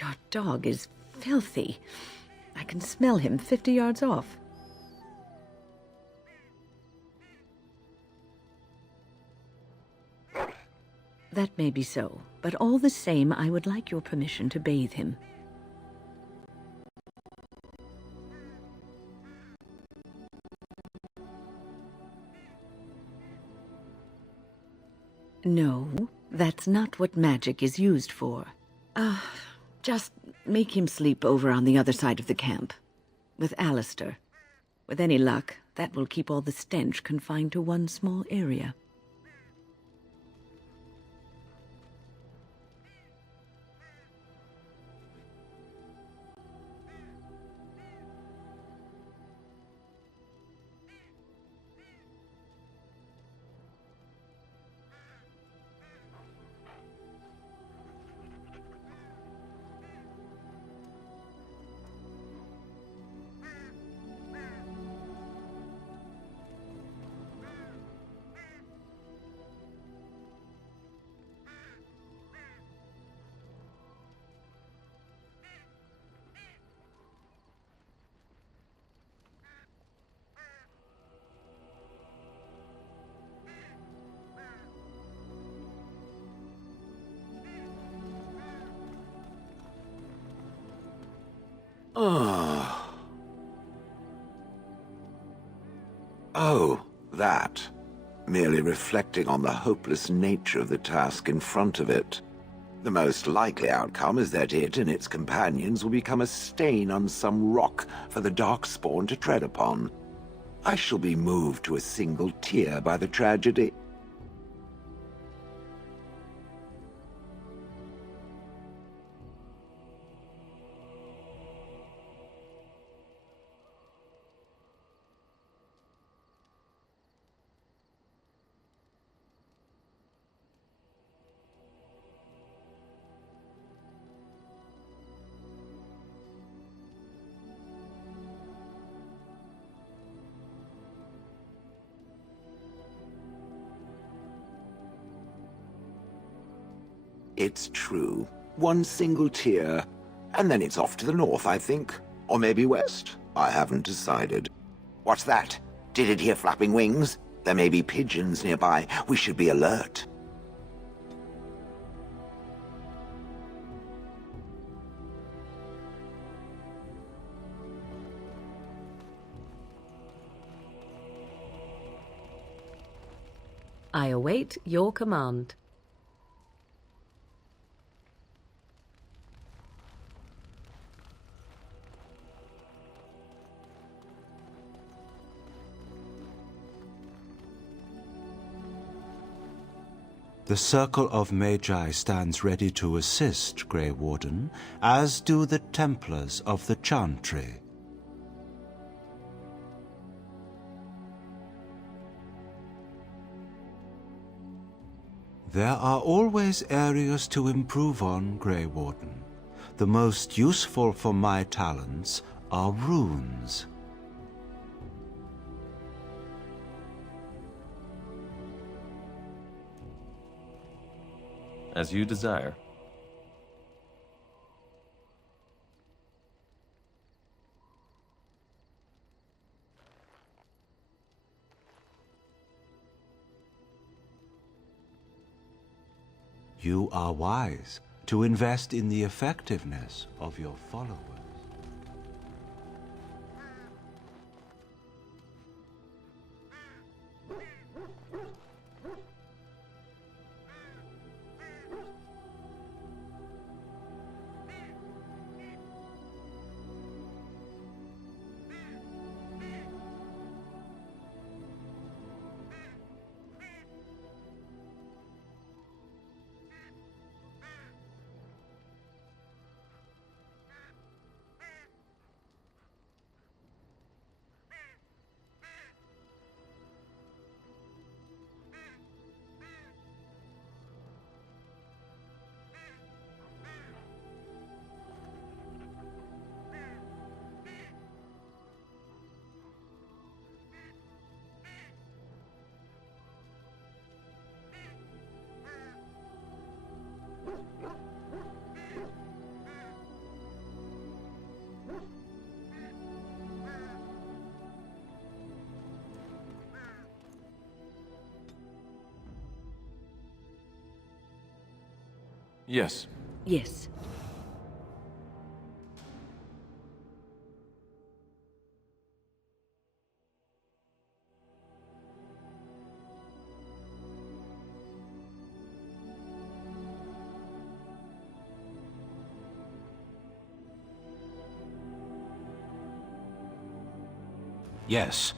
Your dog is filthy. I can smell him 50 yards off. That may be so, but all the same, I would like your permission to bathe him. No, that's not what magic is used for. Just make him sleep over on the other side of the camp, with Alistair. With any luck, that will keep all the stench confined to one small area. Oh, that. Merely reflecting on the hopeless nature of the task in front of it. The most likely outcome is that it and its companions will become a stain on some rock for the Darkspawn to tread upon. I shall be moved to a single tear by the tragedy. It's true. One single tear, and then it's off to the north, I think. Or maybe west. I haven't decided. What's that? Did it hear flapping wings? There may be pigeons nearby. We should be alert. I await your command. The Circle of Magi stands ready to assist, Grey Warden, as do the Templars of the Chantry. There are always areas to improve on, Grey Warden. The most useful for my talents are runes. As you desire. You are wise to invest in the effectiveness of your followers. Yes. Yes. Yes.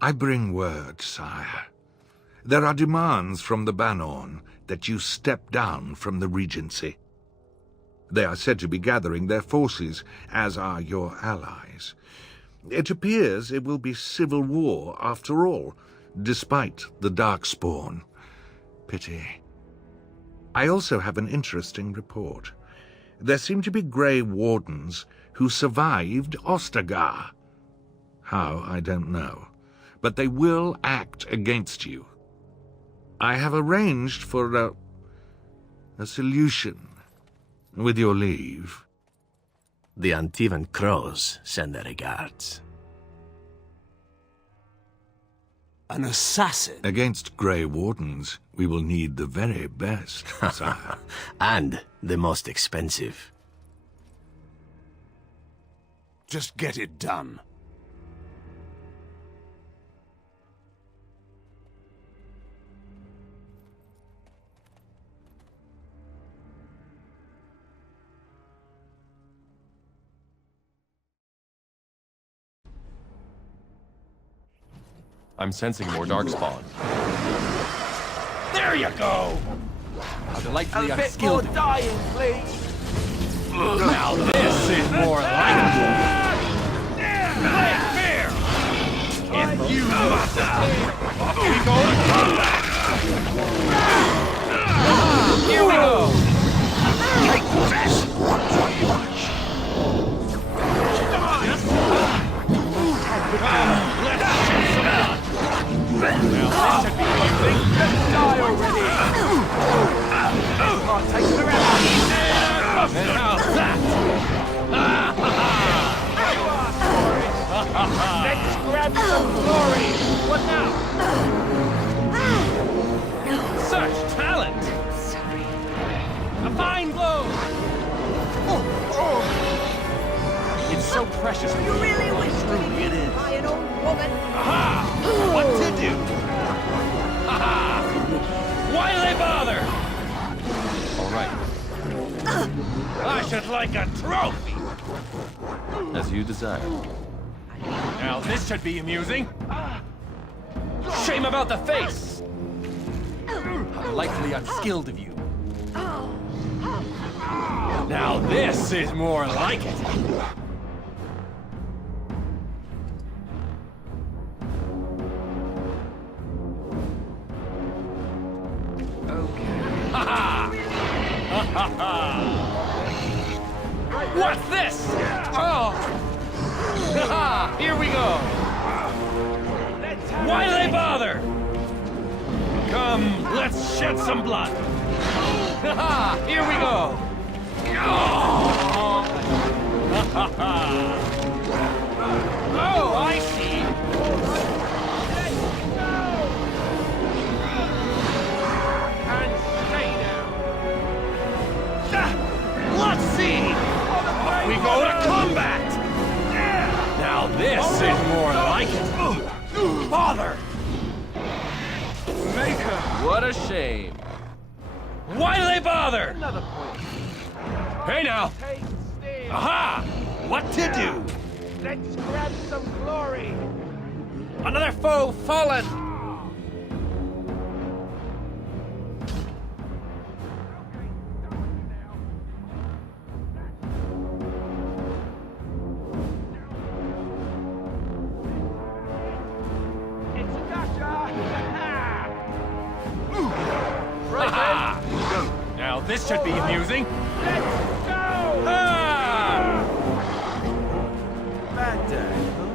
I bring word, sire. There are demands from the Banorn that you step down from the Regency. They are said to be gathering their forces, as are your allies. It appears it will be civil war after all, despite the Darkspawn. Pity. I also have an interesting report. There seem to be Grey Wardens who survived Ostagar. How, I don't know. But they will act against you. I have arranged for a solution, with your leave. The Antivan Crows send their regards. An assassin? Against Grey Wardens, we will need the very best, sire. And the most expensive. Just get it done. I'm sensing more darkspawn. There you go! How delightfully A bit unskilled. more dying, please! Now this is more like it. Play it fair! If you must we go to combat! Here we go! Take this! Let's shoot some blood! Now this should be easy! Just die already! Can't take forever! And how's that? Let's grab some glory! What now? Such talent! Sorry. A fine blow! It's so precious. You really wish to be Truly it is. by an old woman? Aha! What to do? Aha! Why they bother? All right, I should like a trophy! as you desire. Now this should be amusing. Shame about the face! How delightfully unskilled of you. Now this is more like it. What's this? Oh! Haha! Here we go! Why they bother? Come, let's shed some blood! Haha! Here we go! Oh, I see! And stay down! Let's see! We go to combat! Now this is more like it! Father! Maker! What a shame. Why do they bother? Another point. Hey now! Aha! What to do? Let's grab some glory. Another foe fallen! It's a gotcha. Aha! Now this should be amusing. Let's go. Ah! bad day, huh?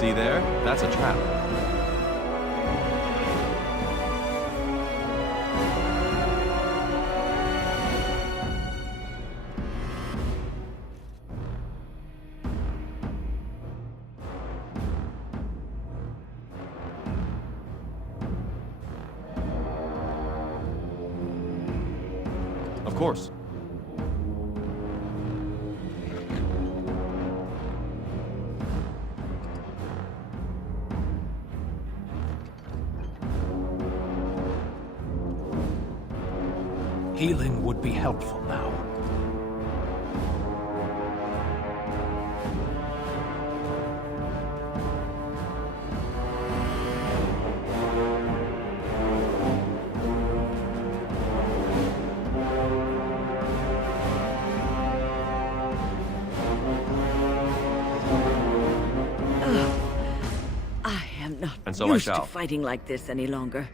See there? That's a trap. Of course. Healing would be helpful now. I am not And so I used to shall. fighting like this any longer.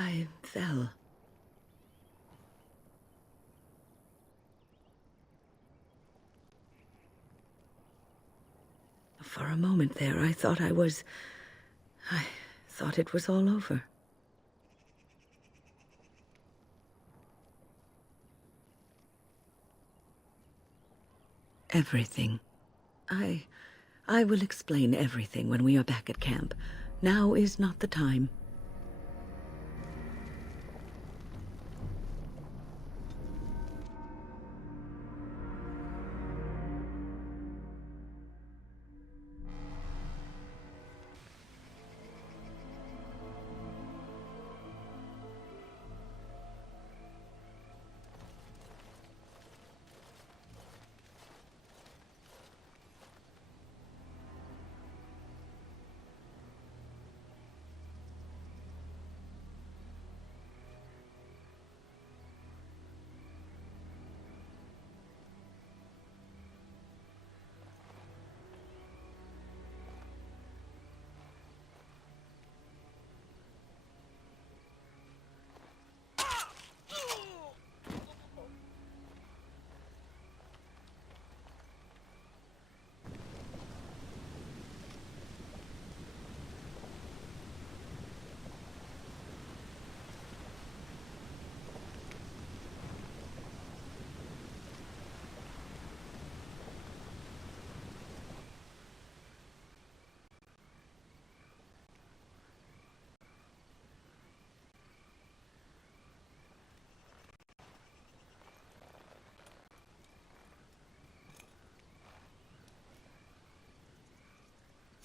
I fell. For a moment there, I thought it was all over. Everything. I will explain everything when we are back at camp. Now is not the time.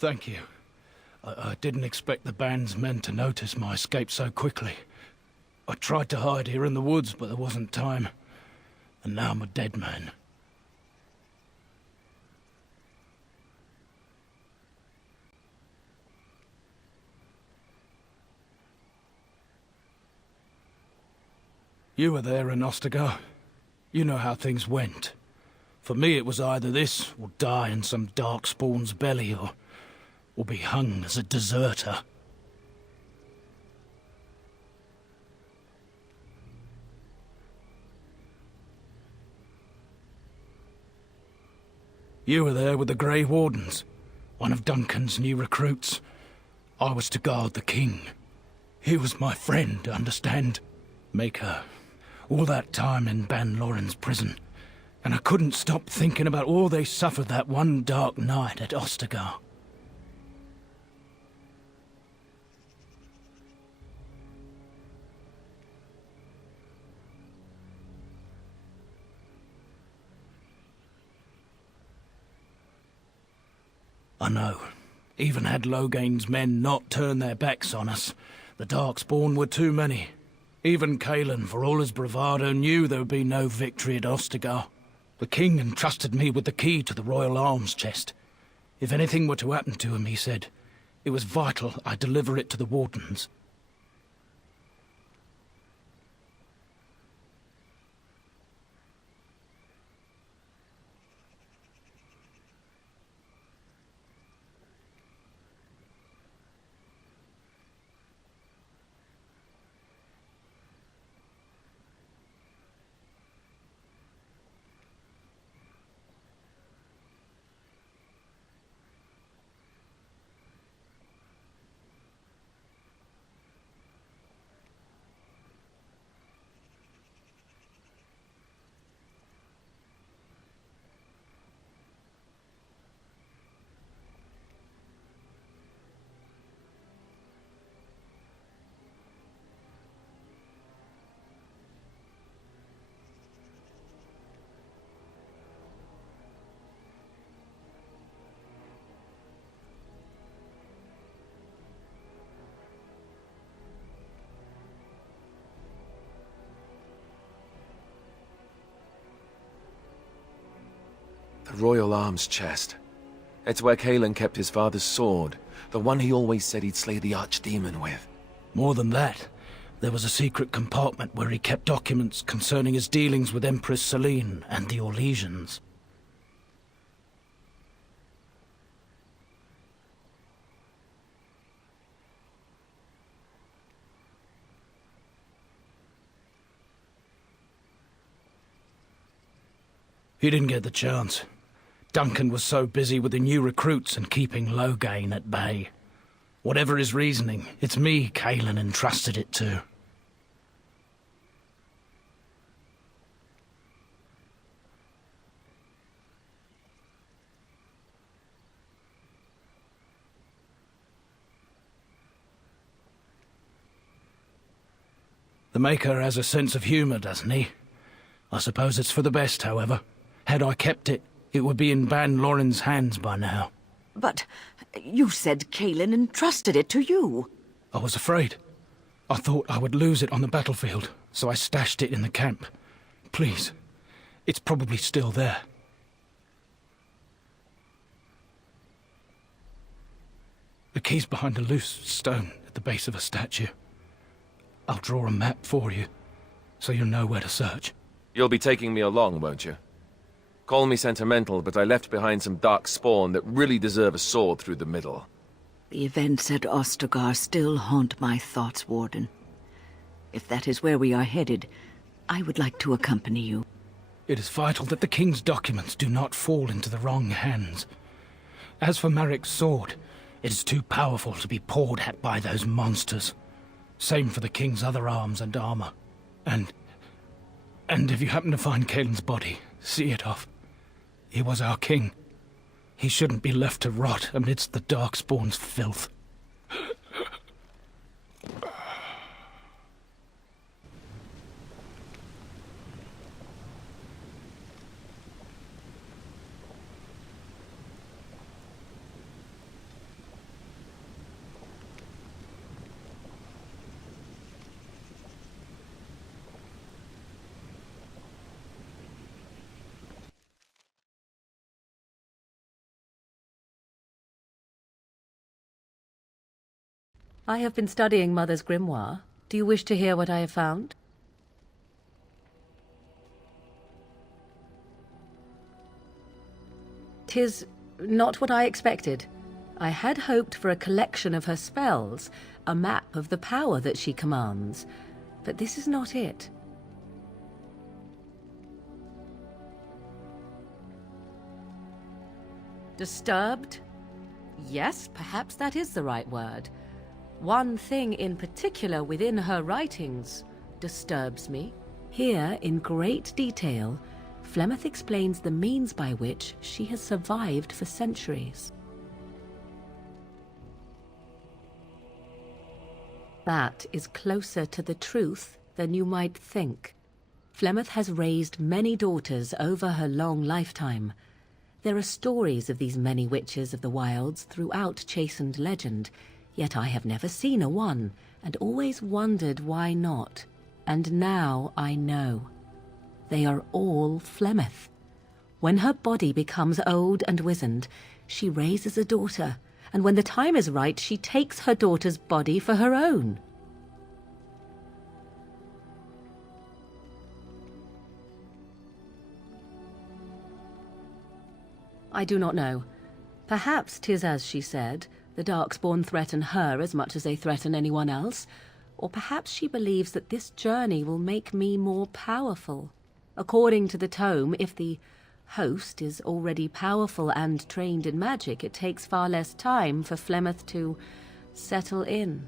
Thank you. I didn't expect the band's men to notice my escape so quickly. I tried to hide here in the woods, but there wasn't time. And now I'm a dead man. You were there in Ostagar. You know how things went. For me, it was either this, or die in some darkspawn's belly, or be hung as a deserter. You were there with the Grey Wardens, one of Duncan's new recruits. I was to guard the king. He was my friend, understand? Maker. All that time in Ban Loren's prison. And I couldn't stop thinking about all they suffered that one dark night at Ostagar. I know. Even had Logain's men not turned their backs on us, the Darkspawn were too many. Even Cailan, for all his bravado, knew there would be no victory at Ostagar. The king entrusted me with the key to the royal arms chest. If anything were to happen to him, he said, it was vital I deliver it to the Wardens. The royal arms chest. It's where Cailan kept his father's sword, the one he always said he'd slay the archdemon with. More than that, there was a secret compartment where he kept documents concerning his dealings with Empress Selene and the Orlesians. He didn't get the chance. Duncan was so busy with the new recruits and keeping Logain at bay. Whatever his reasoning, it's me Cailan entrusted it to. The Maker has a sense of humor, doesn't he? I suppose it's for the best, however. Had I kept it, it would be in Ban Loren's hands by now. But you said Cailan entrusted it to you. I was afraid. I thought I would lose it on the battlefield, so I stashed it in the camp. Please, it's probably still there. The key's behind a loose stone at the base of a statue. I'll draw a map for you, so you'll know where to search. You'll be taking me along, won't you? Call me sentimental, but I left behind some dark spawn that really deserve a sword through the middle. The events at Ostagar still haunt my thoughts, Warden. If that is where we are headed, I would like to accompany you. It is vital that the king's documents do not fall into the wrong hands. As for Marik's sword, it is too powerful to be pawed at by those monsters. Same for the king's other arms and armor. And if you happen to find Cailan's body, see it off. He was our king. He shouldn't be left to rot amidst the Darkspawn's filth. I have been studying Mother's grimoire. Do you wish to hear what I have found? "'Tis not what I expected. I had hoped for a collection of her spells, a map of the power that she commands, but this is not it." Disturbed? Yes, perhaps that is the right word. One thing in particular within her writings disturbs me. Here, in great detail, Flemeth explains the means by which she has survived for centuries. That is closer to the truth than you might think. Flemeth has raised many daughters over her long lifetime. There are stories of these many witches of the wilds throughout chastened legend, yet I have never seen a one, and always wondered why not. And now I know. They are all Flemeth. When her body becomes old and wizened, she raises a daughter, and when the time is right, she takes her daughter's body for her own. I do not know. Perhaps 'tis as she said, the Darkspawn threaten her as much as they threaten anyone else, or perhaps she believes that this journey will make me more powerful. According to the tome, if the host is already powerful and trained in magic, it takes far less time for Flemeth to settle in.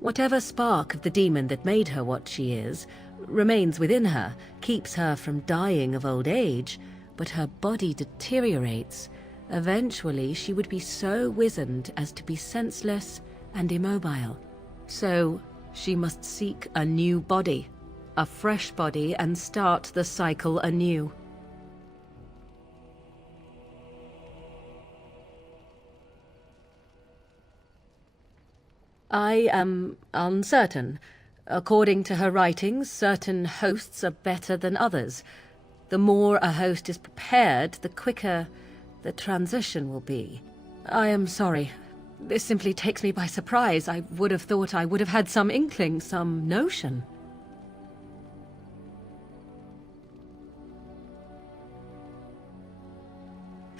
Whatever spark of the demon that made her what she is remains within her, keeps her from dying of old age, but her body deteriorates. Eventually, she would be so wizened as to be senseless and immobile. So, she must seek a new body, a fresh body, and start the cycle anew. I am uncertain. According to her writings, certain hosts are better than others. The more a host is prepared, the quicker the transition will be. I am sorry. This simply takes me by surprise. I would have thought I would have had some inkling, some notion.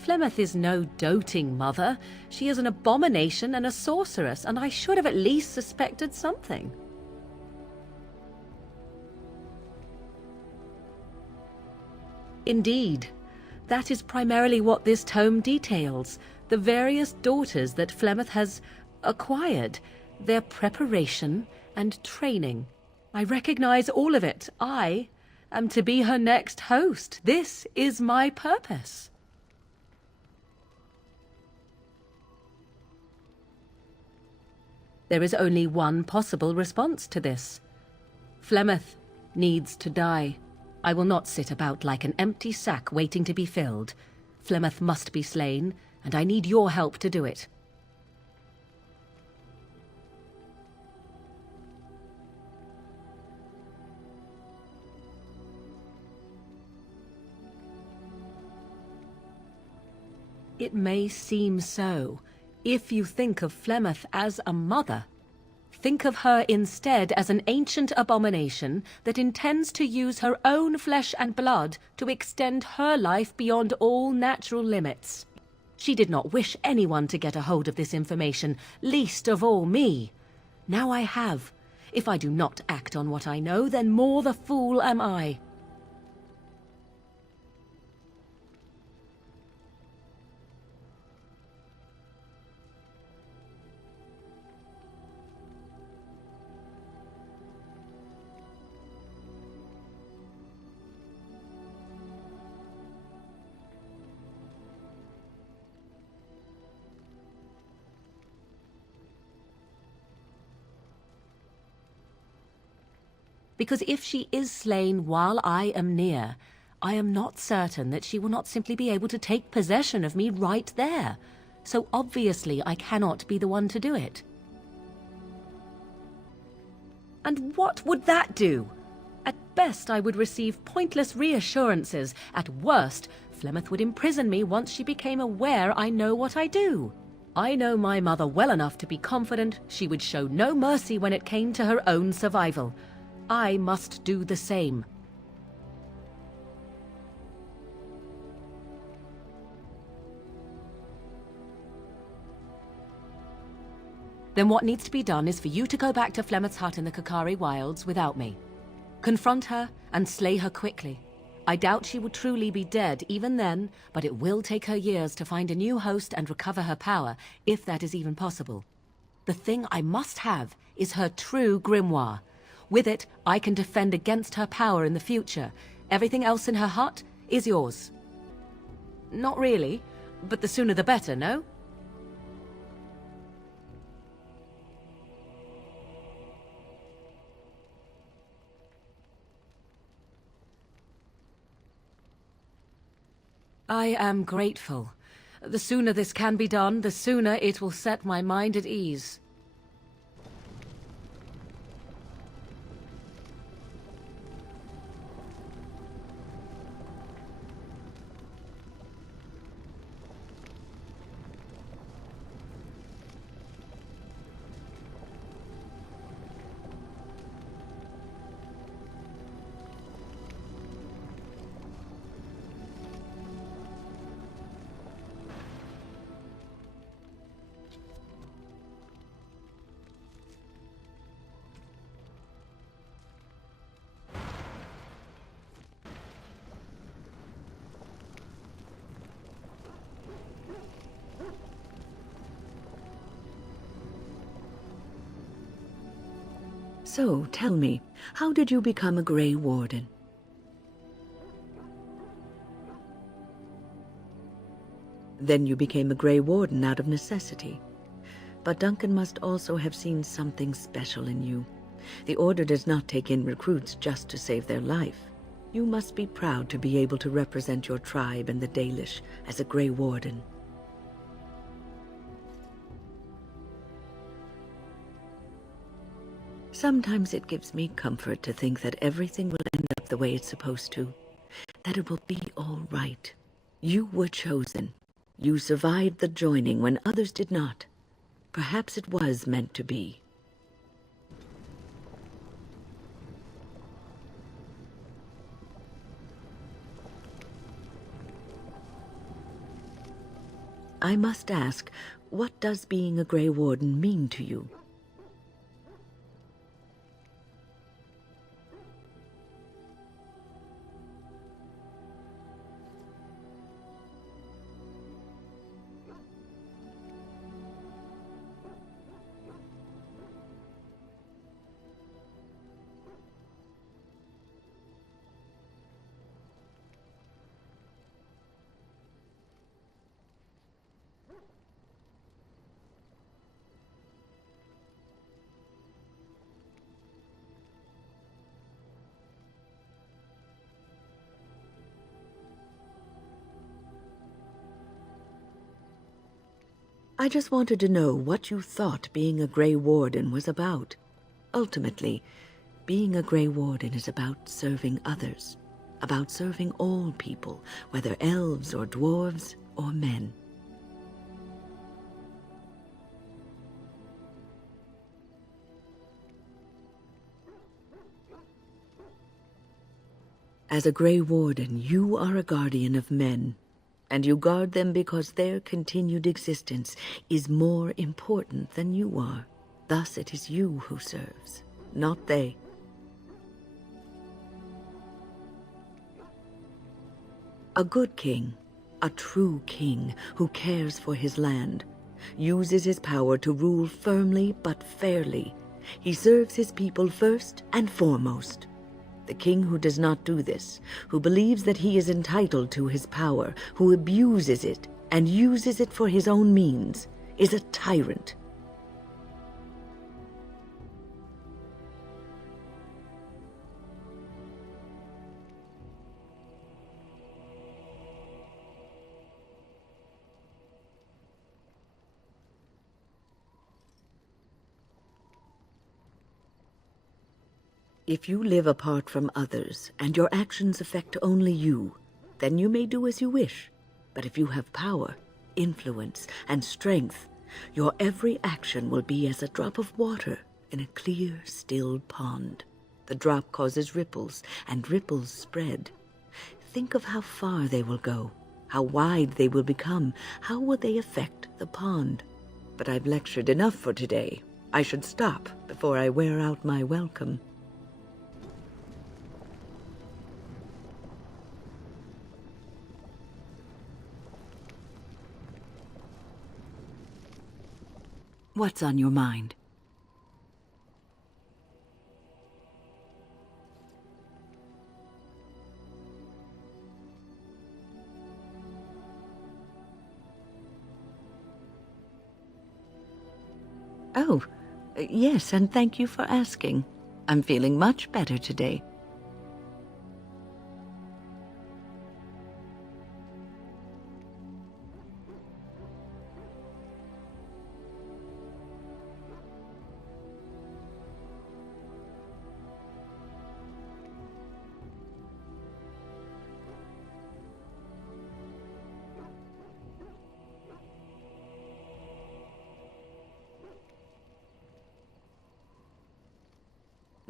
Flemeth is no doting mother. She is an abomination and a sorceress, and I should have at least suspected something. Indeed, that is primarily what this tome details, the various daughters that Flemeth has acquired, their preparation and training. I recognize all of it. I am to be her next host. This is my purpose. There is only one possible response to this. Flemeth needs to die. I will not sit about like an empty sack waiting to be filled. Flemeth must be slain, and I need your help to do it. It may seem so. If you think of Flemeth as a mother, think of her instead as an ancient abomination that intends to use her own flesh and blood to extend her life beyond all natural limits. She did not wish anyone to get a hold of this information, least of all me. Now I have. If I do not act on what I know, then more the fool am I. Because if she is slain while I am near, I am not certain that she will not simply be able to take possession of me right there. So obviously I cannot be the one to do it. And what would that do? At best, I would receive pointless reassurances. At worst, Flemeth would imprison me once she became aware I know what I do. I know my mother well enough to be confident she would show no mercy when it came to her own survival. I must do the same. Then what needs to be done is for you to go back to Flemeth's hut in the Kakari Wilds without me. Confront her and slay her quickly. I doubt she will truly be dead even then, but it will take her years to find a new host and recover her power, if that is even possible. The thing I must have is her true grimoire. With it, I can defend against her power in the future. Everything else in her hut is yours. Not really, but the sooner the better, no? I am grateful. The sooner this can be done, the sooner it will set my mind at ease. So, tell me, how did you become a Grey Warden? Then you became a Grey Warden out of necessity. But Duncan must also have seen something special in you. The Order does not take in recruits just to save their life. You must be proud to be able to represent your tribe and the Dalish as a Grey Warden. Sometimes it gives me comfort to think that everything will end up the way it's supposed to. That it will be all right. You were chosen. You survived the joining when others did not. Perhaps it was meant to be. I must ask, what does being a Grey Warden mean to you? I just wanted to know what you thought being a Grey Warden was about. Ultimately, being a Grey Warden is about serving others, about serving all people, whether elves or dwarves or men. As a Grey Warden, you are a guardian of men. And you guard them because their continued existence is more important than you are. Thus it is you who serves, not they. A good king, a true king who cares for his land, uses his power to rule firmly but fairly. He serves his people first and foremost. The king who does not do this, who believes that he is entitled to his power, who abuses it and uses it for his own means, is a tyrant. If you live apart from others, and your actions affect only you, then you may do as you wish. But if you have power, influence, and strength, your every action will be as a drop of water in a clear, still pond. The drop causes ripples, and ripples spread. Think of how far they will go, how wide they will become, how will they affect the pond. But I've lectured enough for today. I should stop before I wear out my welcome. What's on your mind? Oh, yes, and thank you for asking. I'm feeling much better today.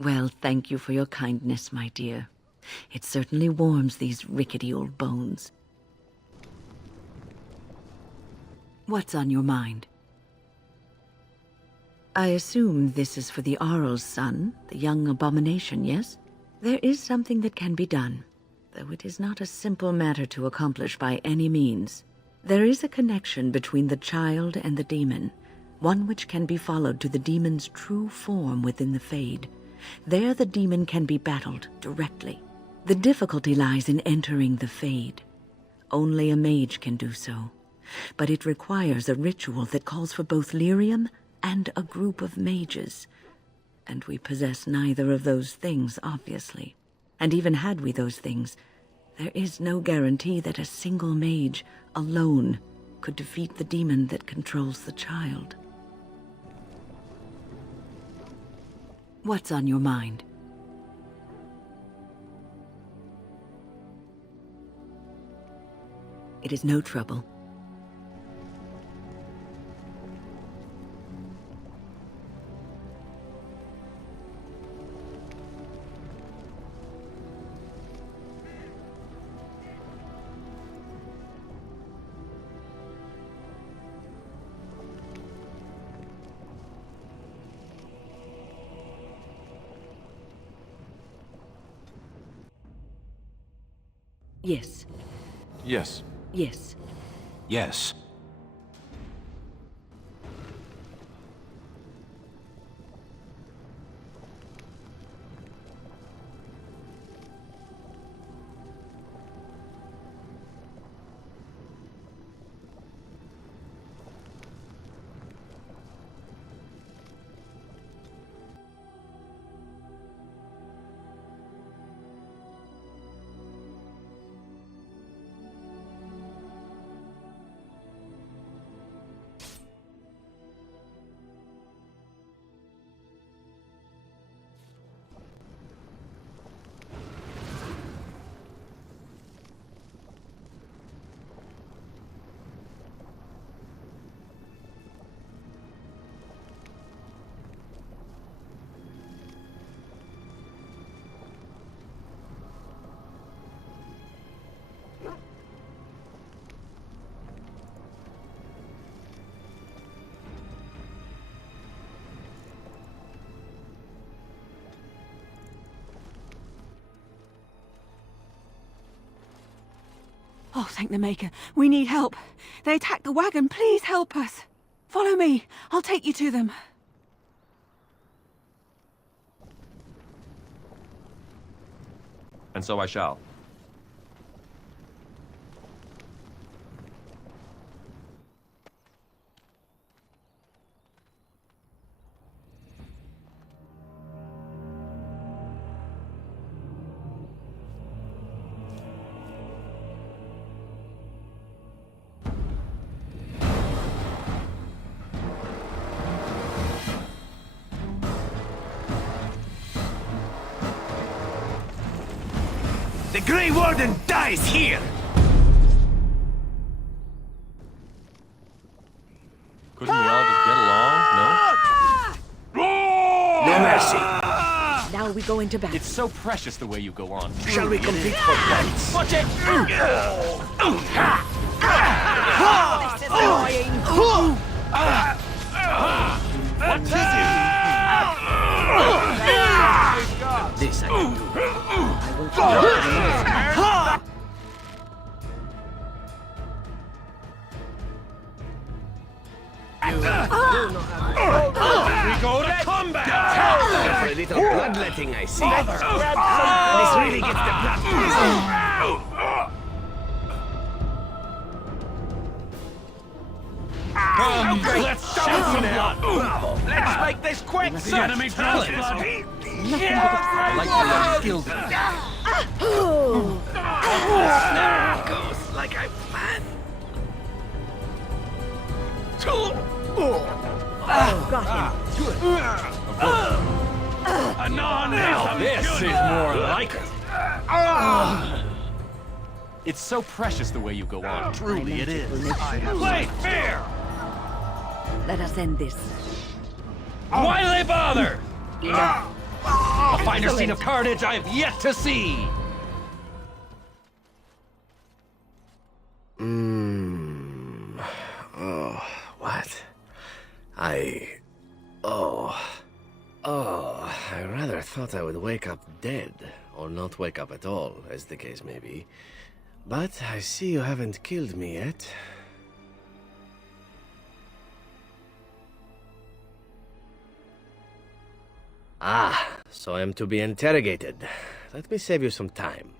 Well, thank you for your kindness, my dear. It certainly warms these rickety old bones. What's on your mind? I assume this is for the Arl's son, the young abomination, yes? There is something that can be done, though it is not a simple matter to accomplish by any means. There is a connection between the child and the demon, one which can be followed to the demon's true form within the Fade. There the demon can be battled directly. The difficulty lies in entering the Fade. Only a mage can do so, but it requires a ritual that calls for both lyrium and a group of mages. And we possess neither of those things, obviously. And even had we those things, there is no guarantee that a single mage, alone, could defeat the demon that controls the child. What's on your mind? It is no trouble. Yes. Yes. Yes. Yes. Oh, thank the Maker. We need help. They attacked the wagon. Please help us. Follow me. I'll take you to them. And so I shall. The Grey Warden dies here! Couldn't we all just get along? No? No mercy. Now we go into battle. It's so precious the way you go on. Shall we compete for points? Watch it! This is annoying. What is This I can do. We go to combat! For a little bloodletting, I see. This really gets the blood. Let's shoot some blood! Let's make this quick. The enemy talent! I like how you're skilled. There it goes, like I planned. Now this is more like it. It's so precious the way you go on. Truly it is. Play fair! Let us end this. Why do they bother? A finer scene of carnage I have yet to see! Oh, what? I rather thought I would wake up dead, or not wake up at all, as the case may be. But I see you haven't killed me yet. Ah, so I am to be interrogated. Let me save you some time.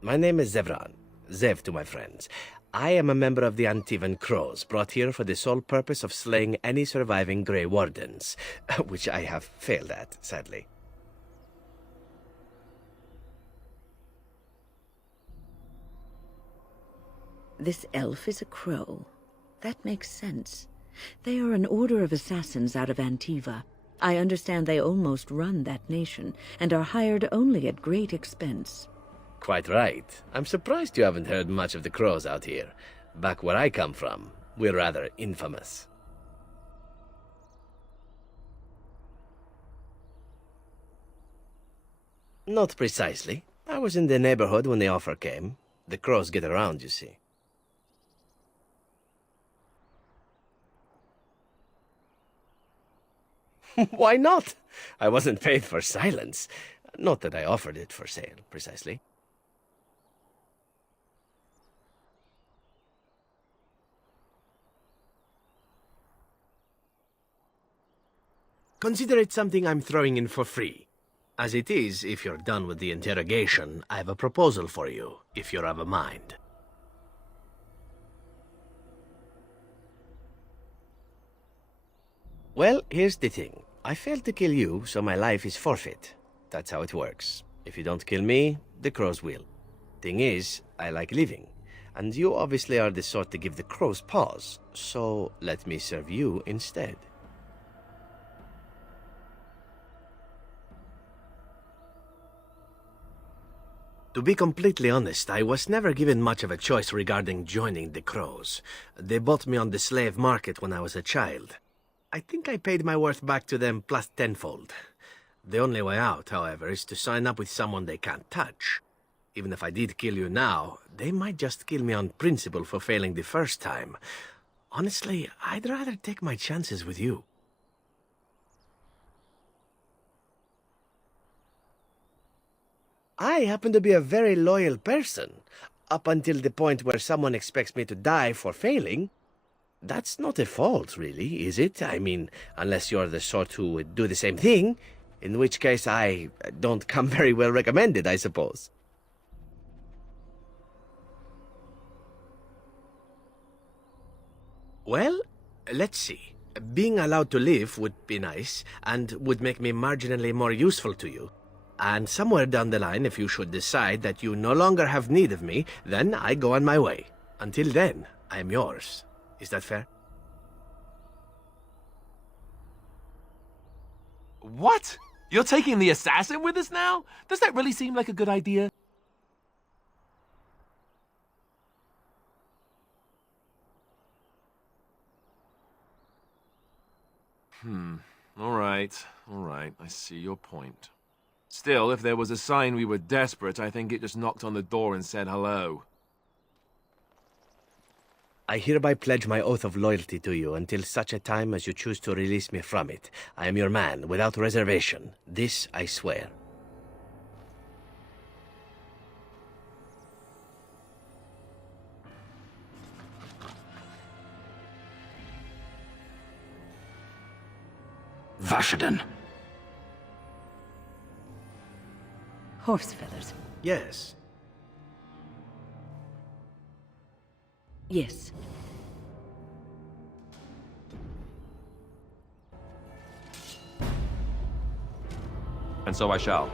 My name is Zevran. Zev to my friends. I am a member of the Antivan Crows, brought here for the sole purpose of slaying any surviving Grey Wardens, which I have failed at, sadly. This elf is a crow. That makes sense. They are an order of assassins out of Antiva. I understand they almost run that nation, and are hired only at great expense. Quite right. I'm surprised you haven't heard much of the Crows out here. Back where I come from, we're rather infamous. Not precisely. I was in the neighborhood when the offer came. The Crows get around, you see. Why not? I wasn't paid for silence. Not that I offered it for sale, precisely. Consider it something I'm throwing in for free. As it is, if you're done with the interrogation, I have a proposal for you, if you're of a mind. Well, here's the thing. I failed to kill you, so my life is forfeit. That's how it works. If you don't kill me, the Crows will. Thing is, I like living. And you obviously are the sort to give the Crows pause, so let me serve you instead. To be completely honest, I was never given much of a choice regarding joining the Crows. They bought me on the slave market when I was a child. I think I paid my worth back to them plus tenfold. The only way out, however, is to sign up with someone they can't touch. Even if I did kill you now, they might just kill me on principle for failing the first time. Honestly, I'd rather take my chances with you. I happen to be a very loyal person, up until the point where someone expects me to die for failing. That's not a fault, really, is it? I mean, unless you're the sort who would do the same thing, in which case I don't come very well recommended, I suppose. Well, let's see. Being allowed to live would be nice, and would make me marginally more useful to you. And somewhere down the line, if you should decide that you no longer have need of me, then I go on my way. Until then, I am yours. Is that fair? What? You're taking the assassin with us now? Does that really seem like a good idea? All right. I see your point. Still, if there was a sign we were desperate, I think it just knocked on the door and said hello. I hereby pledge my oath of loyalty to you until such a time as you choose to release me from it. I am your man, without reservation. This I swear. Vashaden. Horse feathers. Yes. Yes. And so I shall.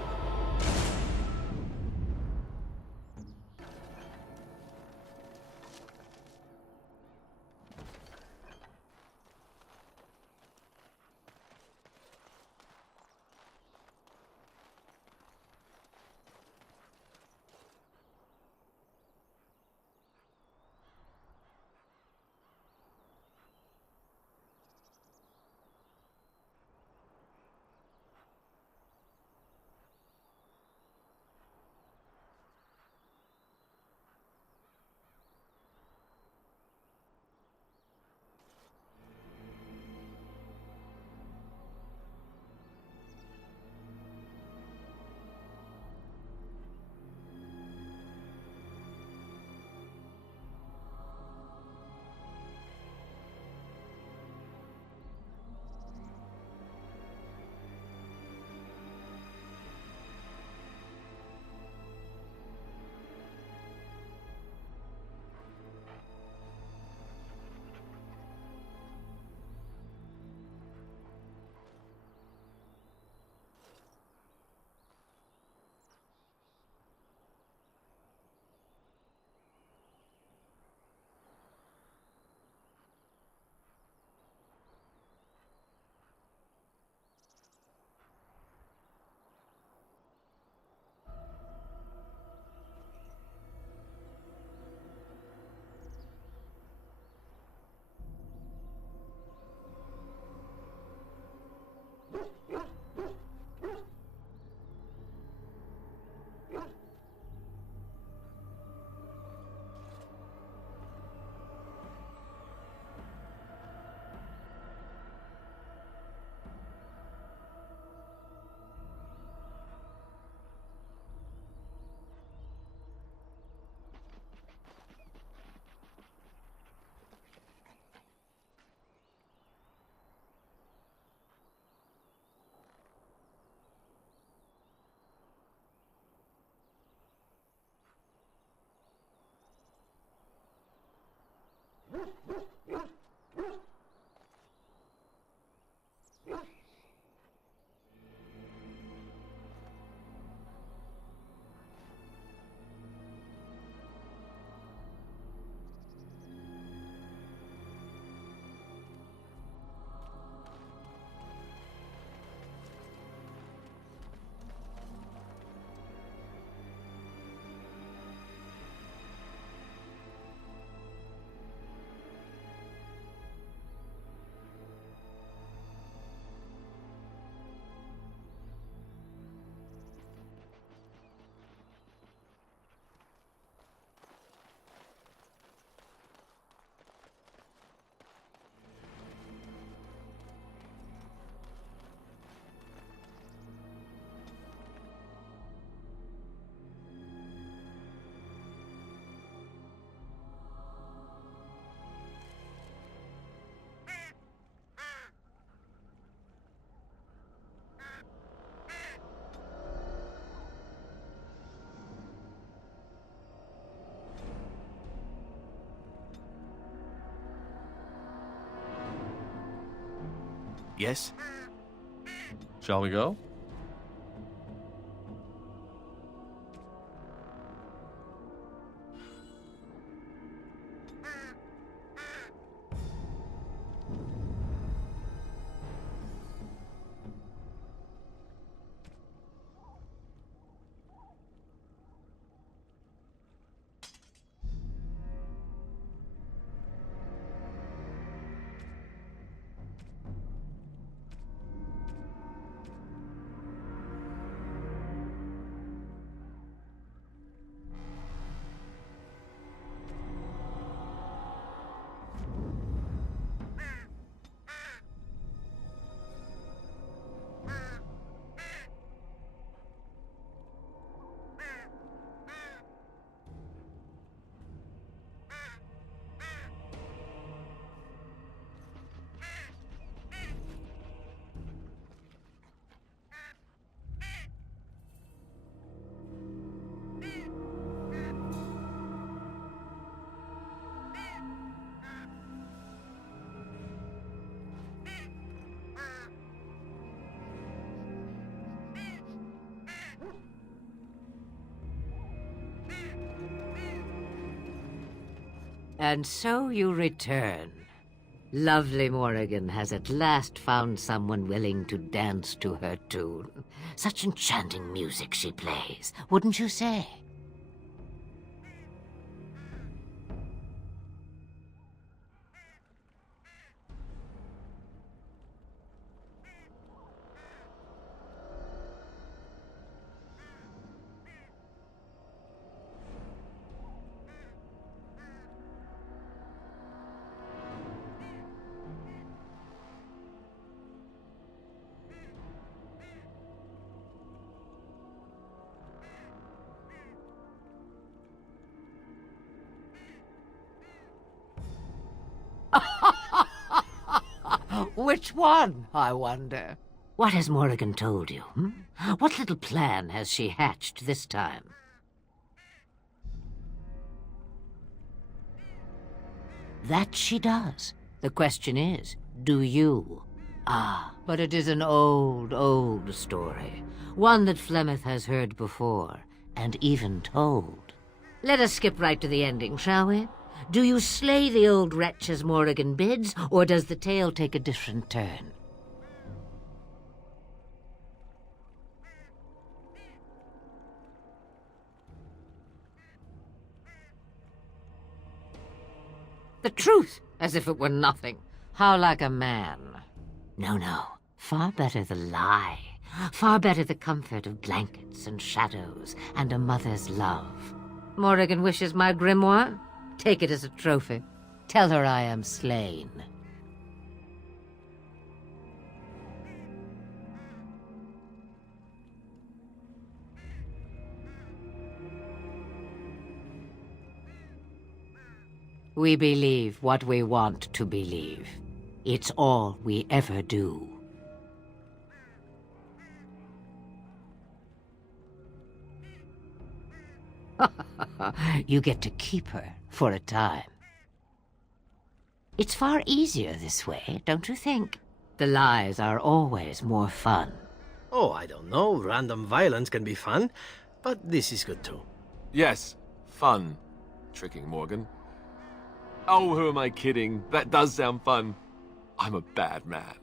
Yes? Shall we go? And so you return. Lovely Morrigan has at last found someone willing to dance to her tune. Such enchanting music she plays, wouldn't you say? Which one, I wonder? What has Morrigan told you? What little plan has she hatched this time? That she does. The question is, do you? Ah, but it is an old, old story. One that Flemeth has heard before, and even told. Let us skip right to the ending, shall we? Do you slay the old wretch as Morrigan bids, or does the tale take a different turn? The truth, as if it were nothing. How like a man. No, no. Far better the lie. Far better the comfort of blankets and shadows and a mother's love. Morrigan wishes my grimoire? Take it as a trophy. Tell her I am slain. We believe what we want to believe. It's all we ever do. You get to keep her for a time. It's far easier this way, don't you think? The lies are always more fun. Oh, I don't know. Random violence can be fun, but this is good too. Yes, fun. Tricking Morgan. Oh, who am I kidding? That does sound fun. I'm a bad man.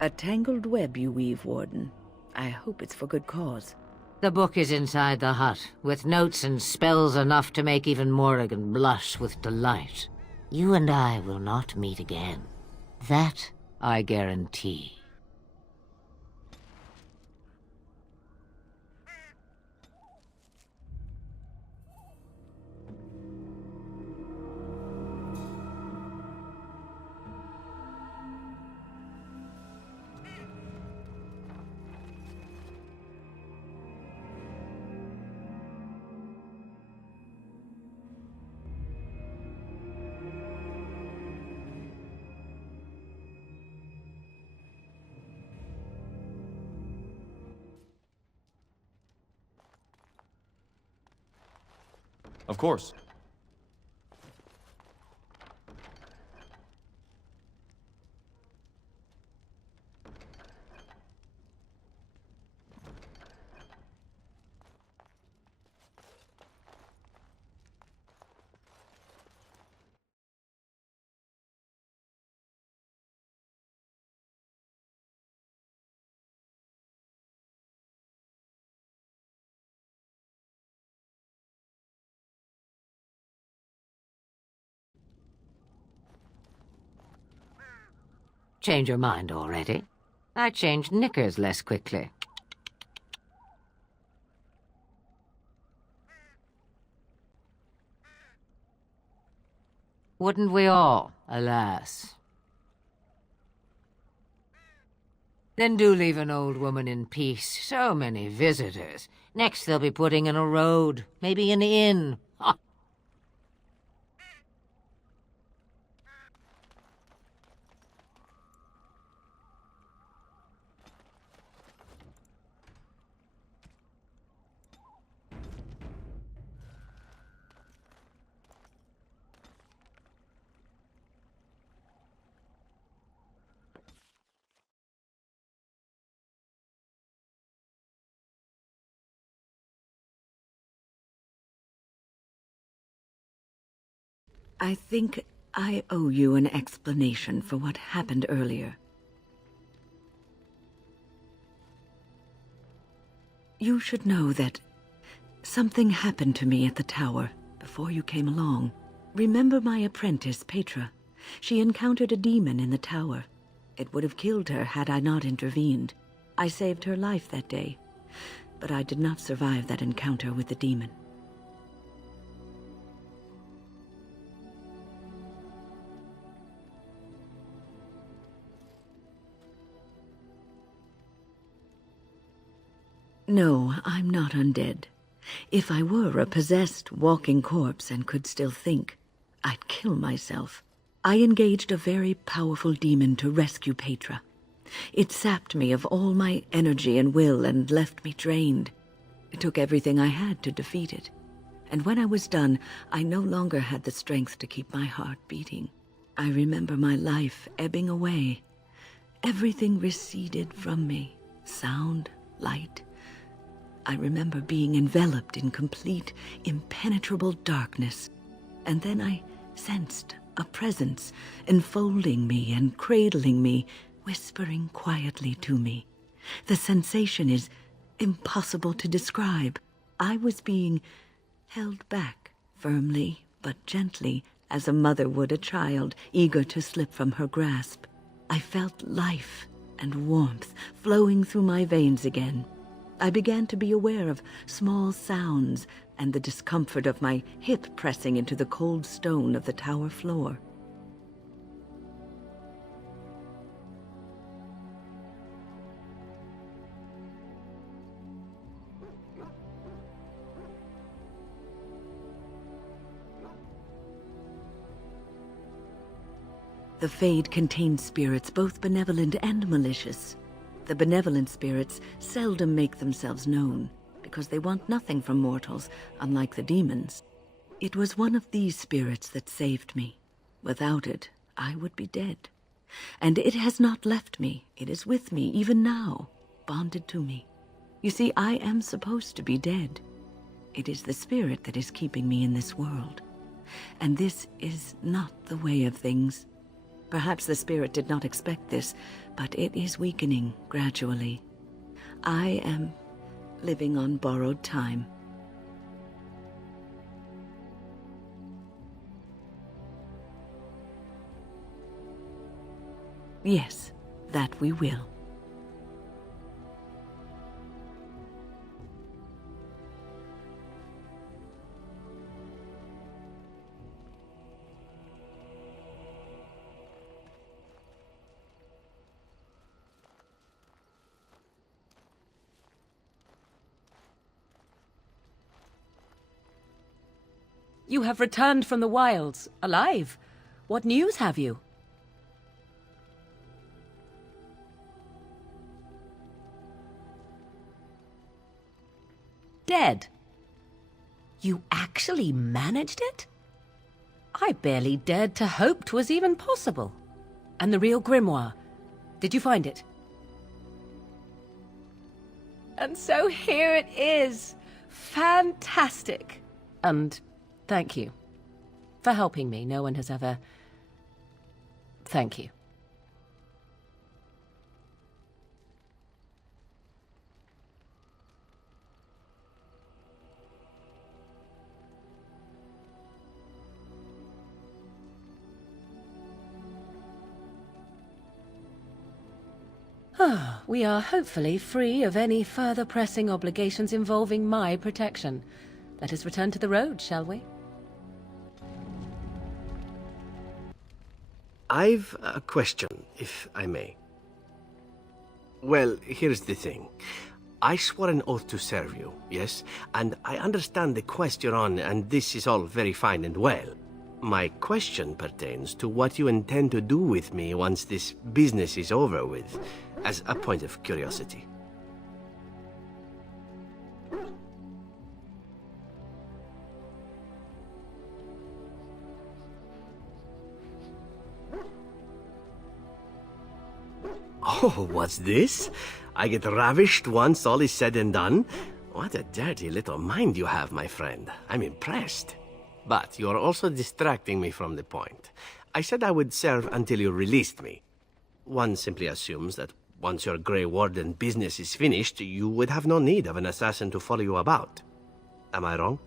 A tangled web you weave, Warden. I hope it's for good cause. The book is inside the hut, with notes and spells enough to make even Morrigan blush with delight. You and I will not meet again. That I guarantee. Of course. Change your mind already? I change knickers less quickly. Wouldn't we all, alas? Then do leave an old woman in peace. So many visitors. Next they'll be putting in a road, maybe an inn. Ha! I think I owe you an explanation for what happened earlier. You should know that something happened to me at the tower before you came along. Remember my apprentice, Petra? She encountered a demon in the tower. It would have killed her had I not intervened. I saved her life that day, but I did not survive that encounter with the demon. No, I'm not undead. If I were a possessed walking corpse and could still think, I'd kill myself. I engaged a very powerful demon to rescue Petra. It sapped me of all my energy and will and left me drained. It took everything I had to defeat it. And when I was done, I no longer had the strength to keep my heart beating. I remember my life ebbing away. Everything receded from me. Sound, light. I remember being enveloped in complete, impenetrable darkness. And then I sensed a presence enfolding me and cradling me, whispering quietly to me. The sensation is impossible to describe. I was being held back, firmly but gently, as a mother would a child, eager to slip from her grasp. I felt life and warmth flowing through my veins again. I began to be aware of small sounds and the discomfort of my hip pressing into the cold stone of the tower floor. The Fade contains spirits both benevolent and malicious. The benevolent spirits seldom make themselves known, because they want nothing from mortals, unlike the demons. It was one of these spirits that saved me. Without it, I would be dead. And it has not left me. It is with me, even now, bonded to me. You see, I am supposed to be dead. It is the spirit that is keeping me in this world. And this is not the way of things. Perhaps the spirit did not expect this, but it is weakening gradually. I am living on borrowed time. Yes, that we will. You have returned from the wilds, alive. What news have you? Dead. You actually managed it? I barely dared to hope 'twas even possible. And the real grimoire, did you find it? And so here it is. Fantastic. And thank you for helping me. No one has ever... Thank you. We are hopefully free of any further pressing obligations involving my protection. Let us return to the road, shall we? I've a question, if I may. Well, here's the thing. I swore an oath to serve you, yes? And I understand the quest you're on, and this is all very fine and well. My question pertains to what you intend to do with me once this business is over with, as a point of curiosity. Oh, what's this? I get ravished once all is said and done? What a dirty little mind you have, my friend. I'm impressed. But you are also distracting me from the point. I said I would serve until you released me. One simply assumes that once your Grey Warden business is finished, you would have no need of an assassin to follow you about. Am I wrong?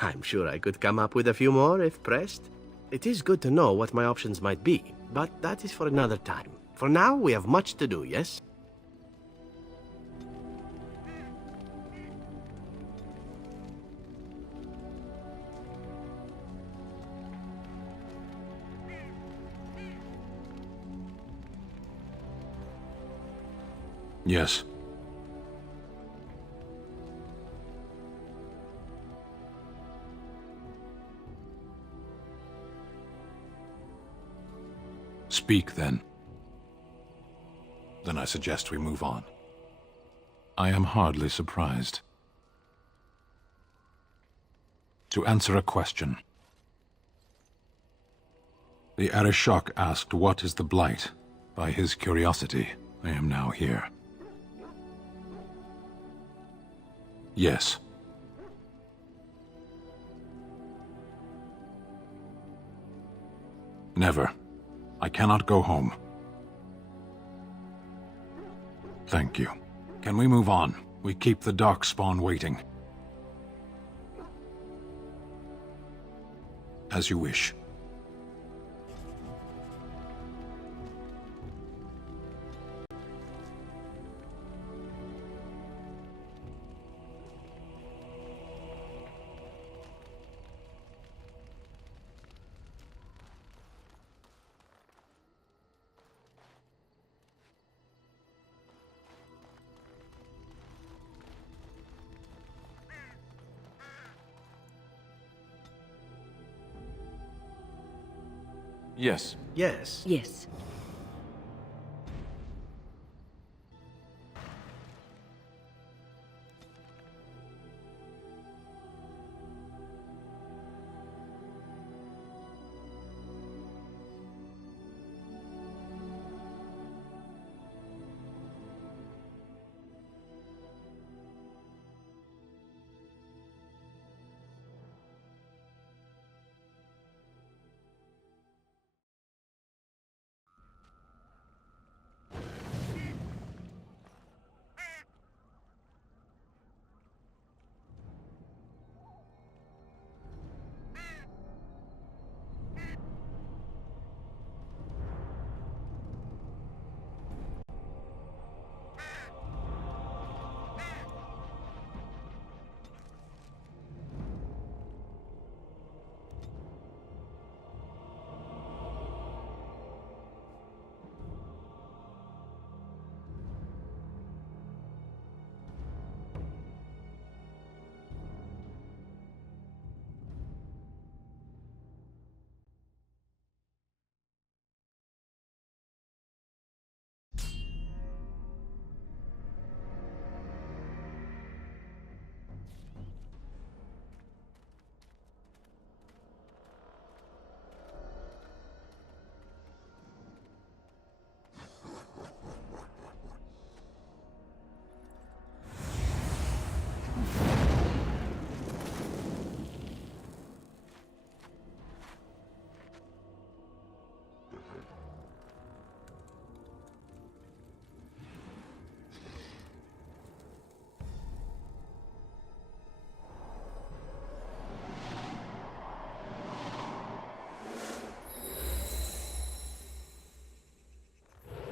I'm sure I could come up with a few more if pressed. It is good to know what my options might be, but that is for another time. For now, we have much to do, yes? Yes. Speak, then. Then I suggest we move on. I am hardly surprised. To answer a question. The Arishok asked what is the Blight. By his curiosity, I am now here. Yes. Never. I cannot go home. Thank you. Can we move on? We keep the Darkspawn waiting. As you wish. Yes. Yes. Yes.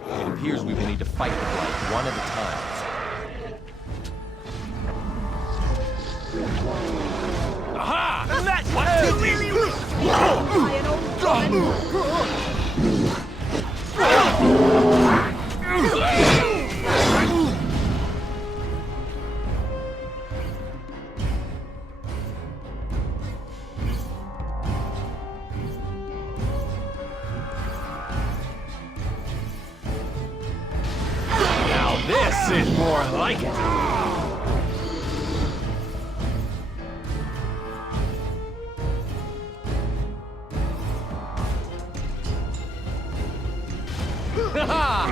It appears we will need to fight the Blight one at a time. Now this is more like it.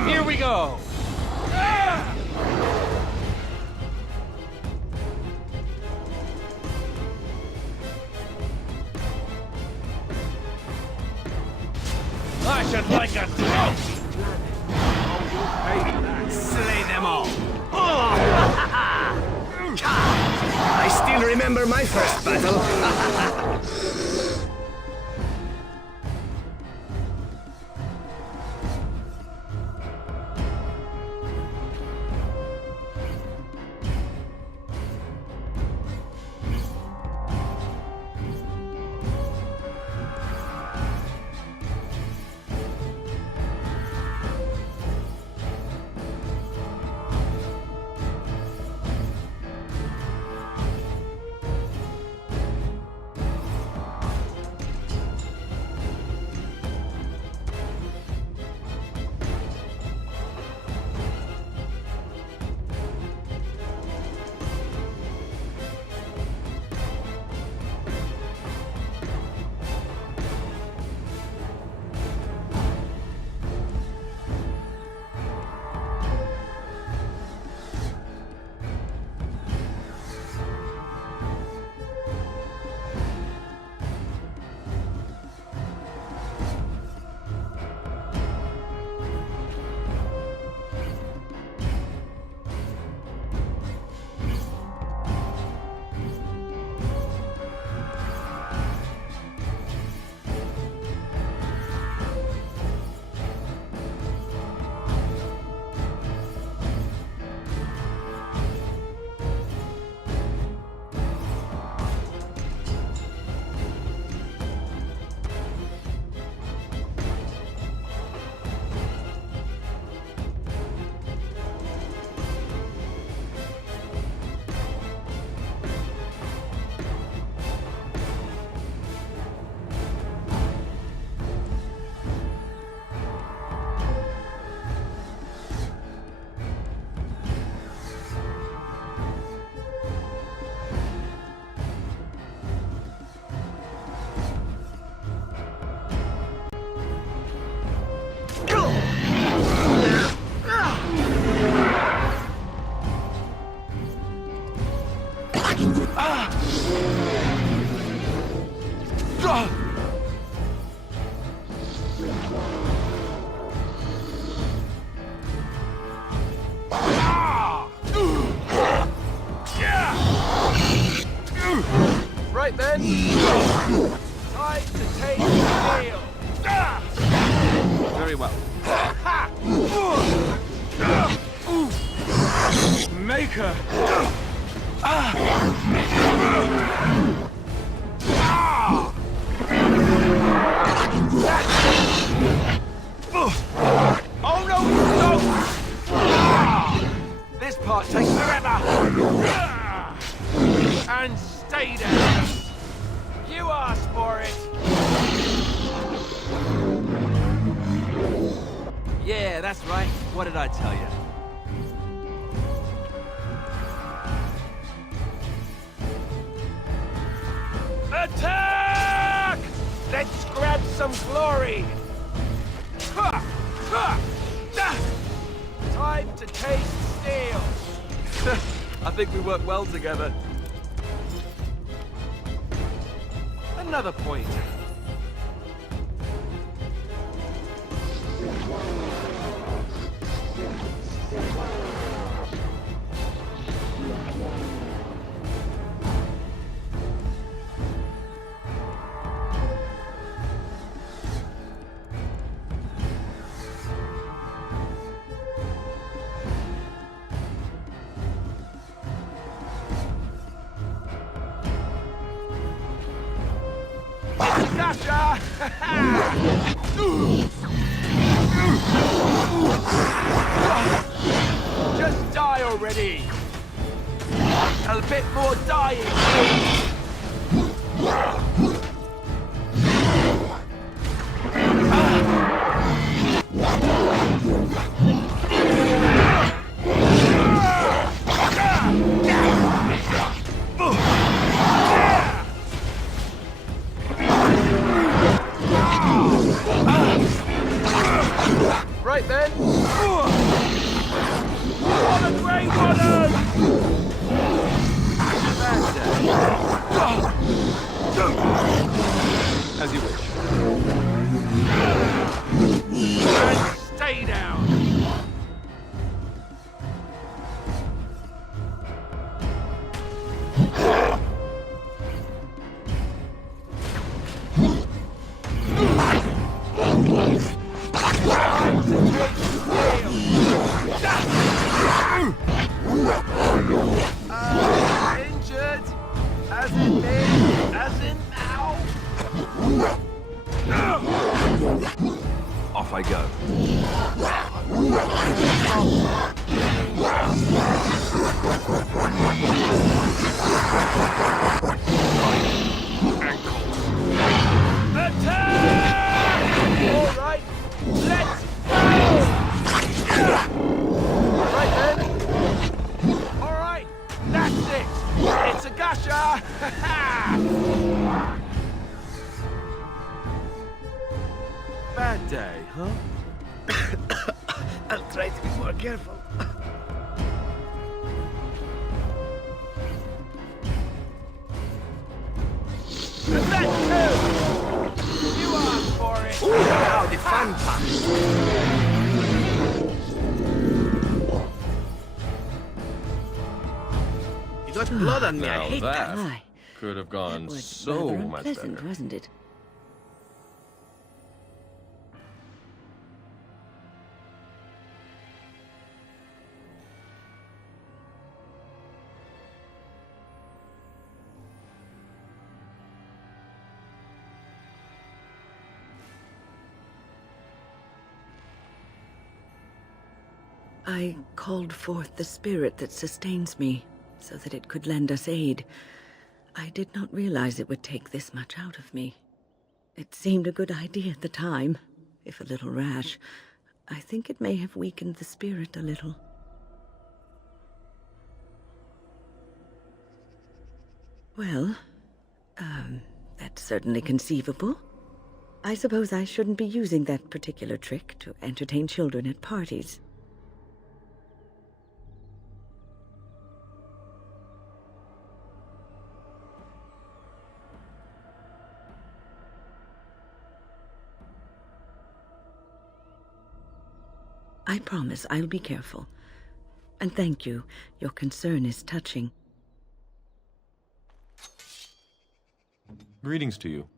Here we go! I should like a trophy! Slay them all! I still remember my first battle. Right then, time to take the deal. Very well. Maker. Oh no, no! This part takes forever. And stay there. You asked for it. Yeah, that's right. What did I tell you? Attack! Let's grab some glory. Time to taste steel. I think we work well together. Another point. gotcha! Just die already! A bit more dying! Right then! On a grey one! As you wish. And stay down! Injured? As in me? As in now? Off I go. Attack! All right, let's go! Right then. All right, that's it. It's a gotcha! Bad day, huh? I'll try to be more careful. That too! You asked for it! Now the fun part. You got blood on me. I hate that. Aye. Could have gone Was so rather much unpleasant, better. wasn't it? I called forth the spirit that sustains me, so that it could lend us aid. I did not realize it would take this much out of me. It seemed a good idea at the time, if a little rash. I think it may have weakened the spirit a little. Well, that's certainly conceivable. I suppose I shouldn't be using that particular trick to entertain children at parties. I promise I'll be careful. And thank you. Your concern is touching. Greetings to you.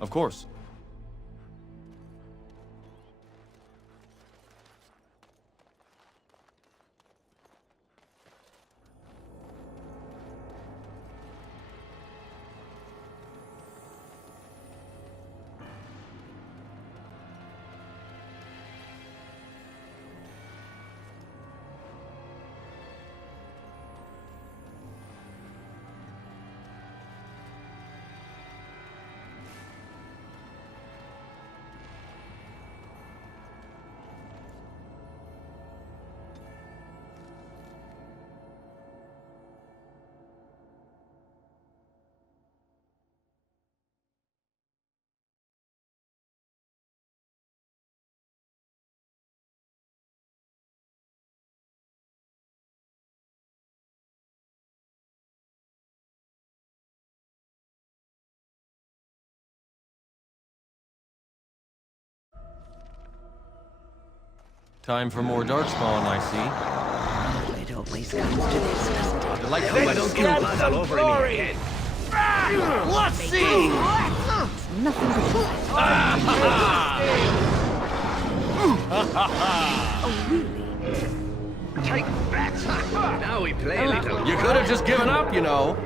Of course. Time for more darkspawn, I see. It always comes to this, doesn't it? Like how I don't get blood all over me head. Let's see! Nothing but Oh, really? Take that! Now we play a little. You could have just given up, you know.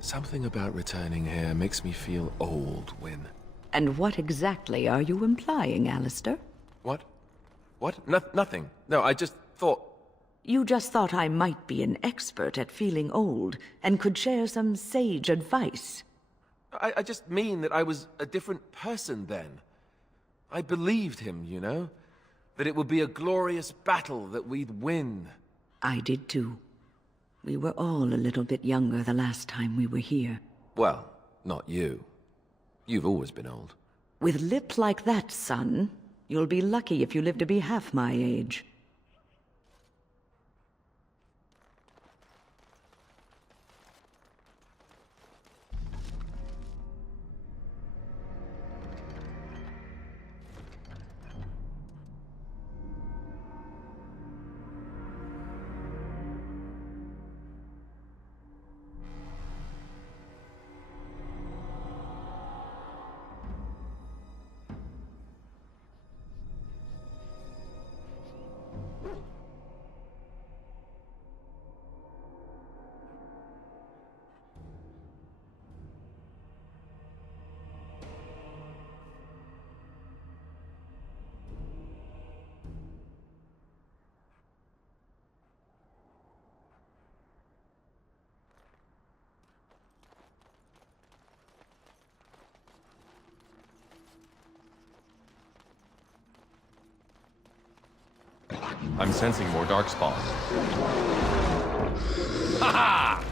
Something about returning here makes me feel old, Win. And what exactly are you implying, Alistair? What? What? Nothing. No, I just thought... You just thought I might be an expert at feeling old and could share some sage advice. I just mean that I was a different person then. I believed him, you know? That it would be a glorious battle, that we'd win. I did too. We were all a little bit younger the last time we were here. Well, not you. You've always been old. With lips like that, son, you'll be lucky if you live to be half my age. I'm sensing more darkspawn. Ha ha!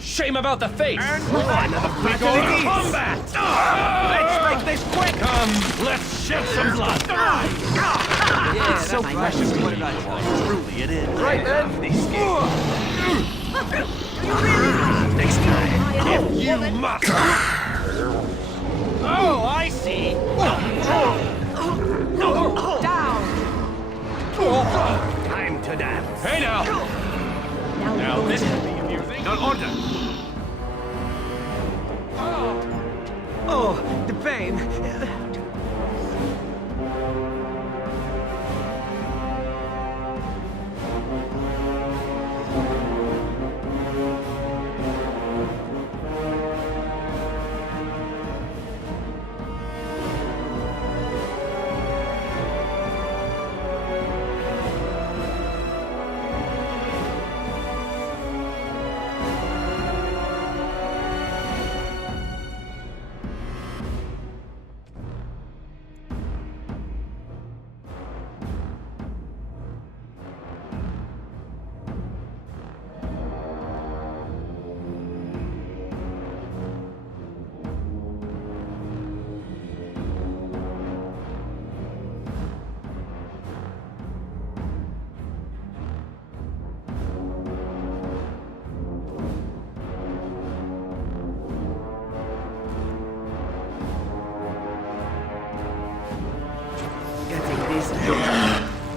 Shame about the face! And one of the we go to combat! Let's make this quick! Come, let's shed some blood! Yeah, It's so precious to What did I tell you? Truly, it is. Right then. Next time. If you must! Oh, I see. Down. Time to dance. Hey now! Now this will be amusing. Your order. Oh, the pain.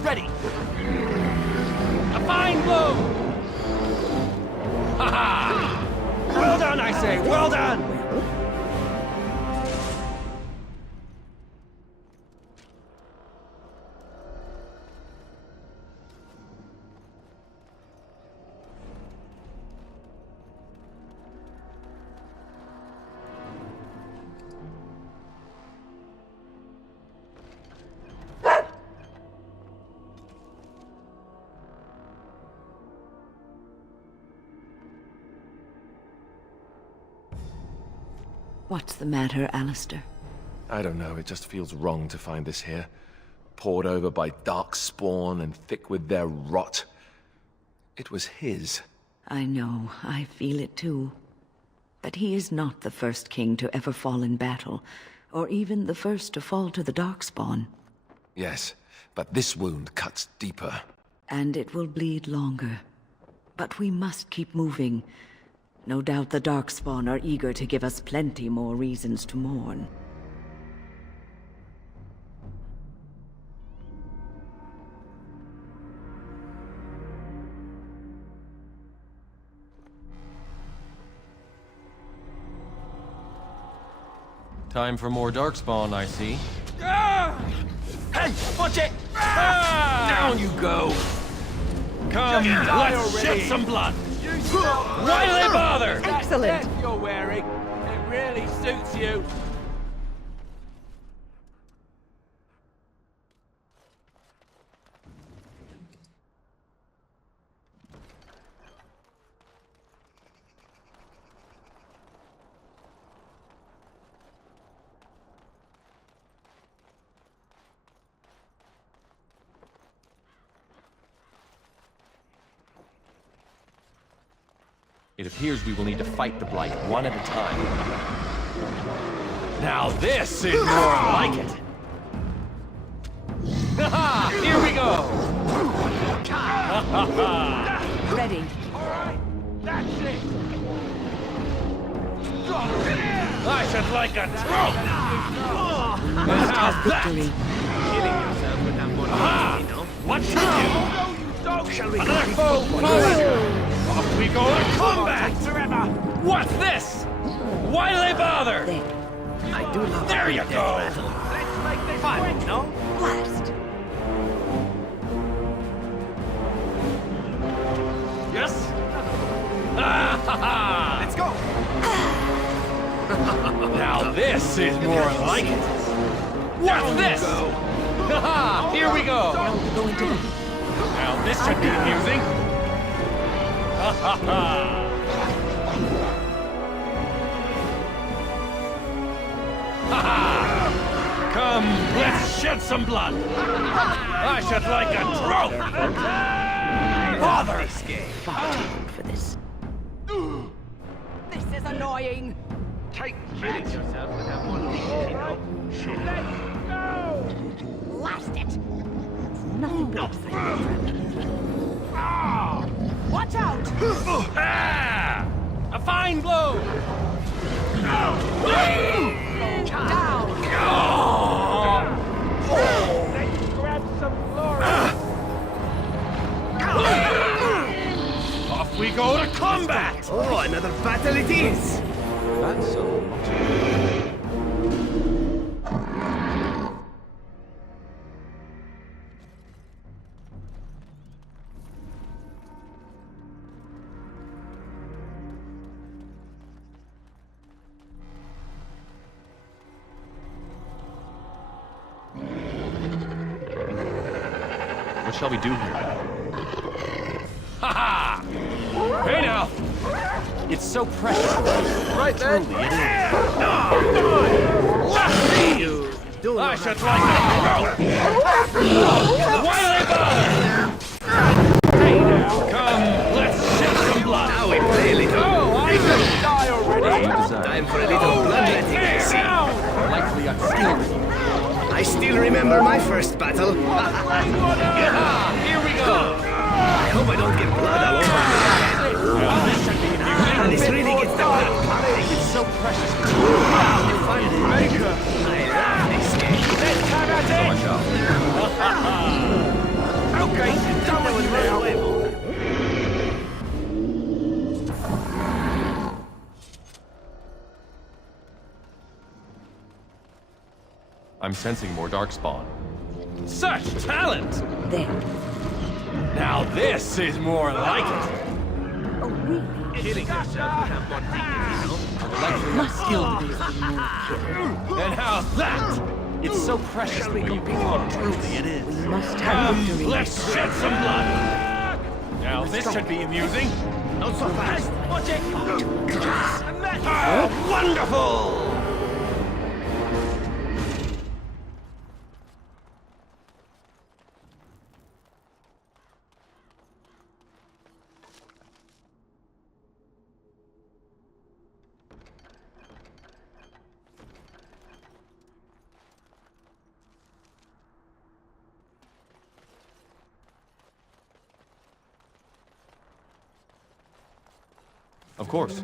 Ready! A fine blow! Ha ha! Well done, I say! Well done! What's the matter, Alistair? I don't know, it just feels wrong to find this here. Poured over by dark spawn and thick with their rot. It was his. I know, I feel it too. But he is not the first king to ever fall in battle, or even the first to fall to the Darkspawn. Yes, but this wound cuts deeper. And it will bleed longer. But we must keep moving. No doubt the Darkspawn are eager to give us plenty more reasons to mourn. Time for more Darkspawn, I see. Hey, watch it! Down you go! Come, let's shed some blood! Why do they bother? Excellent! That you're wearing, it really suits you. It appears we will need to fight the Blight one at a time. Now this is more like it! Ha-ha! Here we go! Ha-ha-ha! Ready. Alright, that's it! I should like a throat! Must have victory. Killing yourself with that one, you know? What should you? Shall we go? Another foe forward! Off we go to combat! Forever! What's this? Why do they bother? There. I do love There a you good go. battle. Let's make this Fun, quick! no? Blast. Yes? Ah-ha-ha! Let's go! Now this is more like it. What's this? Ha-ha! Here we go! Now this should be amusing. Ha-ha-ha! Ha-ha! Come, let's shed some blood. I should like a throat. Bother! Far too old for this. This is annoying. Take killing yourself with that one, you know? Let's go! Blast it. Nothing but excitement. Watch out. Ah! A fine blow! Down. Let's grab some glory! Off we go to combat! Oh, another battle it is! That's a lot. What shall we do here? Ha ha! Hey now! It's so precious. Right then! Truly, it is. You do I not should have like to Why do they bother? Hey now! Come, let's shed some blood. Now we play a little. Oh, I could Die already! Time for a little bloodletting, I see. Likely unskilled. I still remember my first battle. Yeah, here we go. I hope I don't get blood all over my head. Now this should be amusing. This really gets the blood pumping. It's so precious. Fun maker. I love this game. Let's have at So I it! shall. Okay, done with you now! I'm sensing more Darkspawn. Such talent! There. Now this is more like it. Oh, really? Killing yourself with that one thing, Must still be more kill. And how's that? It's so precious the way you perform. Truly it is. We must have victory. Let's shed some blood. Now this should be amusing. Not so fast. Watch it! Ah, wonderful! Of course.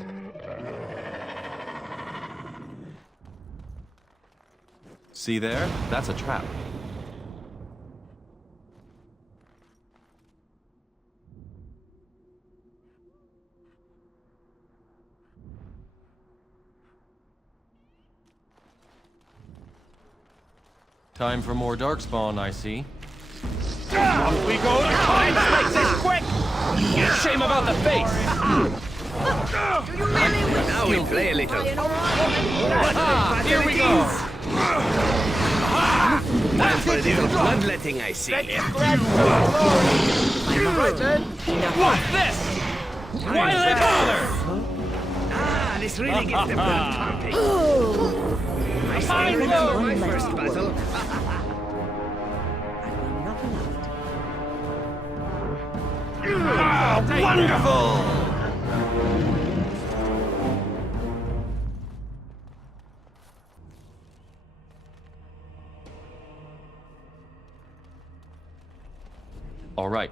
See there? That's a trap. Time for more darkspawn, I see. Off we go to combat! This quick! Shame about the face! Now we play a little. Here we go! Time for a little bloodletting, I see. What's this? Why do they bother? Ah, this really gets the blood pumping. I still remember my first battle. Wonderful! All right.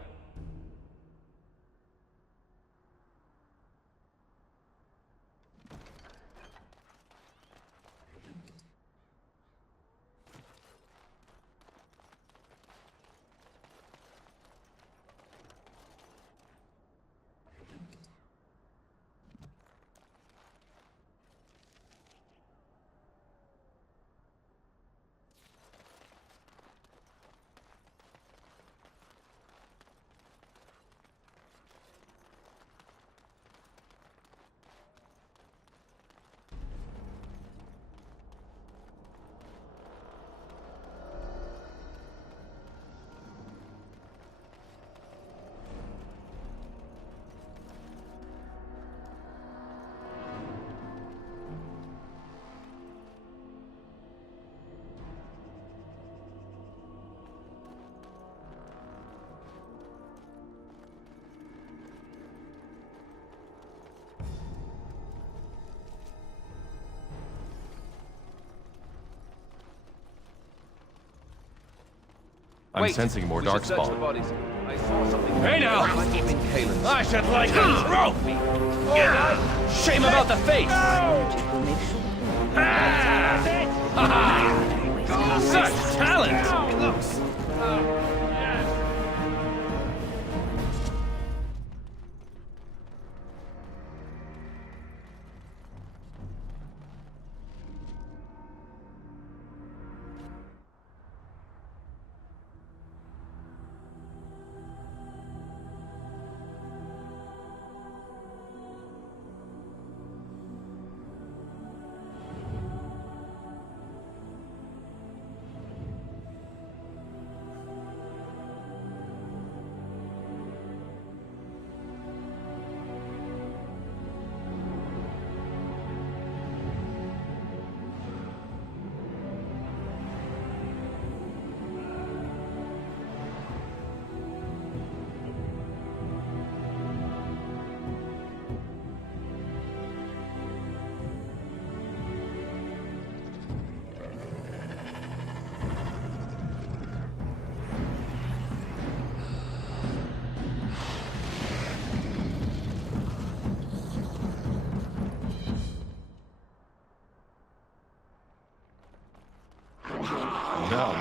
I'm sensing more darkspawn. I saw something. Hey now! I should like a trophy! Shame about the face! Such talent!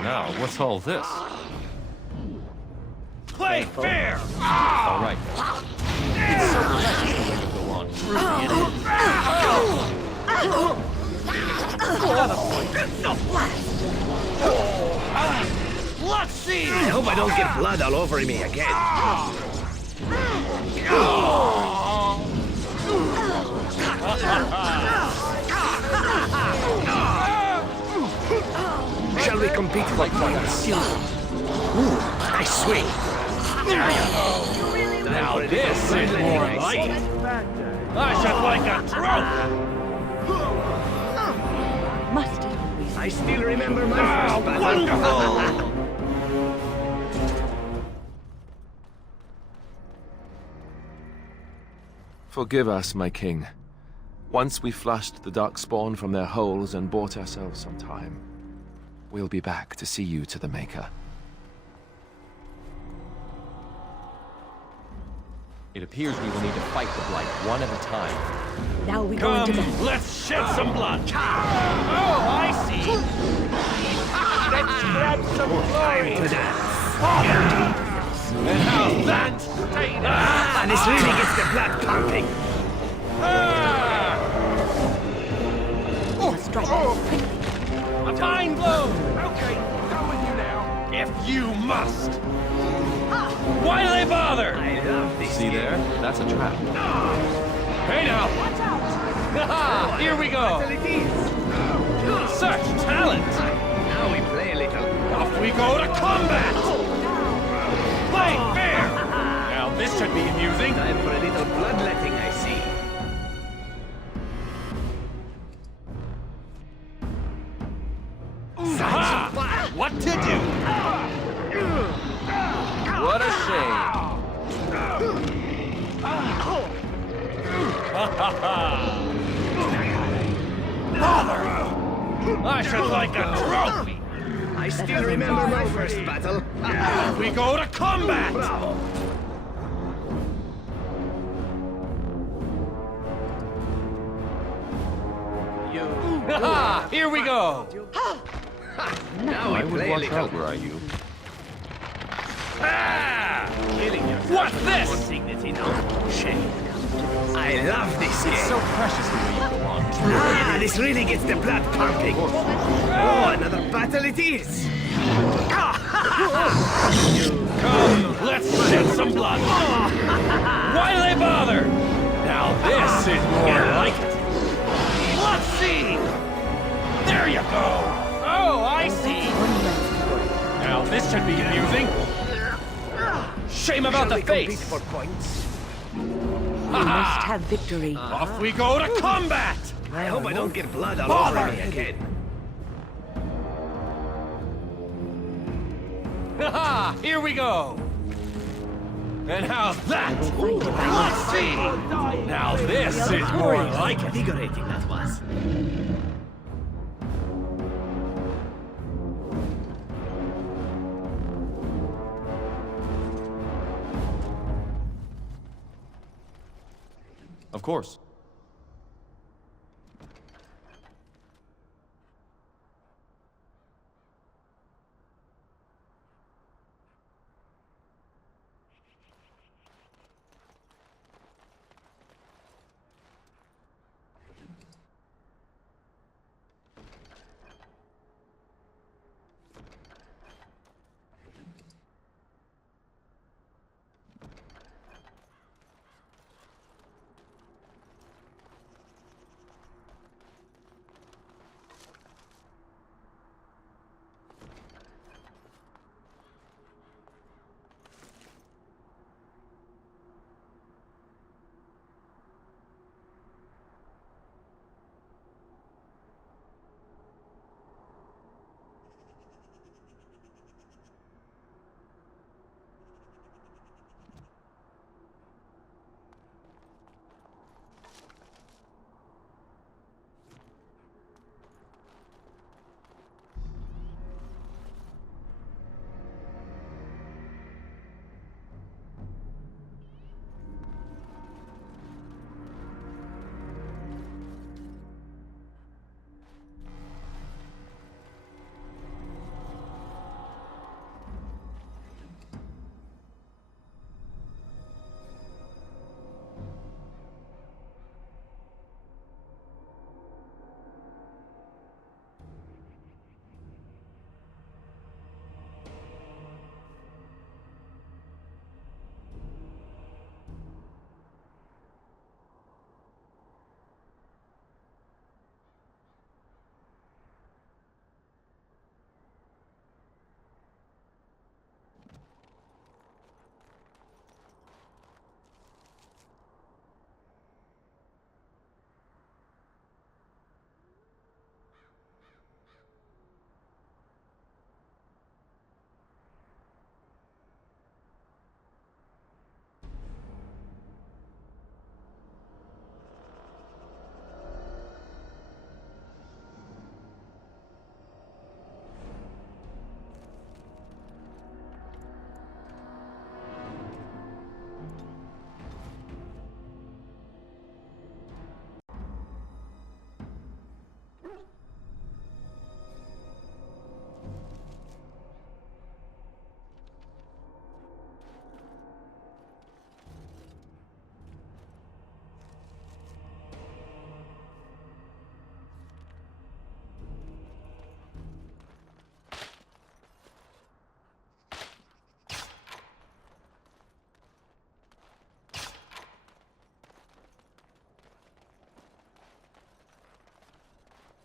Now, what's all this? Play fair! All right. It's so precious the way to go on. Let's see! I hope I don't get blood all over me again. Shall we compete for points? Ooh, nice swing. Now this is more like it. I should like a trophy! Must it always? I still remember my first battle. Wonderful! Forgive us, my king. Once we flushed the darkspawn from their holes and bought ourselves some time, we'll be back to see you to the Maker. It appears we will need to fight the Blight one at a time. Now we go into battle. Let's shed some blood! Oh, I see! Let's grab some glory! To dance. And how's that? This really gets the blood pumping. Let's strike quickly. A fine blow! Okay, come with you now. If you must! Why do they bother? I love this. See there? That's a trap. Hey now! Watch out! Haha! Here we go! Such talent! Now we play a little. Off we go to combat! Play fair! Now this should be amusing. Time for a little bloodletting, I see. Ha! What to do? What a shame. Bother! I should like a trophy! I still remember my first battle. We go to combat! Bravo. Haha! Here we go! Now we play a little. were I you? Killing yourself. What's this? More dignity, no? Shame. I love this game. So precious the way you go on. This really gets the blood pumping. Oh, another battle it is. Come, let's shed some blood! Why do they bother? Now this is more like it. Let's see! There you go! Oh, I see! Now this should be amusing. Shame about the face! For points. We must have victory. Off we go to combat! I hope I don't get blood all Bother. over me again. Haha! Here we go! And how's that? Let's see! Now this is more like it. Invigorating that was. Of course.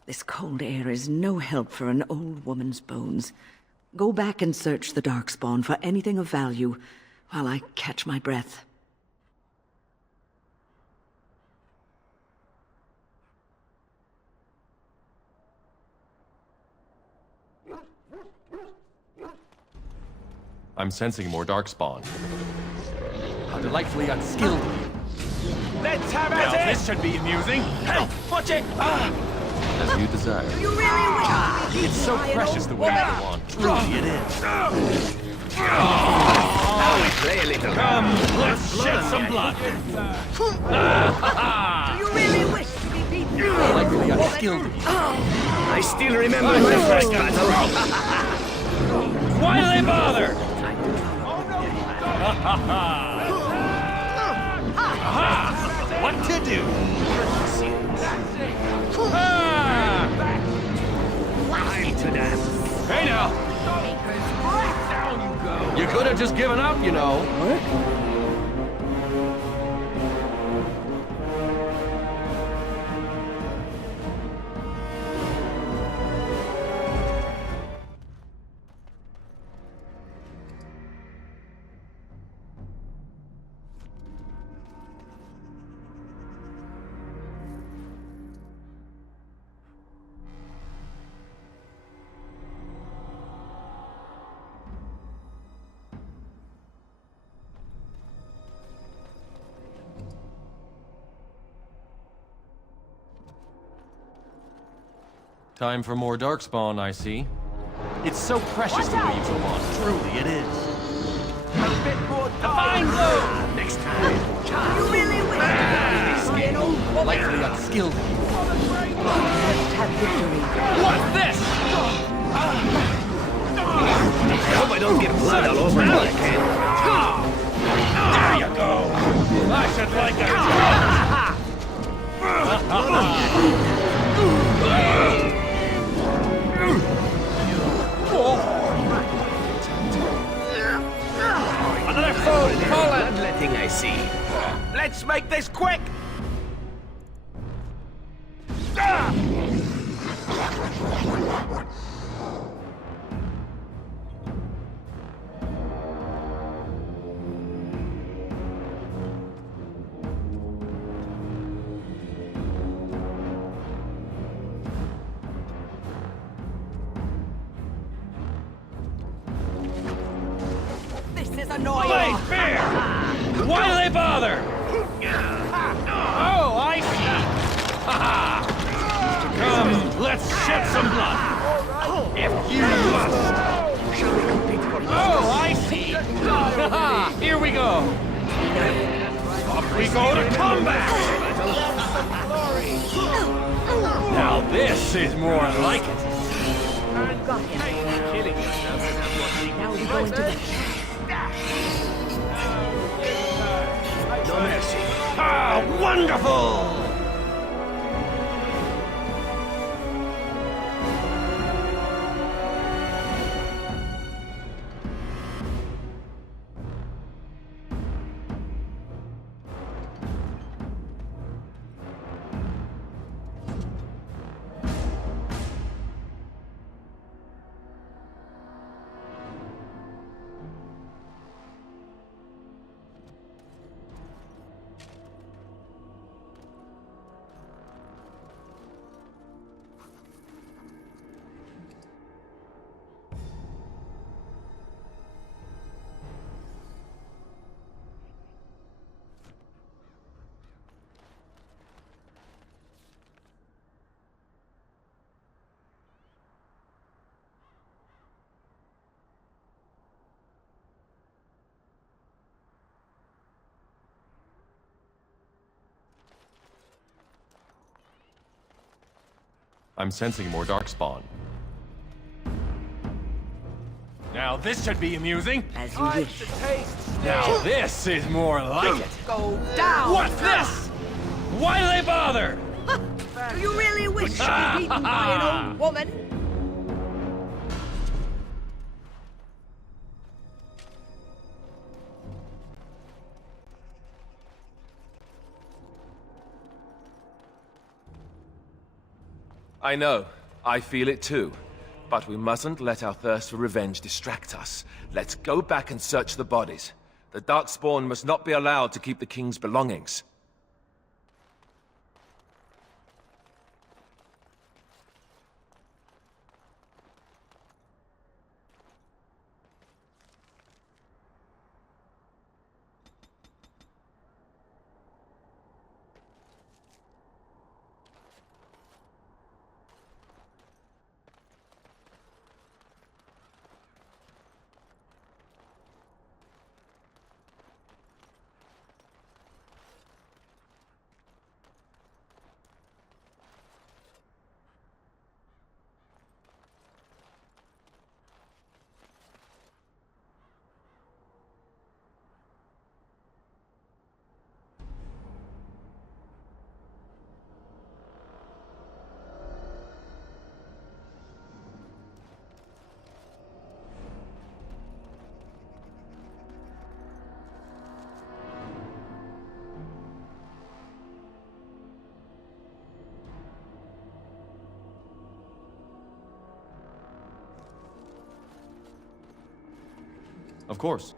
This cold air is no help for an old woman's bones. Go back and search the Darkspawn for anything of value while I catch my breath. I'm sensing more Darkspawn. How delightfully unskilled. Let's have Now, at it! this should be amusing. Hey, watch it! As you desire. You really wish to be It's so precious the way you go on. Truly it is. Now we play a little. Come, let's shed some blood. You really wish to be beaten? Delightfully unskilled. I still remember my first battle. Why do they bother? Aha! What to do? I'm to them. Hey now! Down you go! You could have just given up, you know. Time for more Darkspawn, I see. It's so precious the way you go on. Truly it is. A bit more Fine blow! Next time. You really wish Delightfully unskilled. Let's have victory. What's this? I hope I don't get blood all over my head. There you go! I should like Another foe fallen! Bloodletting, I see. Let's make this quick! This is annoying. Play fair! Why do they bother? Oh, I see! Come, let's shed some blood! If you must! Oh, I see! Here we go! Off we go to combat! Now this is more like it! Got him. Now we go into the... No mercy. Ah, wonderful! I'm sensing more Darkspawn. Now this should be amusing. As you wish. Now this is more like it. Go down! What's this? Why do they bother? Do you really wish to be beaten by an old woman? I know. I feel it too. But we mustn't let our thirst for revenge distract us. Let's go back and search the bodies. The Darkspawn must not be allowed to keep the King's belongings. Of course.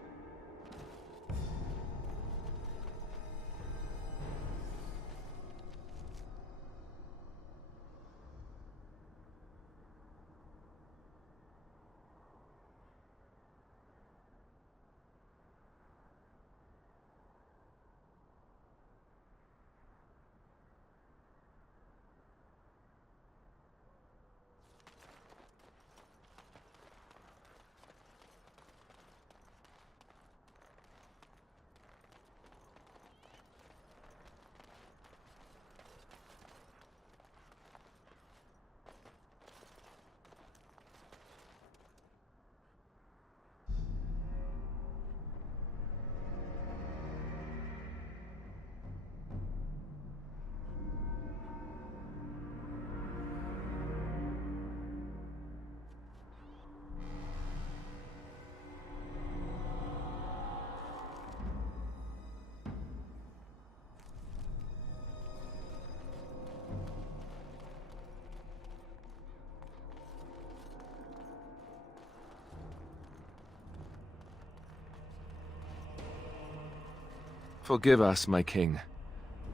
Forgive us, my king.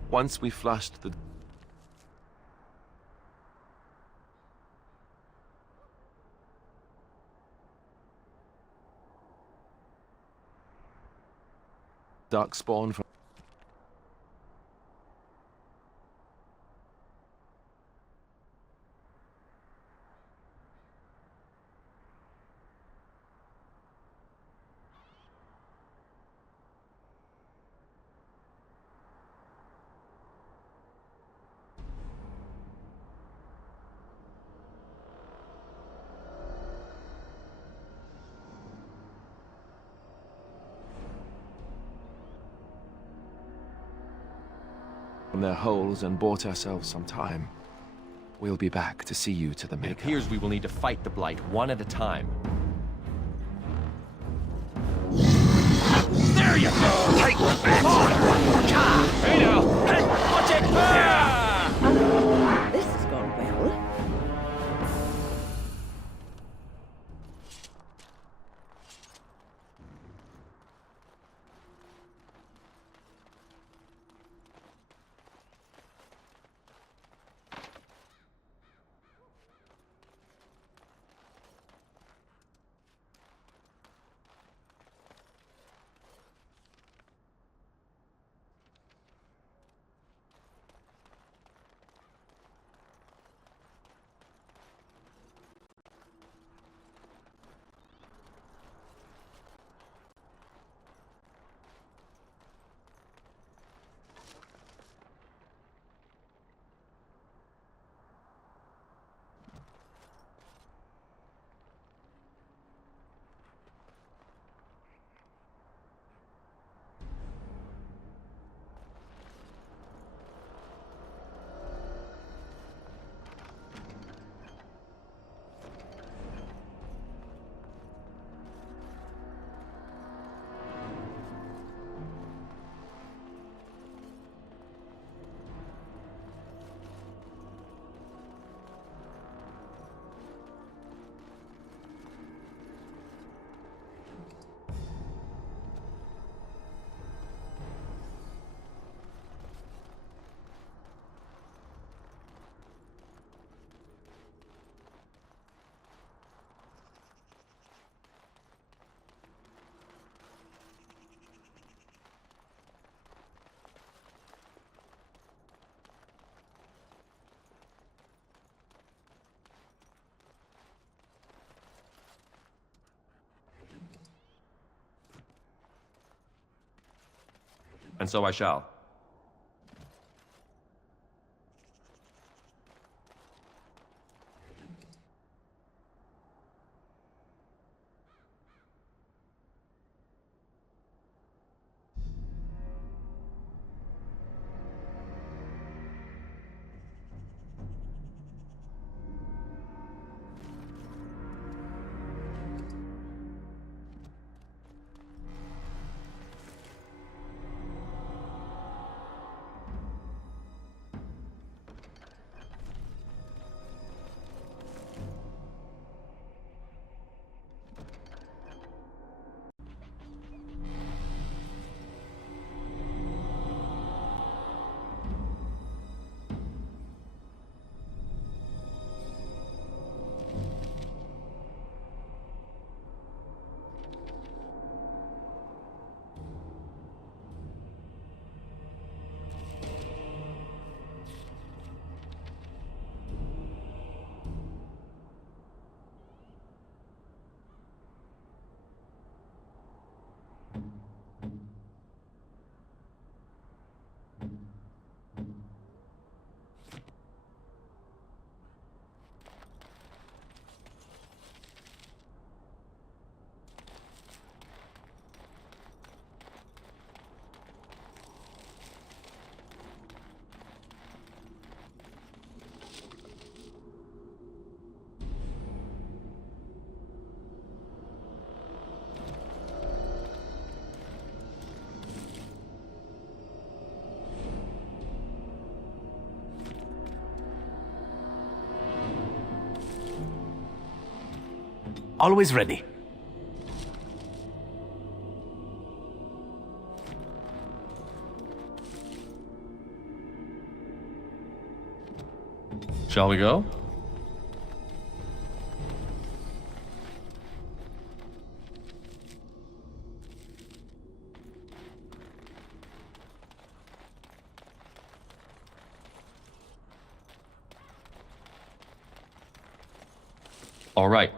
Once we flushed the... Darkspawn from... from their holes and bought ourselves some time. We'll be back to see you to the Maker. It appears we will need to fight the Blight one at a time. There you go! Take the best! Hey now! Watch it! This has gone well. And so I shall. Always ready. Shall we go? All right.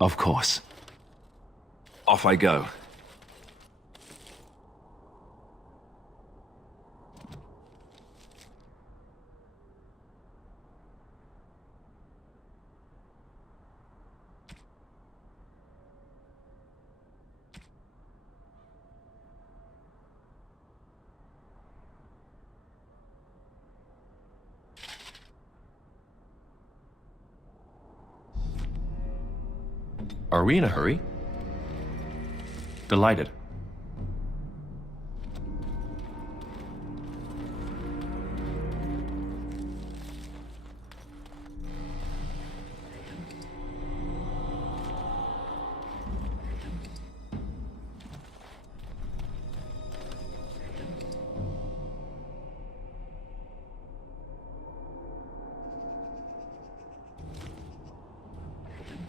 Of course. Off I go. Are we in a hurry? Delighted.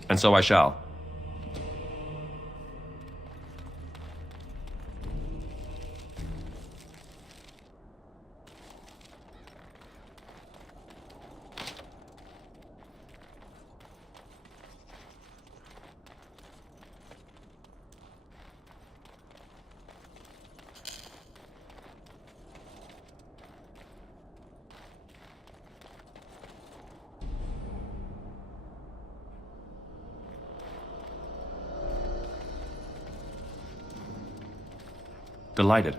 And so I shall. Delighted.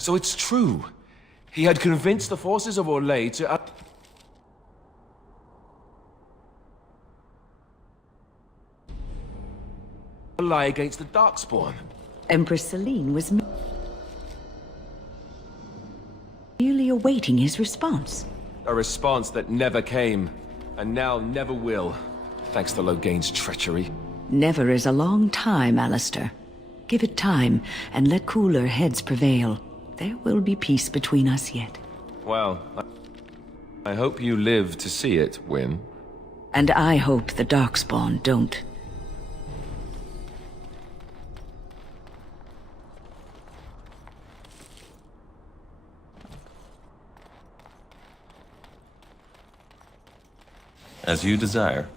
So it's true. He had convinced the forces of Orlais to... ally against the Darkspawn. Empress Celine was merely awaiting his response. A response that never came, and now never will, thanks to Loghain's treachery. Never is a long time, Alistair. Give it time, and let cooler heads prevail. There will be peace between us yet. Well, I hope you live to see it, Wynne. And I hope the Darkspawn don't. As you desire.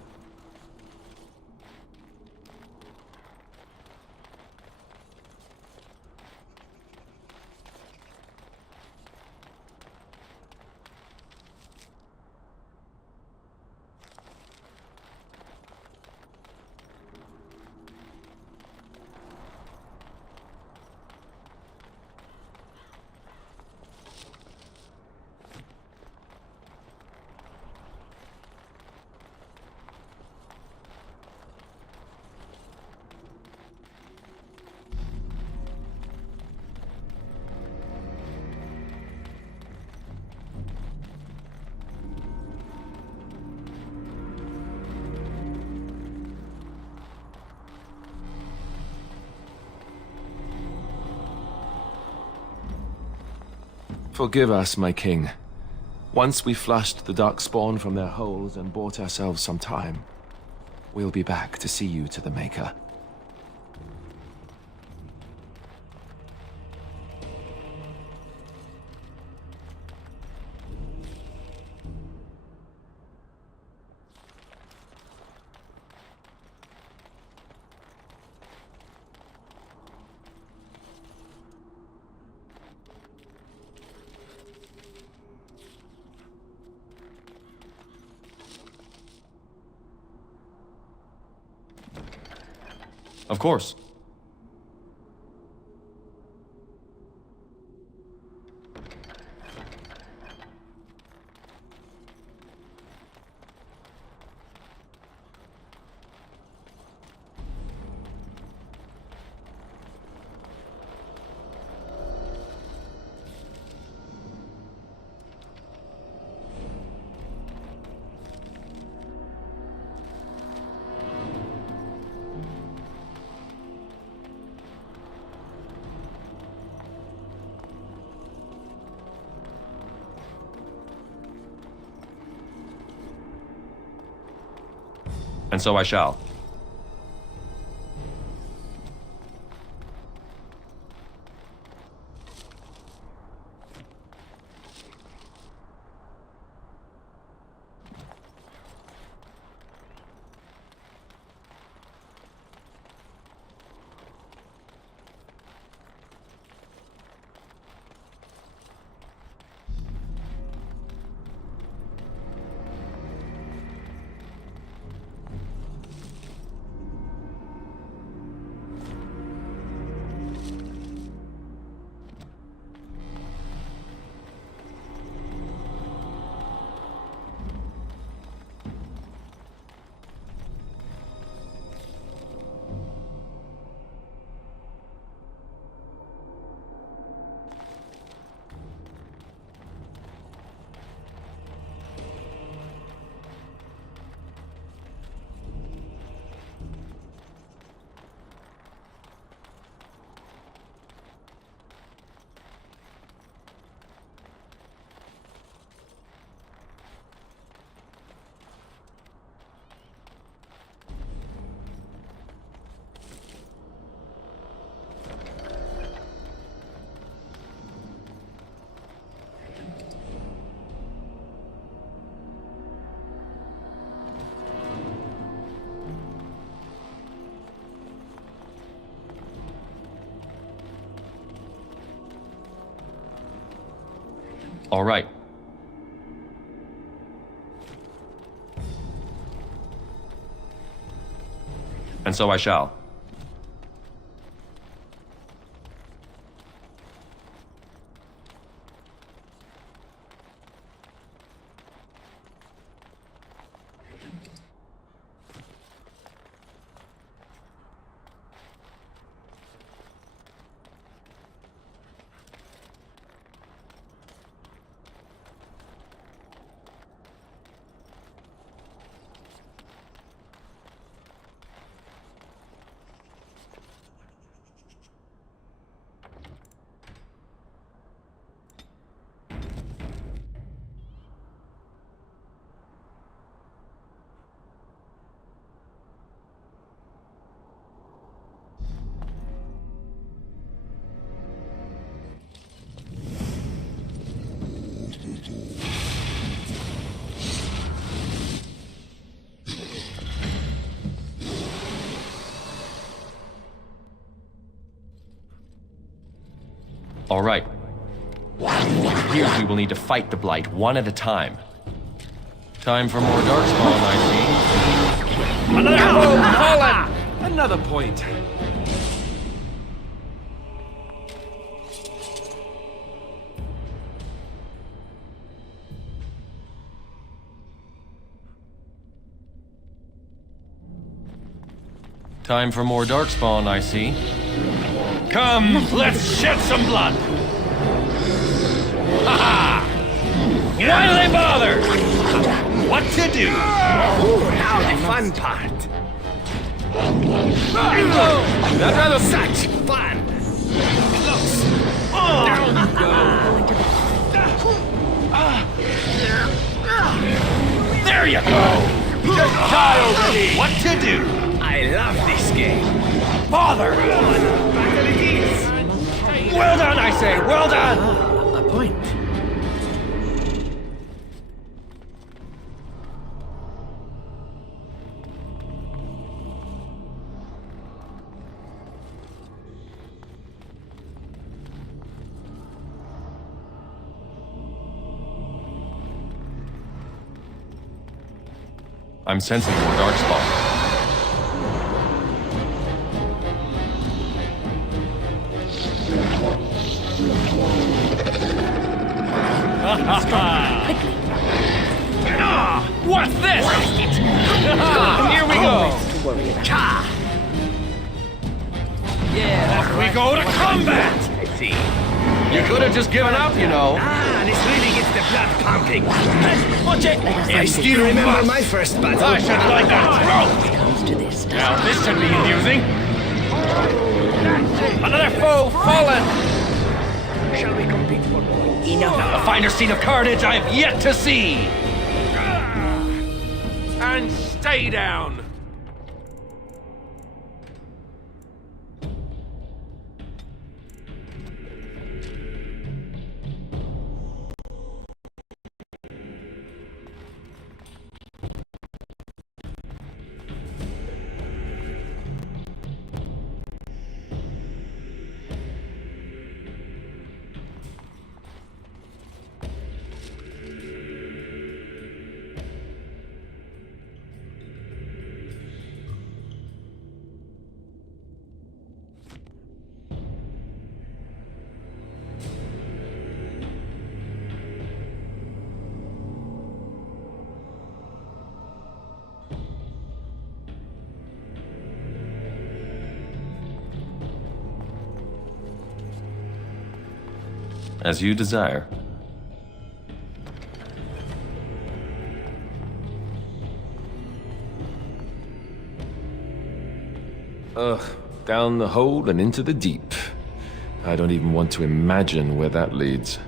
Forgive us, my king. Once we flushed the Darkspawn from their holes and bought ourselves some time, we'll be back to see you to the Maker. Of course. And so I shall. All right. And so I shall. All right. Here we will need to fight the Blight one at a time. Time for more Darkspawn, I see. Another foe fallen! Another point. Time for more Darkspawn, I see. Come, let's shed some blood! Ha ha! Why do they bother? What to do? Ooh, now the fun part. That's rather Such fun! Close! down you go. There you go! Just die already! What to do? I love this game. Bother! Battle it is. Well done, I say! Well done! A point. I'm sensing more Darkspawn. What's this? Here we go! Yeah, we go to combat! I see. You could have just given up, you know. This really gets the blood pumping. Watch it! I still remember my first battle. I should like that throat! Comes to this. Now this should be amusing. Another foe fallen! Shall we compete for points? A finer scene of carnage I have yet to see! And stay down! As you desire. Down the hole and into the deep. I don't even want to imagine where that leads.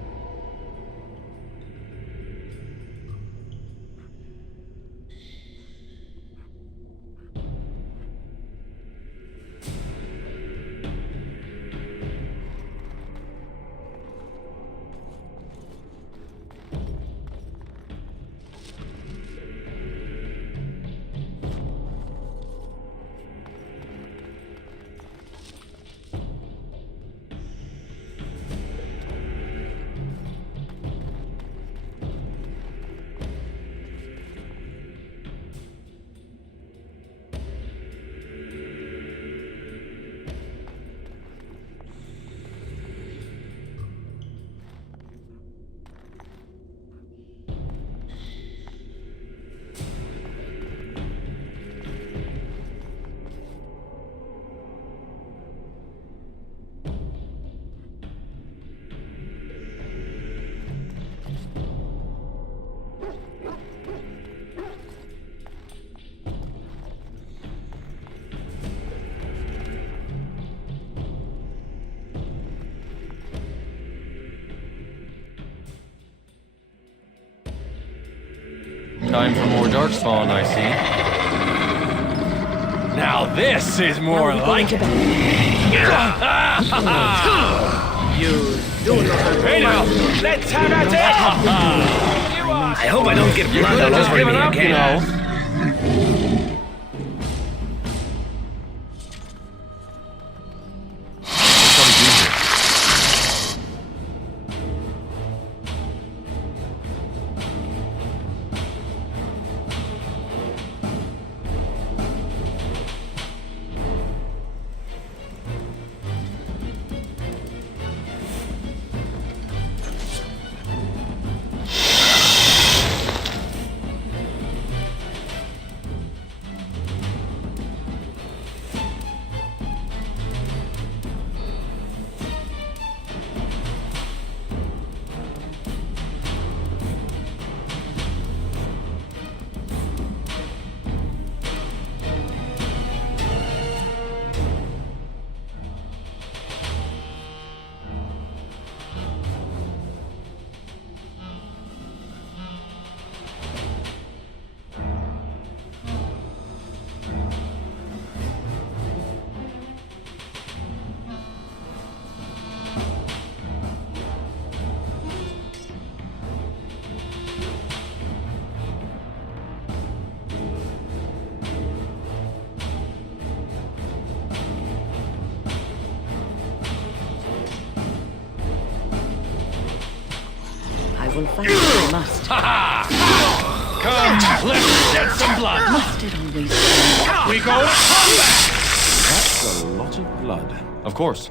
Time for more Darkspawn, I see. Now this is more like it. You do not Hey now, let's have at it! I hope I don't get blood all over me again. will fight if we must. Come, let's shed some blood. Must it always be? We go to combat! That's a lot of blood. Of course.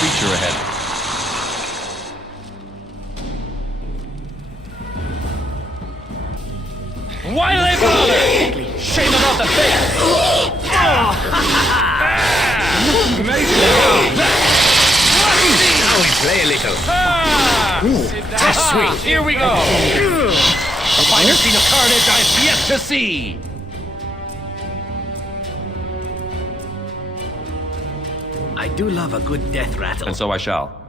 Creature ahead. Why they bother? Shame about the face! Now we play a little. That's sweet. Here we go. A finer scene of carnage I've yet to see. I do love a good death rattle. And so I shall.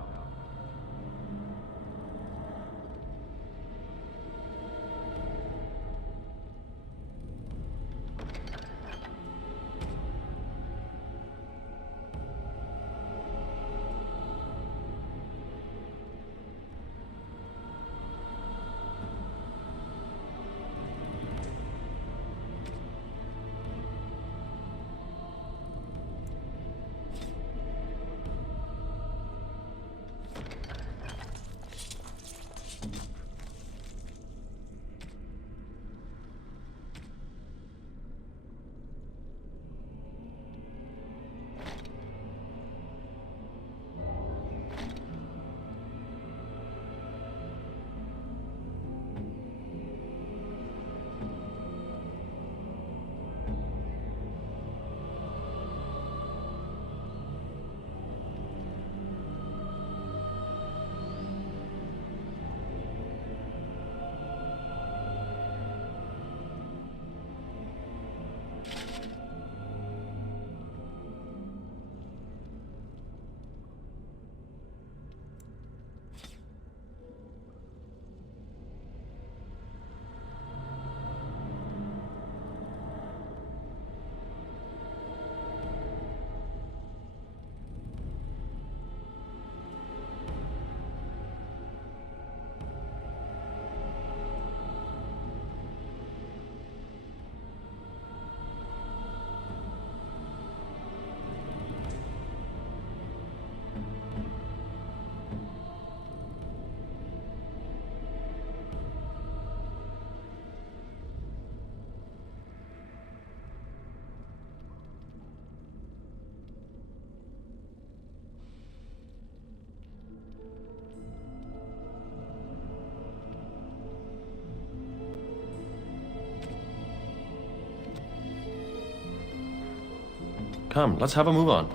Come, let's have a move on.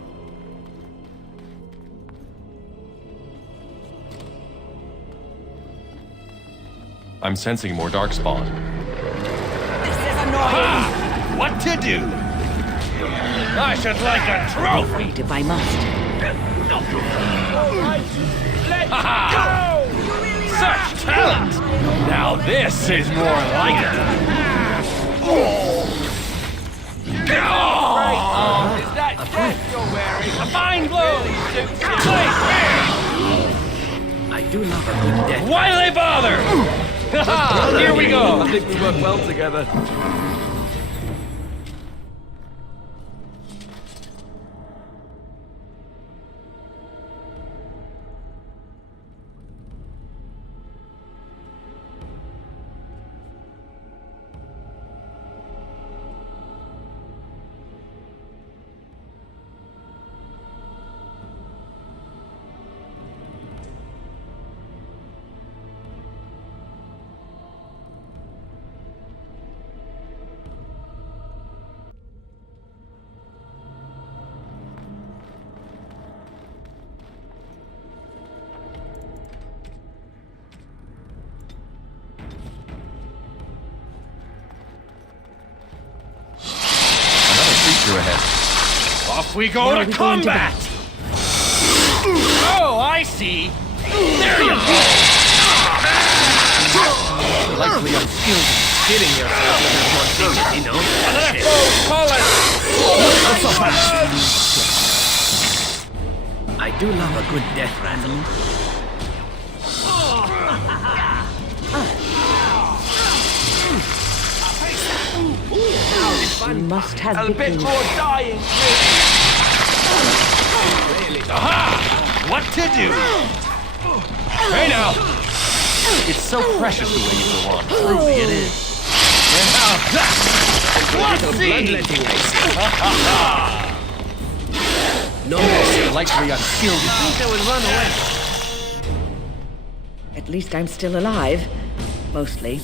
I'm sensing more darkspawn. This is annoying. What to do? I should like a trophy. Wait if I must. All right, let's go! Such talent! Now this is more like it. Is that death you're wearing? A fine blow! I do love a good death. Why they bother? Here we go! I think we work well together. We go to combat! Oh, I see! There you go! Likely unskilled. Kidding yourself with that one thing, you know? Another foe's fallen! Not so fast! I do love a good death rattle. You must have A bit victory. more dying, Aha! What to do? Hey now! It's so precious the way you go on. It is. And now that! Let's see! Bloodletting, I see. No, Likely unskilled. I think I will run away. At least I'm still alive. Mostly.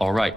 All right.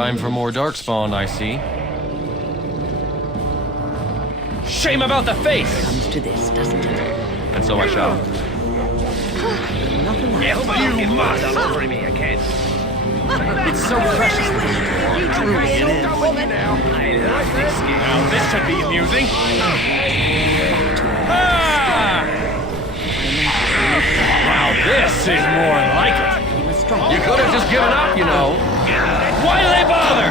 Time for more darkspawn, I see. Shame about the face! Comes to this, doesn't it? And so I shall. You must over me again. It's so precious that you I love this game. Now this should be amusing. Ah! Now this is more like it. You could have just given up, you know. Why did they bother?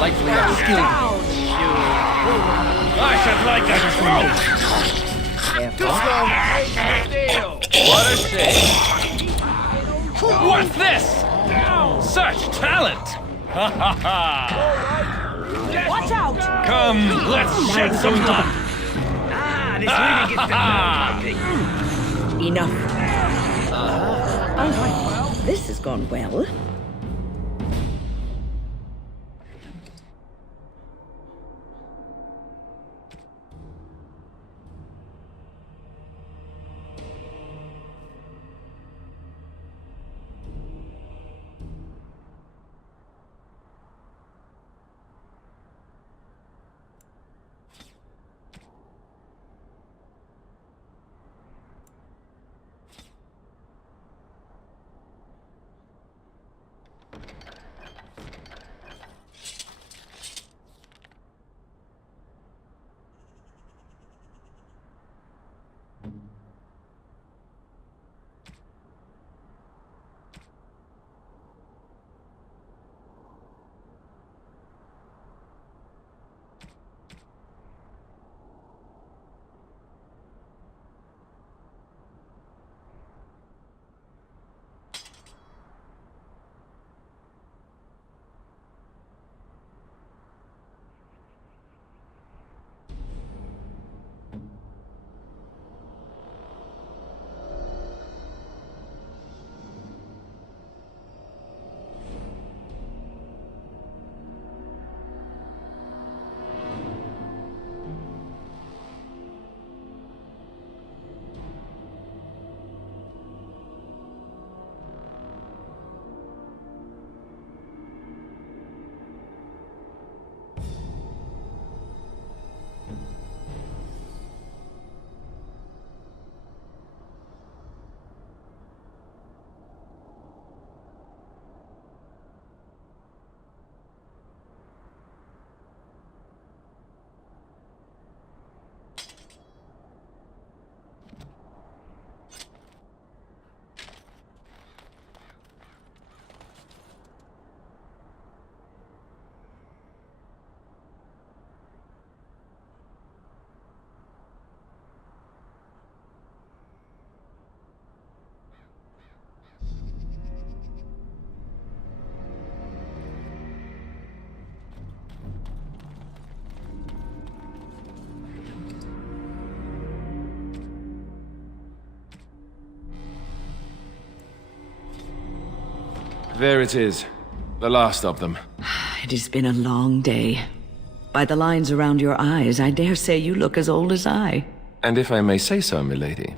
Likely upskilled. I should like that throat. What a shame. What's this? Such talent! Ha ha ha! Watch out! Come, let's shed some blood! This really gets the Enough. All right. This has gone well. There it is. The last of them. It has been a long day. By the lines around your eyes, I dare say you look as old as I. And if I may say so, milady,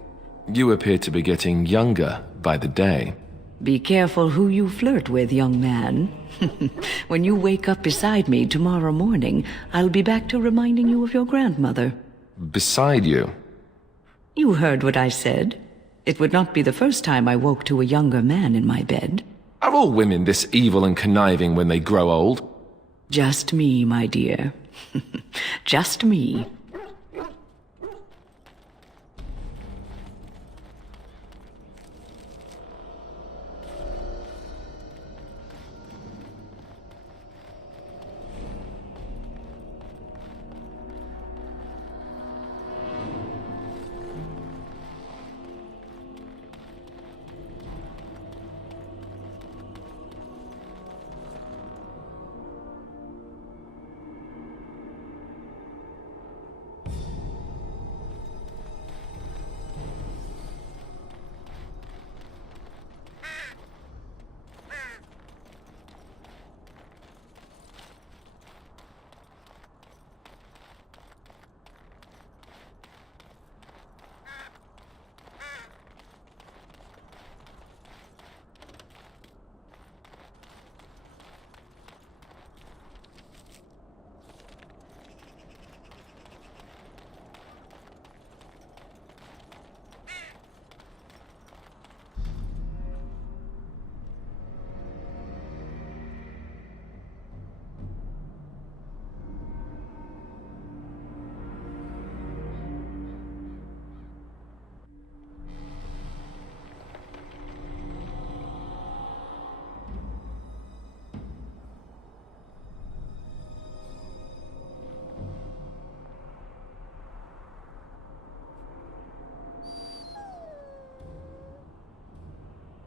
you appear to be getting younger by the day. Be careful who you flirt with, young man. When you wake up beside me tomorrow morning, I'll be back to reminding you of your grandmother. Beside you? You heard what I said. It would not be the first time I woke to a younger man in my bed. Are all women this evil and conniving when they grow old? Just me, my dear. Just me.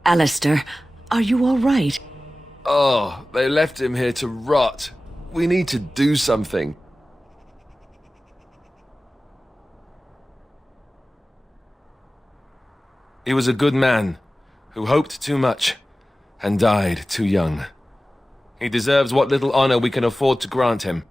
Alistair, are you all right? Oh, they left him here to rot. We need to do something. He was a good man, who hoped too much, and died too young. He deserves what little honor we can afford to grant him.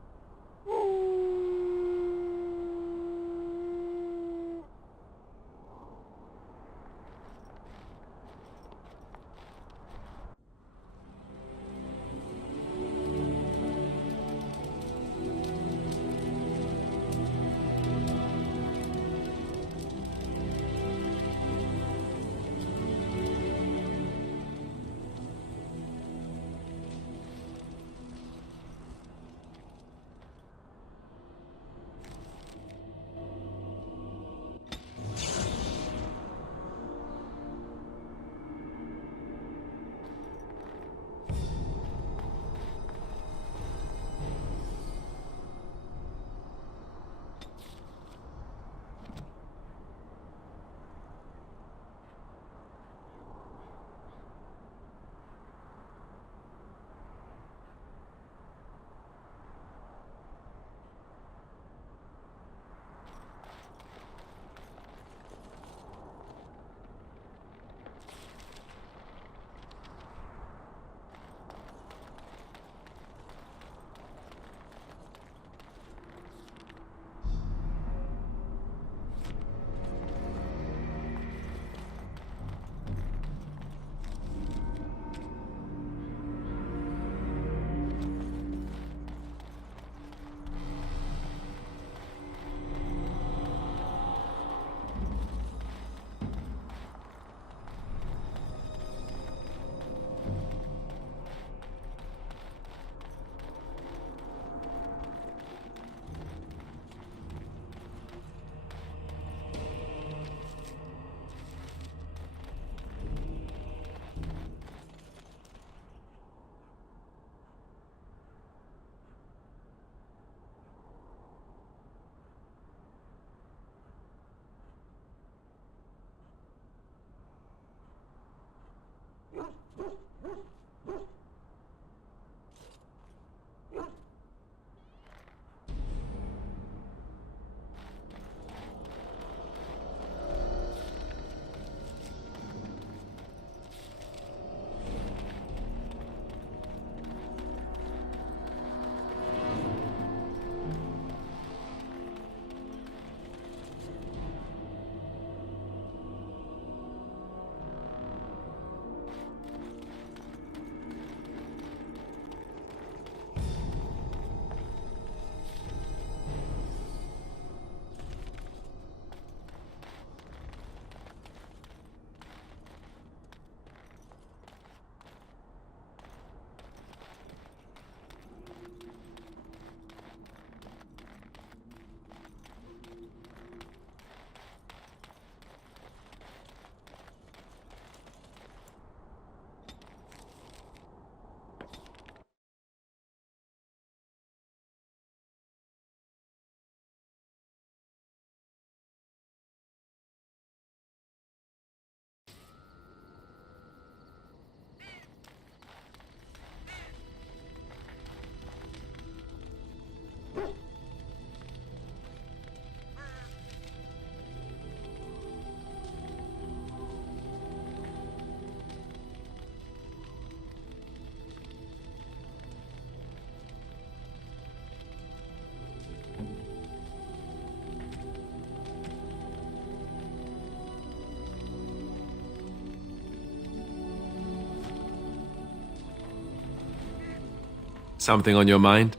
Something on your mind?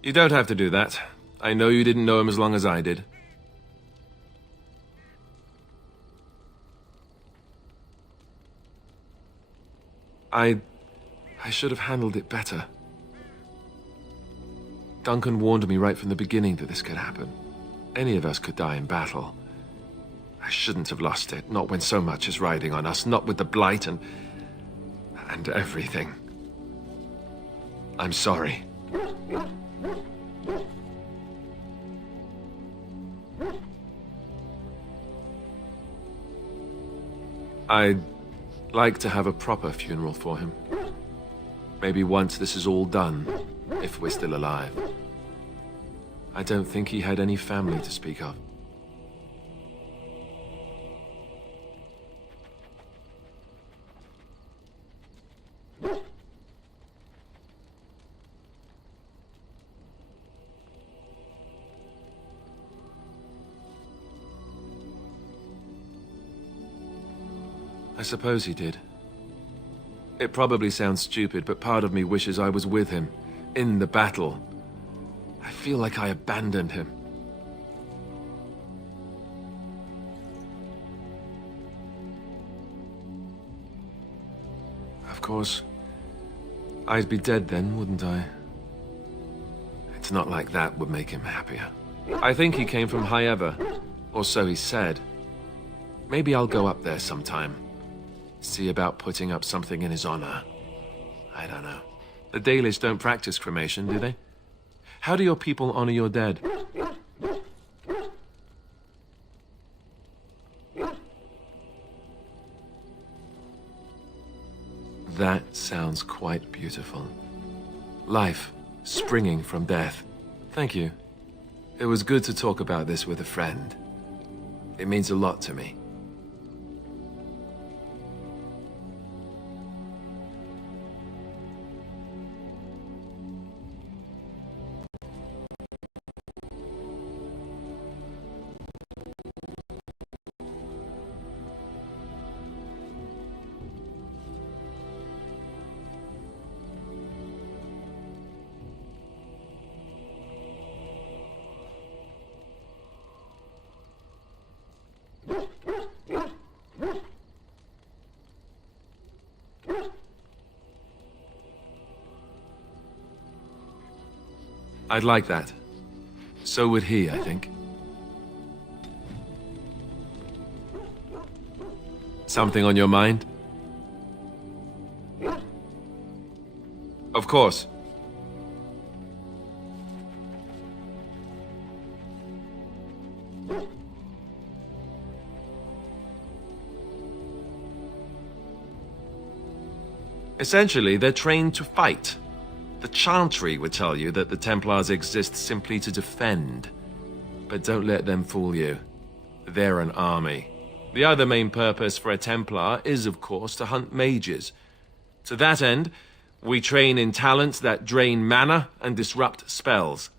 You don't have to do that. I know you didn't know him as long as I did. I should have handled it better. Duncan warned me right from the beginning that this could happen. Any of us could die in battle. I shouldn't have lost it, not when so much is riding on us, not with the Blight and everything. I'm sorry. like to have a proper funeral for him. Maybe once this is all done, if we're still alive. I don't think he had any family to speak of. I suppose he did. It probably sounds stupid, but part of me wishes I was with him, in the battle. I feel like I abandoned him. Of course, I'd be dead then, wouldn't I? It's not like that would make him happier. I think he came from Highever, or so he said. Maybe I'll go up there sometime. See about putting up something in his honor. I don't know. The Dalish don't practice cremation, do they? How do your people honor your dead? That sounds quite beautiful. Life springing from death. Thank you. It was good to talk about this with a friend. It means a lot to me. I'd like that. So would he, I think. Something on your mind? Of course. Essentially, they're trained to fight. The Chantry would tell you that the Templars exist simply to defend. But don't let them fool you. They're an army. The other main purpose for a Templar is, of course, to hunt mages. To that end, we train in talents that drain mana and disrupt spells.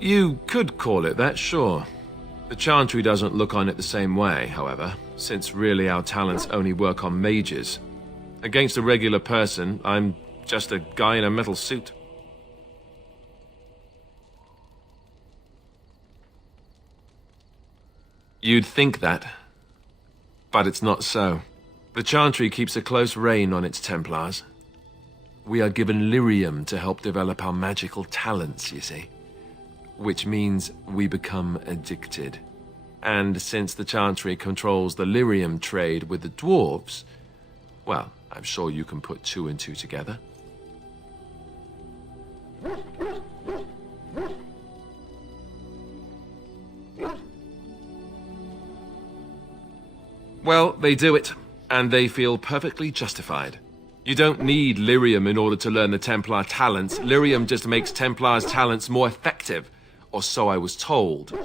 You could call it that, sure. The Chantry doesn't look on it the same way, however, since really our talents only work on mages. Against a regular person, I'm just a guy in a metal suit. You'd think that, but it's not so. The Chantry keeps a close rein on its Templars. We are given lyrium to help develop our magical talents, you see. Which means we become addicted. And since the Chantry controls the lyrium trade with the dwarves, well, I'm sure you can put two and two together. Well, they do it, and they feel perfectly justified. You don't need lyrium in order to learn the Templar talents. Lyrium just makes Templars' talents more effective. Or so I was told.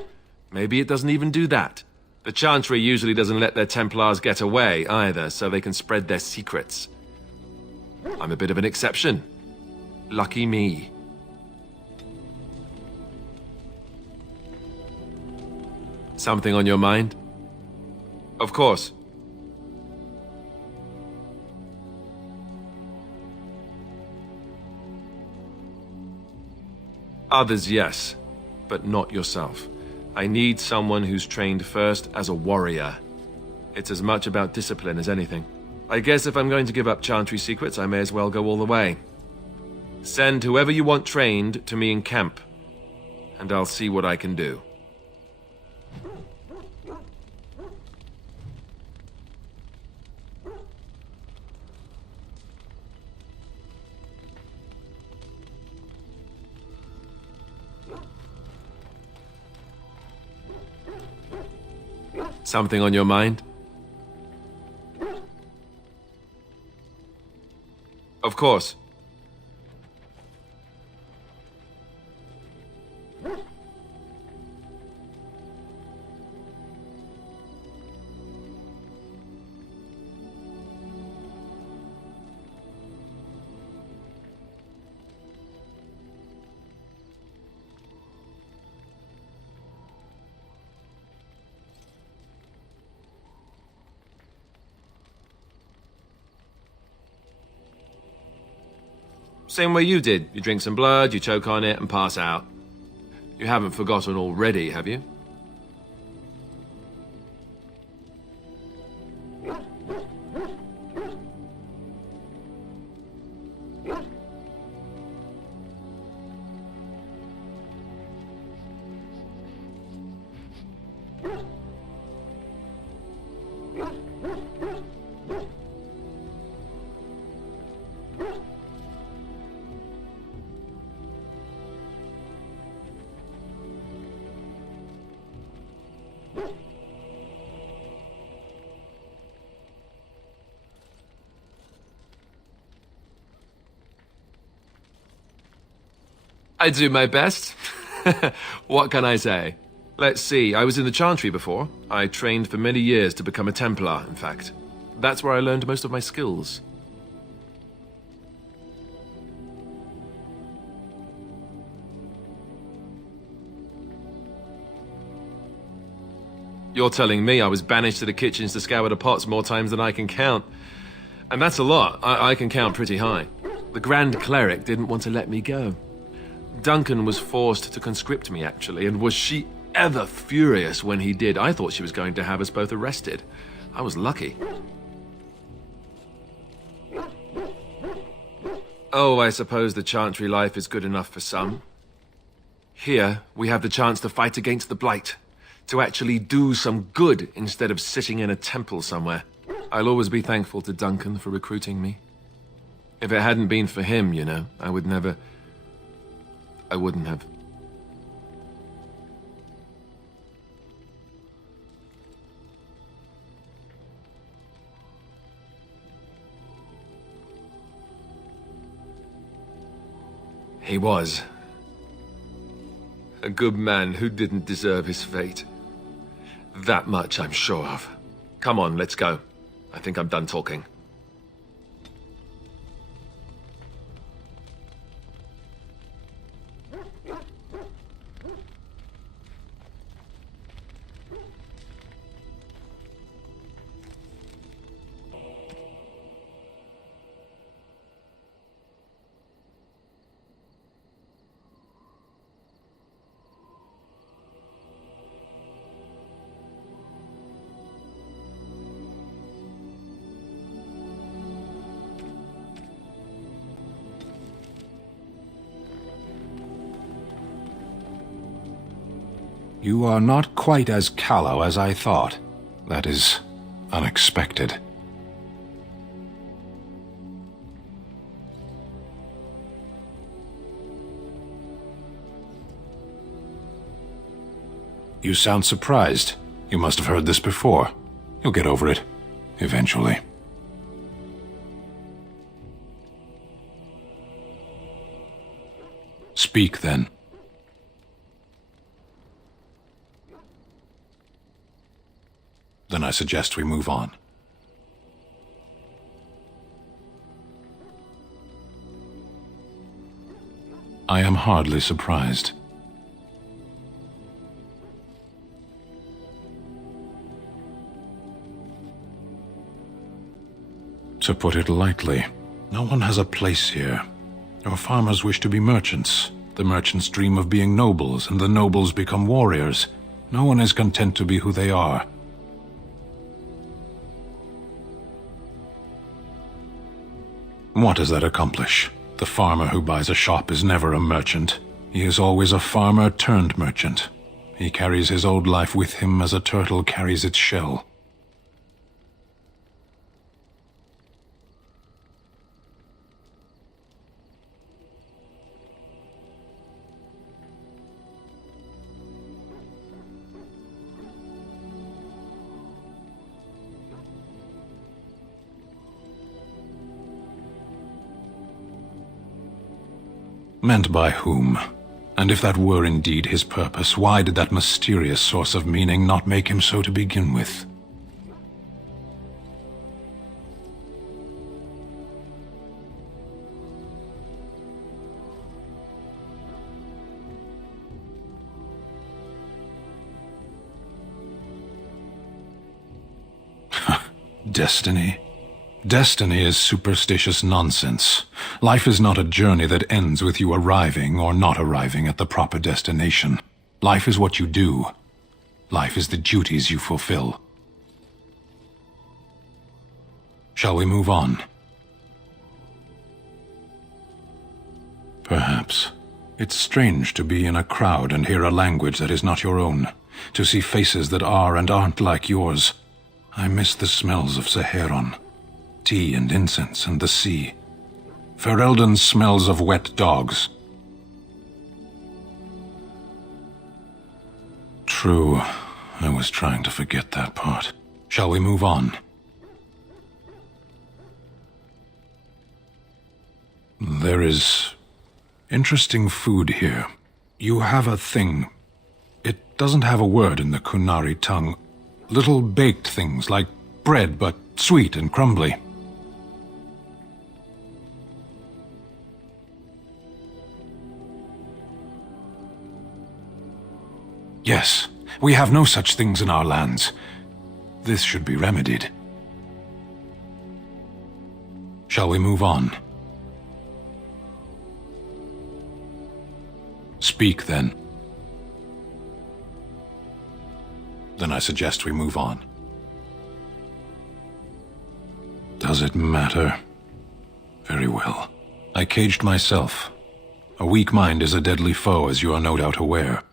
Maybe it doesn't even do that. The Chantry usually doesn't let their Templars get away either, so they can spread their secrets. I'm a bit of an exception. Lucky me. Something on your mind? Of course. Others, yes. But not yourself. I need someone who's trained first as a warrior. It's as much about discipline as anything. I guess if I'm going to give up Chantry secrets, I may as well go all the way. Send whoever you want trained to me in camp, and I'll see what I can do. Something on your mind? Of course. Same way you did. You drink some blood, you choke on it, and pass out. You haven't forgotten already, have you? I do my best. What can I say? Let's see, I was in the Chantry before. I trained for many years to become a Templar, in fact. That's where I learned most of my skills. You're telling me I was banished to the kitchens to scour the pots more times than I can count. And that's a lot. I can count pretty high. The Grand Cleric didn't want to let me go. Duncan was forced to conscript me, actually, and was she ever furious when he did. I thought she was going to have us both arrested. I was lucky. Oh, I suppose the Chantry life is good enough for some. Here, we have the chance to fight against the Blight, to actually do some good instead of sitting in a temple somewhere. I'll always be thankful to Duncan for recruiting me. If it hadn't been for him, you know, I wouldn't have. He was. A good man who didn't deserve his fate. That much I'm sure of. Come on, let's go. I think I'm done talking. You are not quite as callow as I thought. That is unexpected. You sound surprised. You must have heard this before. You'll get over it, eventually. Speak, then. Then I suggest we move on. I am hardly surprised. To put it lightly, no one has a place here. Your farmers wish to be merchants. The merchants dream of being nobles, and the nobles become warriors. No one is content to be who they are. What does that accomplish? The farmer who buys a shop is never a merchant. He is always a farmer turned merchant. He carries his old life with him as a turtle carries its shell. Meant by whom? And if that were indeed his purpose, why did that mysterious source of meaning not make him so to begin with? Destiny? Destiny is superstitious nonsense. Life is not a journey that ends with you arriving or not arriving at the proper destination. Life is what you do. Life is the duties you fulfill. Shall we move on? Perhaps. It's strange to be in a crowd and hear a language that is not your own, to see faces that are and aren't like yours. I miss the smells of Saharon. Tea and incense and the sea. Ferelden smells of wet dogs. True, I was trying to forget that part. Shall we move on? There is interesting food here. You have a thing. It doesn't have a word in the Kunari tongue. Little baked things like bread, but sweet and crumbly. Yes, we have no such things in our lands. This should be remedied. Shall we move on? Speak, then. Then I suggest we move on. Does it matter? Very well. I caged myself. A weak mind is a deadly foe, as you are no doubt aware.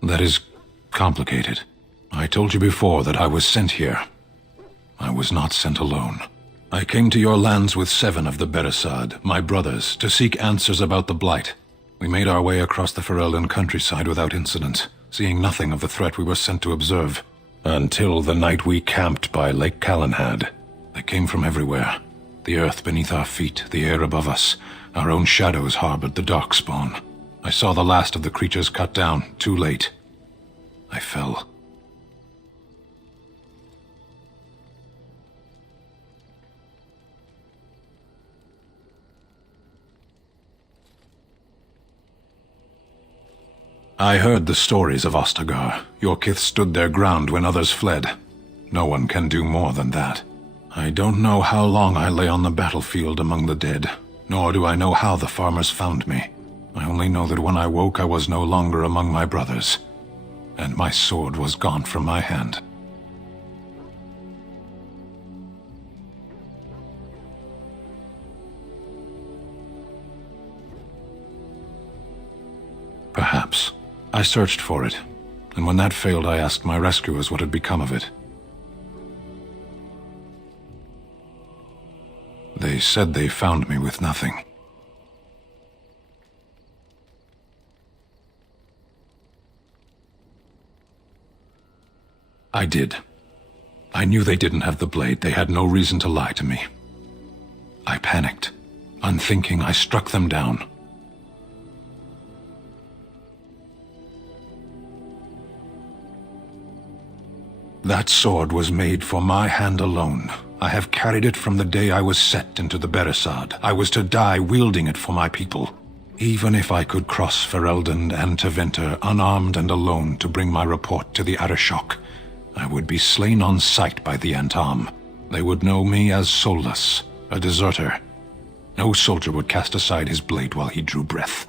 That is complicated. I told you before that I was sent here. I was not sent alone. I came to your lands with 7 of the Beresad, my brothers, to seek answers about the Blight. We made our way across the Ferelden countryside without incident, seeing nothing of the threat we were sent to observe. Until the night we camped by Lake Calenhad. They came from everywhere. The earth beneath our feet, the air above us. Our own shadows harbored the darkspawn. I saw the last of the creatures cut down, too late. I fell. I heard the stories of Ostagar. Your kith stood their ground when others fled. No one can do more than that. I don't know how long I lay on the battlefield among the dead, nor do I know how the farmers found me. I only know that when I woke I was no longer among my brothers, and my sword was gone from my hand. Perhaps. I searched for it, and when that failed I asked my rescuers what had become of it. They said they found me with nothing. I did. I knew they didn't have the blade. They had no reason to lie to me. I panicked. Unthinking, I struck them down. That sword was made for my hand alone. I have carried it from the day I was set into the Beresad. I was to die wielding it for my people. Even if I could cross Ferelden and Tevinter unarmed and alone to bring my report to the Arishok, I would be slain on sight by the Antam. They would know me as soulless, a deserter. No soldier would cast aside his blade while he drew breath.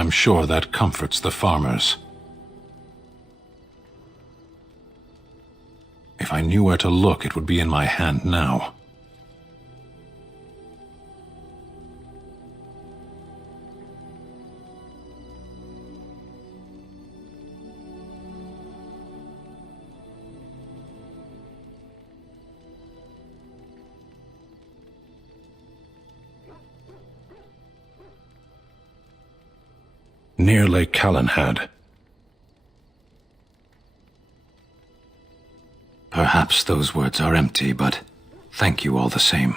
I'm sure that comforts the farmers. If I knew where to look, it would be in my hand now. Near Lake Callanhad. Perhaps those words are empty, but thank you all the same.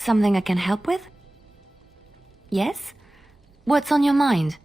Something I can help with? Yes? What's on your mind?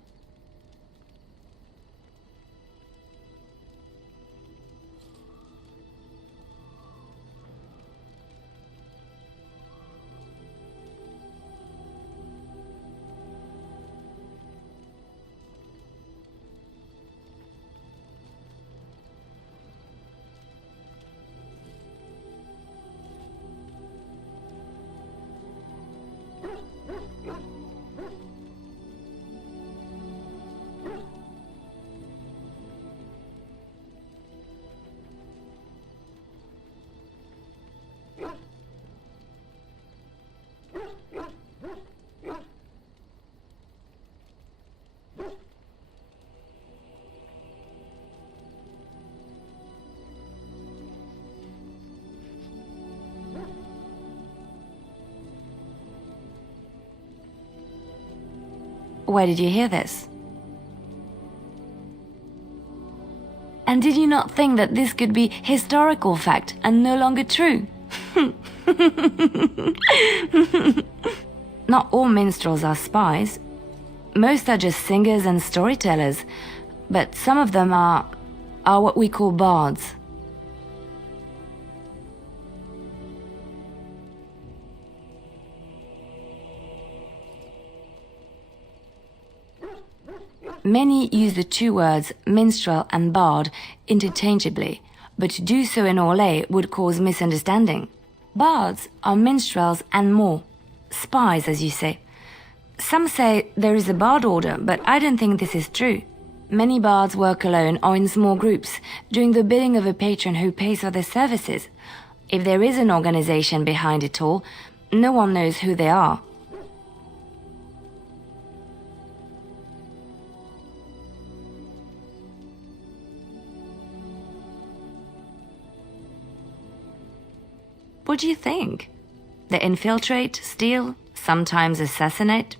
Where did you hear this? And did you not think that this could be historical fact and no longer true? Not all minstrels are spies. Most are just singers and storytellers, but some of them are what we call bards. Many use the two words minstrel and bard interchangeably, but to do so in Orlais would cause misunderstanding. Bards are minstrels and more. Spies, as you say. Some say there is a bard order, but I don't think this is true. Many bards work alone or in small groups, doing the bidding of a patron who pays for their services. If there is an organization behind it all, no one knows who they are. What do you think? They infiltrate, steal, sometimes assassinate?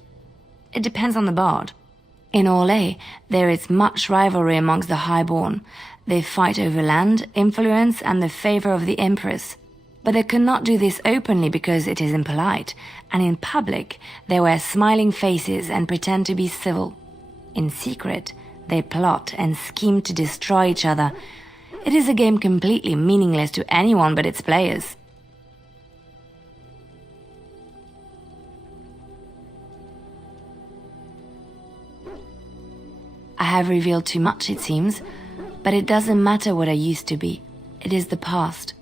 It depends on the bard. In Orlais, there is much rivalry amongst the highborn. They fight over land, influence, and the favor of the empress. But they cannot do this openly because it is impolite, and in public, they wear smiling faces and pretend to be civil. In secret, they plot and scheme to destroy each other. It is a game completely meaningless to anyone but its players. I have revealed too much, it seems, but it doesn't matter what I used to be. It is the past.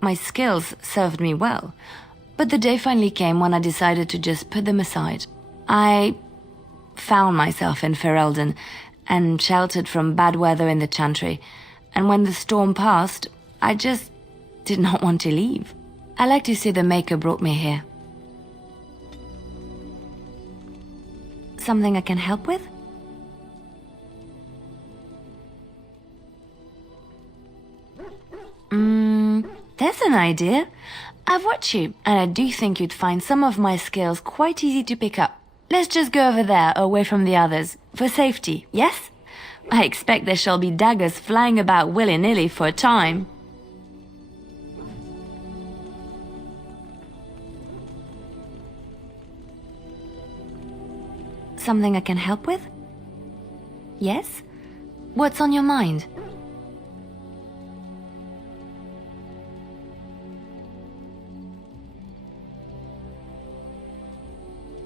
My skills served me well, but the day finally came when I decided to just put them aside. I found myself in Ferelden and sheltered from bad weather in the Chantry, and when the storm passed, I just did not want to leave. I like to say the Maker brought me here. Something I can help with? There's an idea. I've watched you, and I do think you'd find some of my skills quite easy to pick up. Let's just go over there, away from the others, for safety, yes? I expect there shall be daggers flying about willy-nilly for a time. Something I can help with? Yes? What's on your mind?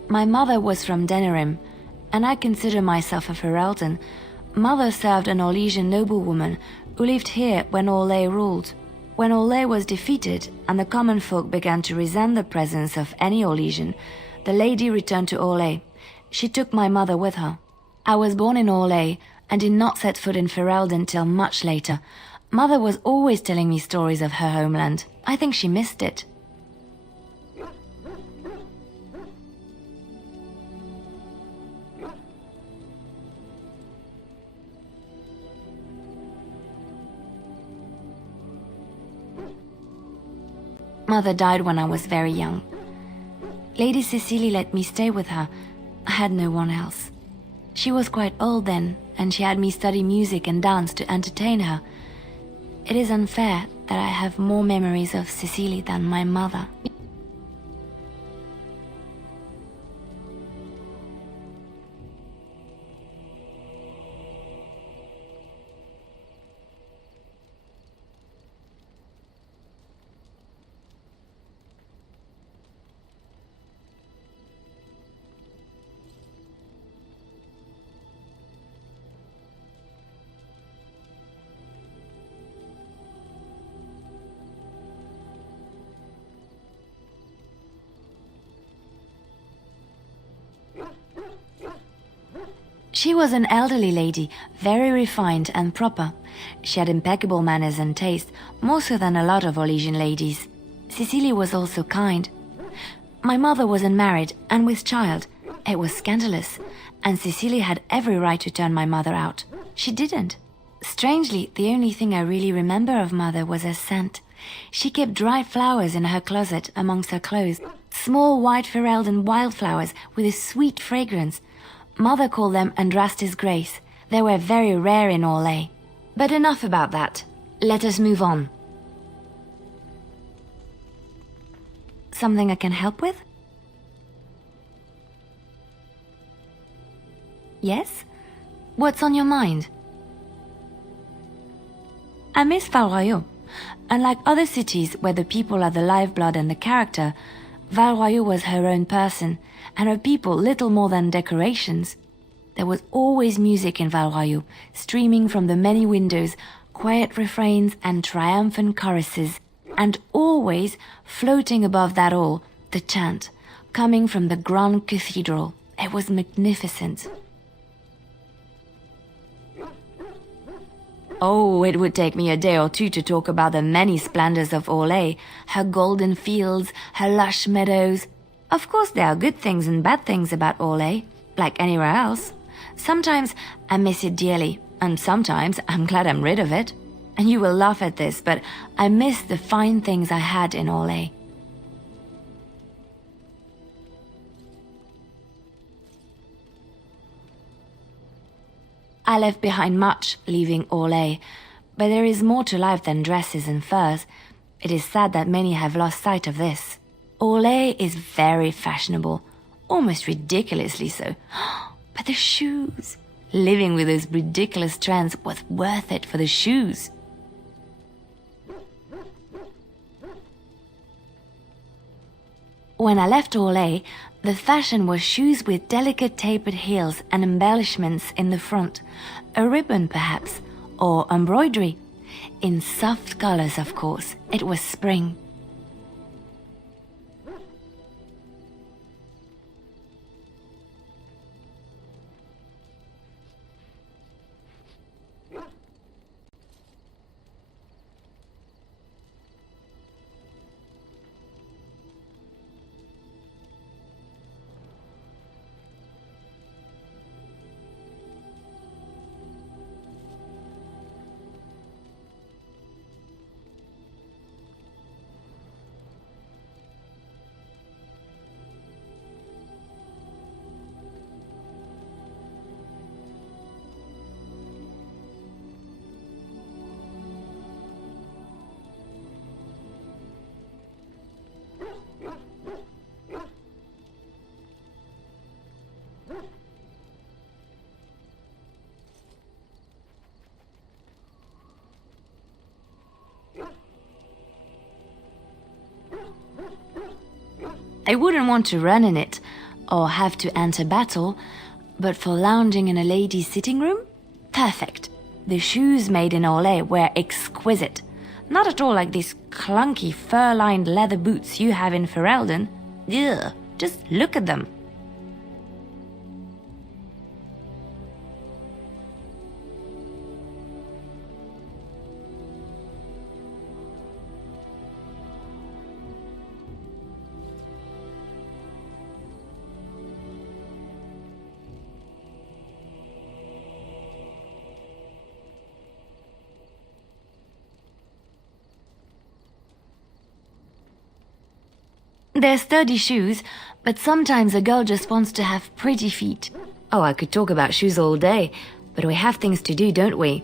My mother was from Denerim, and I consider myself a Ferelden. Mother served an Orlesian noblewoman who lived here when Orlais ruled. When Orlais was defeated and the common folk began to resent the presence of any Orlesian, the lady returned to Orlais. She took my mother with her. I was born in Orlais and did not set foot in Ferelden till much later. Mother was always telling me stories of her homeland. I think she missed it. Mother died when I was very young. Lady Cecily let me stay with her. I had no one else. She was quite old then, and she had me study music and dance to entertain her. It is unfair that I have more memories of Cecily than my mother. She was an elderly lady, very refined and proper. She had impeccable manners and taste, more so than a lot of Orlesian ladies. Cecily was also kind. My mother was unmarried and with child. It was scandalous, and Cecily had every right to turn my mother out. She didn't. Strangely, the only thing I really remember of mother was her scent. She kept dry flowers in her closet amongst her clothes, small white Ferelden wildflowers with a sweet fragrance. Mother called them Andrastis Grace. They were very rare in Orlais. But enough about that. Let us move on. Something I can help with? Yes? What's on your mind? I miss Val-Royeaux. Unlike other cities where the people are the lifeblood and the character, Val-Royeaux was her own person, and her people little more than decorations. There was always music in Val-Royeaux, streaming from the many windows, quiet refrains and triumphant choruses, and always, floating above that all, the chant, coming from the grand cathedral. It was magnificent. Oh, it would take me a day or two to talk about the many splendors of Orlais, her golden fields, her lush meadows. Of course, there are good things and bad things about Orlais, like anywhere else. Sometimes I miss it dearly, and sometimes I'm glad I'm rid of it. And you will laugh at this, but I miss the fine things I had in Orlais. I left behind much, leaving Orlais, but there is more to life than dresses and furs. It is sad that many have lost sight of this. Orlais is very fashionable, almost ridiculously so. But the shoes! Living with those ridiculous trends was worth it for the shoes. When I left Orlais, the fashion was shoes with delicate tapered heels and embellishments in the front, a ribbon perhaps, or embroidery. In soft colors, of course. It was spring. I wouldn't want to run in it, or have to enter battle, but for lounging in a lady's sitting room? Perfect. The shoes made in Orlais were exquisite. Not at all like these clunky fur-lined leather boots you have in Ferelden. Ugh, just look at them. They're sturdy shoes, but sometimes a girl just wants to have pretty feet. Oh, I could talk about shoes all day, but we have things to do, don't we?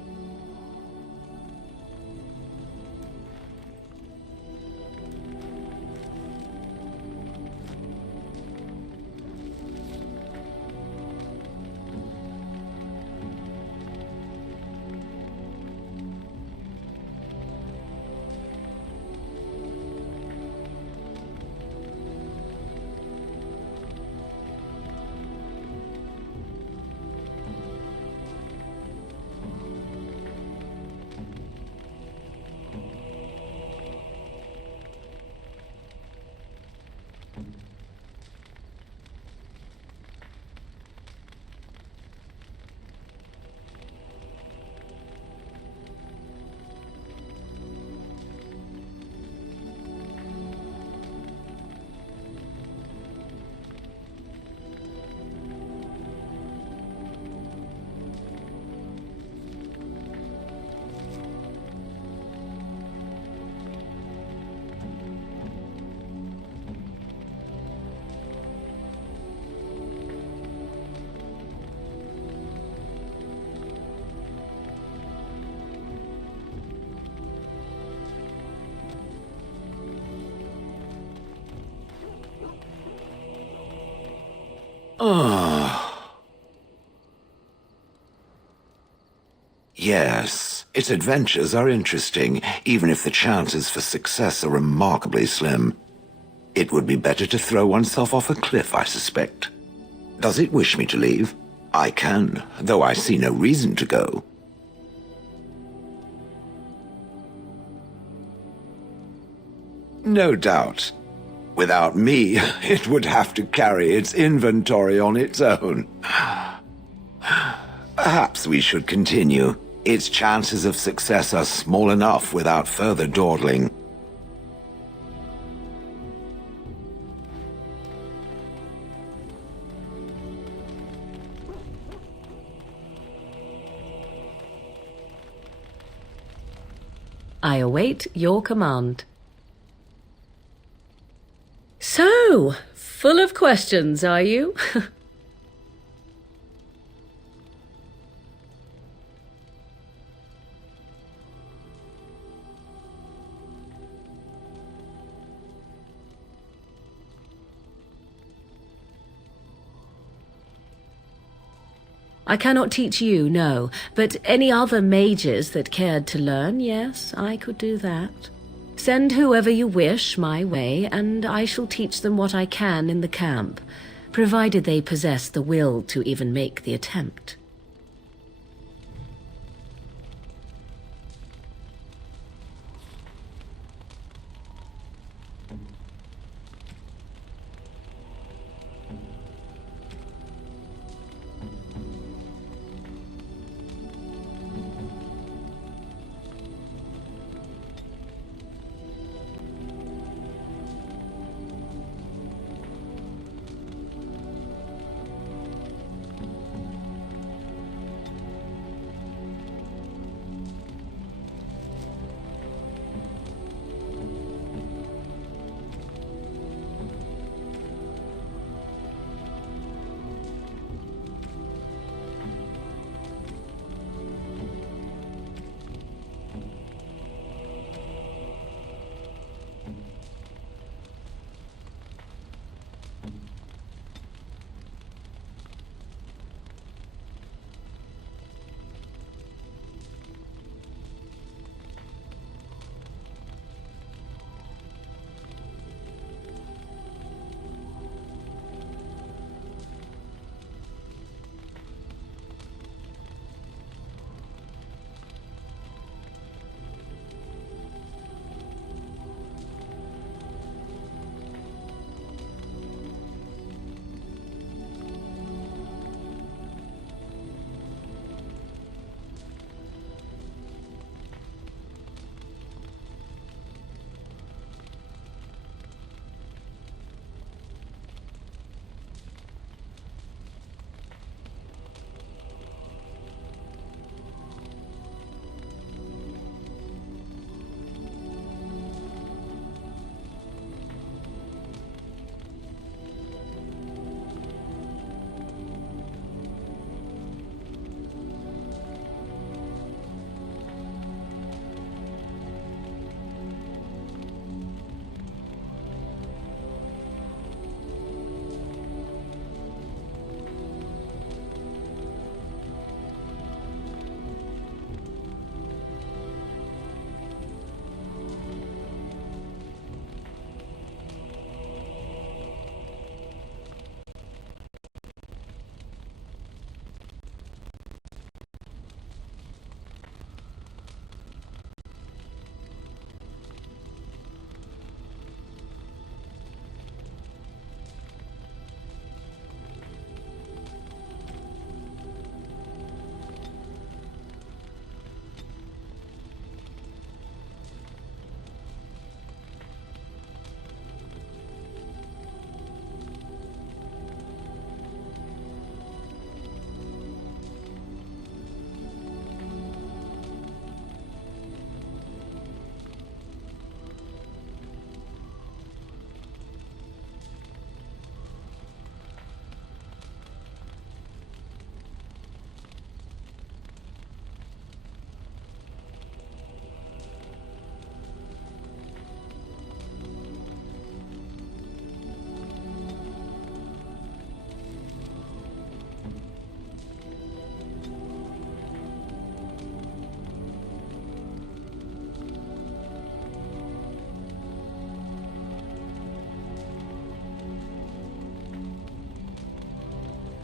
Yes, its adventures are interesting, even if the chances for success are remarkably slim. It would be better to throw oneself off a cliff, I suspect. Does it wish me to leave? I can, though I see no reason to go. No doubt. Without me, it would have to carry its inventory on its own. Perhaps we should continue. Its chances of success are small enough without further dawdling. I await your command. So, full of questions, are you? I cannot teach you, no, but any other mages that cared to learn, yes, I could do that. Send whoever you wish my way, and I shall teach them what I can in the camp, provided they possess the will to even make the attempt.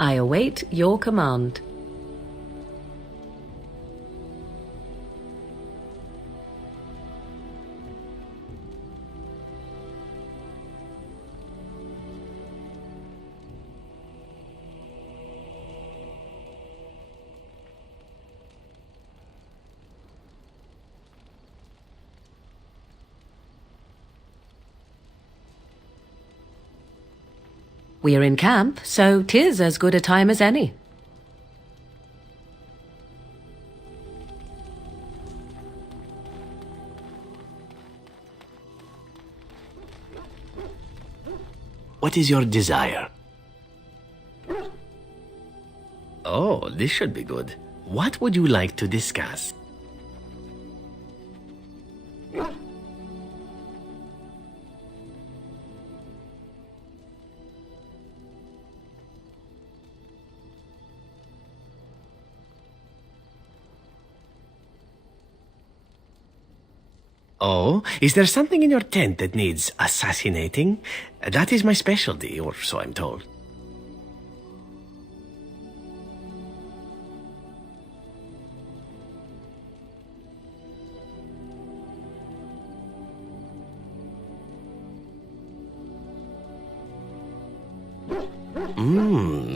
I await your command. We're in camp, so 'tis as good a time as any. What is your desire? Oh, this should be good. What would you like to discuss? Oh, is there something in your tent that needs assassinating? That is my specialty, or so I'm told.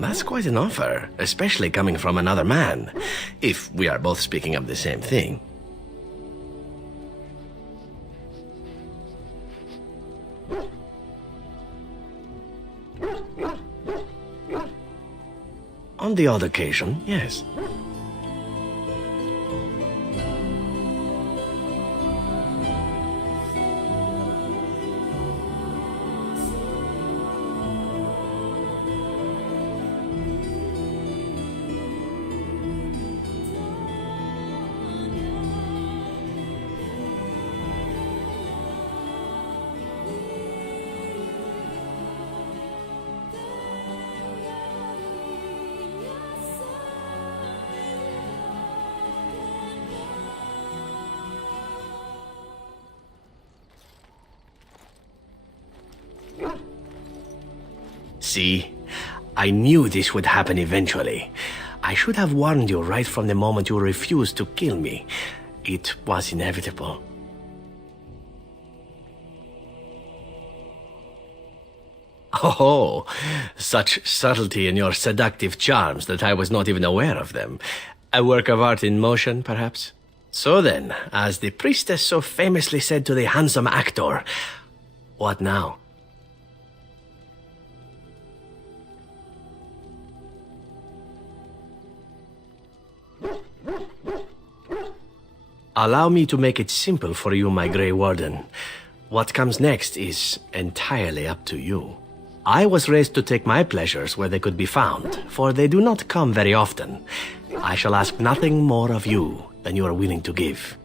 That's quite an offer, especially coming from another man, if we are both speaking of the same thing. On the odd occasion, yes. See, I knew this would happen eventually. I should have warned you right from the moment you refused to kill me. It was inevitable. Oh, such subtlety in your seductive charms that I was not even aware of them. A work of art in motion, perhaps? So then, as the priestess so famously said to the handsome actor, what now? Allow me to make it simple for you, my Grey Warden. What comes next is entirely up to you. I was raised to take my pleasures where they could be found, for they do not come very often. I shall ask nothing more of you than you are willing to give.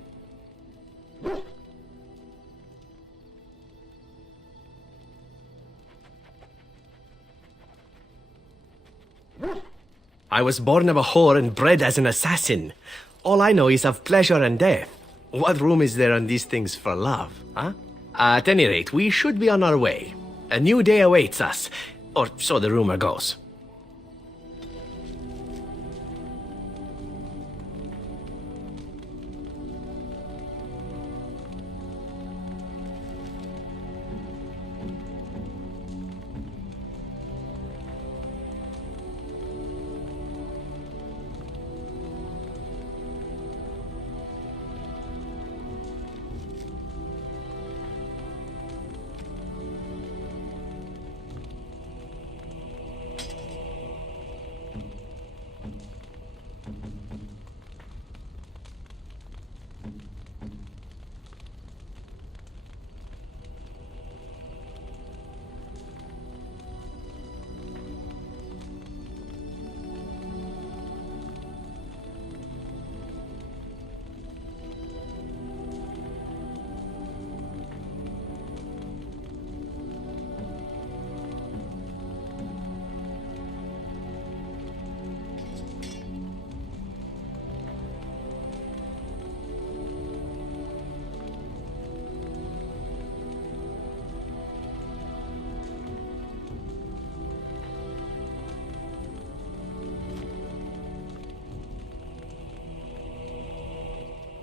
I was born of a whore and bred as an assassin. All I know is of pleasure and death. What room is there on these things for love, huh? At any rate, we should be on our way. A new day awaits us, or so the rumor goes.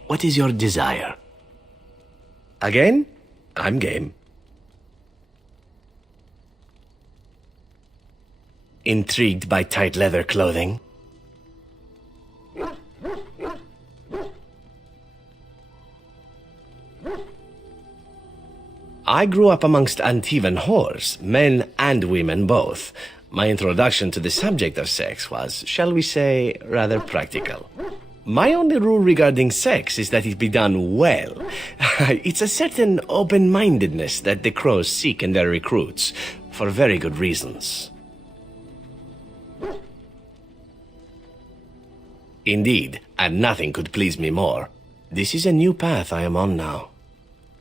What is your desire? Again? I'm game. Intrigued by tight leather clothing? I grew up amongst Antivan whores, men and women both. My introduction to the subject of sex was, shall we say, rather practical. My only rule regarding sex is that it be done well. It's a certain open-mindedness that the crows seek in their recruits, for very good reasons. Indeed, and nothing could please me more. This is a new path I am on now.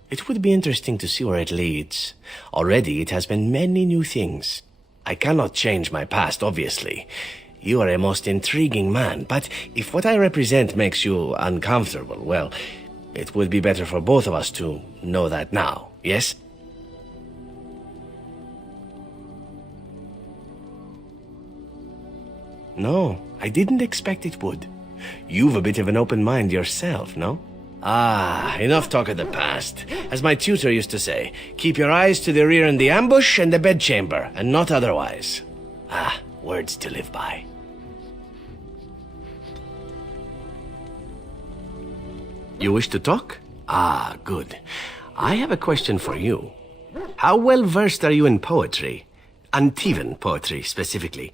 It would be interesting to see where it leads. Already it has been many new things. I cannot change my past, obviously. You are a most intriguing man, but if what I represent makes you uncomfortable, well, it would be better for both of us to know that now, yes? No, I didn't expect it would. You've a bit of an open mind yourself, no? Ah, enough talk of the past. As my tutor used to say, keep your eyes to the rear in the ambush and the bedchamber, and not otherwise. Ah, words to live by. You wish to talk? Ah, good. I have a question for you. How well versed are you in poetry? Antivan poetry, specifically.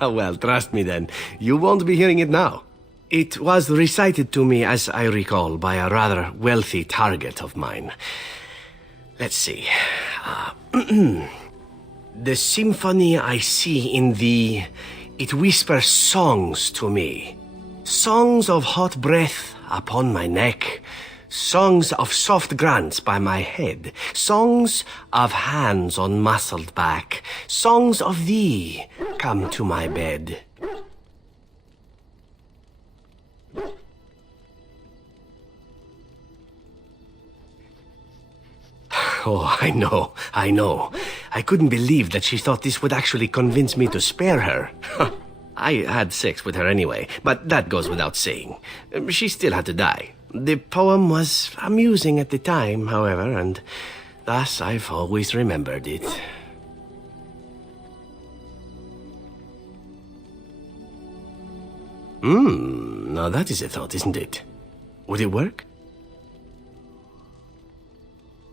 Well, trust me then, you won't be hearing it now. It was recited to me, as I recall, by a rather wealthy target of mine. Let's see. The symphony I see in thee, it whispers songs to me. Songs of hot breath upon my neck. Songs of soft grants by my head. Songs of hands on muscled back. Songs of thee come to my bed. Oh, I know. I couldn't believe that she thought this would actually convince me to spare her. I had sex with her anyway, but that goes without saying. She still had to die. The poem was amusing at the time, however, and thus I've always remembered it. Now that is a thought, isn't it? Would it work?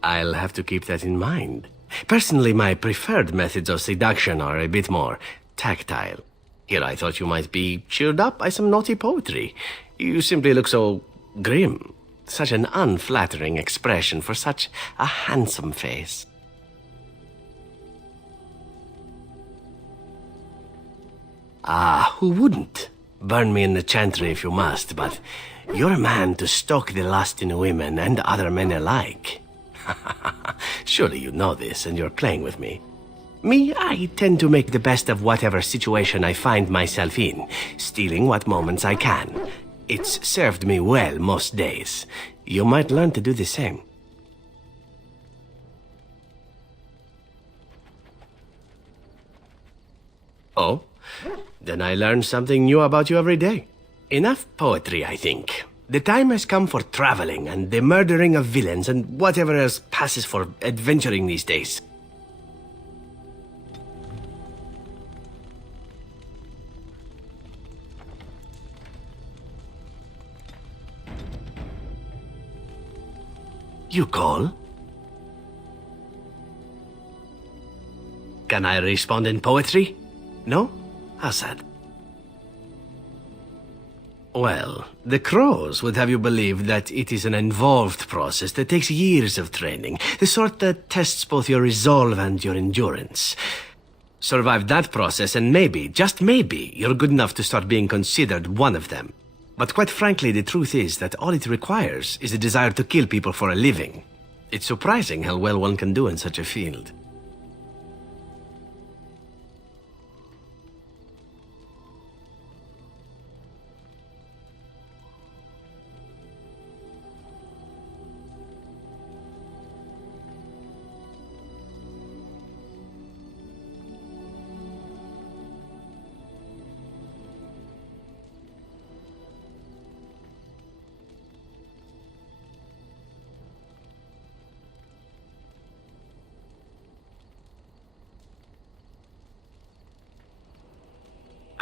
I'll have to keep that in mind. Personally, my preferred methods of seduction are a bit more tactile. Here I thought you might be cheered up by some naughty poetry. You simply look so grim. Such an unflattering expression for such a handsome face. Ah, who wouldn't? Burn me in the chantry if you must, but you're a man to stoke the lust in women and other men alike. Surely you know this, and you're playing with me. Me, I tend to make the best of whatever situation I find myself in, stealing what moments I can. It's served me well most days. You might learn to do the same. Oh? Then I learn something new about you every day. Enough poetry, I think. The time has come for traveling and the murdering of villains and whatever else passes for adventuring these days. You call? Can I respond in poetry? No? How sad. Well, the crows would have you believe that it is an involved process that takes years of training, the sort that tests both your resolve and your endurance. Survive that process and maybe, just maybe, you're good enough to start being considered one of them. But quite frankly, the truth is that all it requires is a desire to kill people for a living. It's surprising how well one can do in such a field.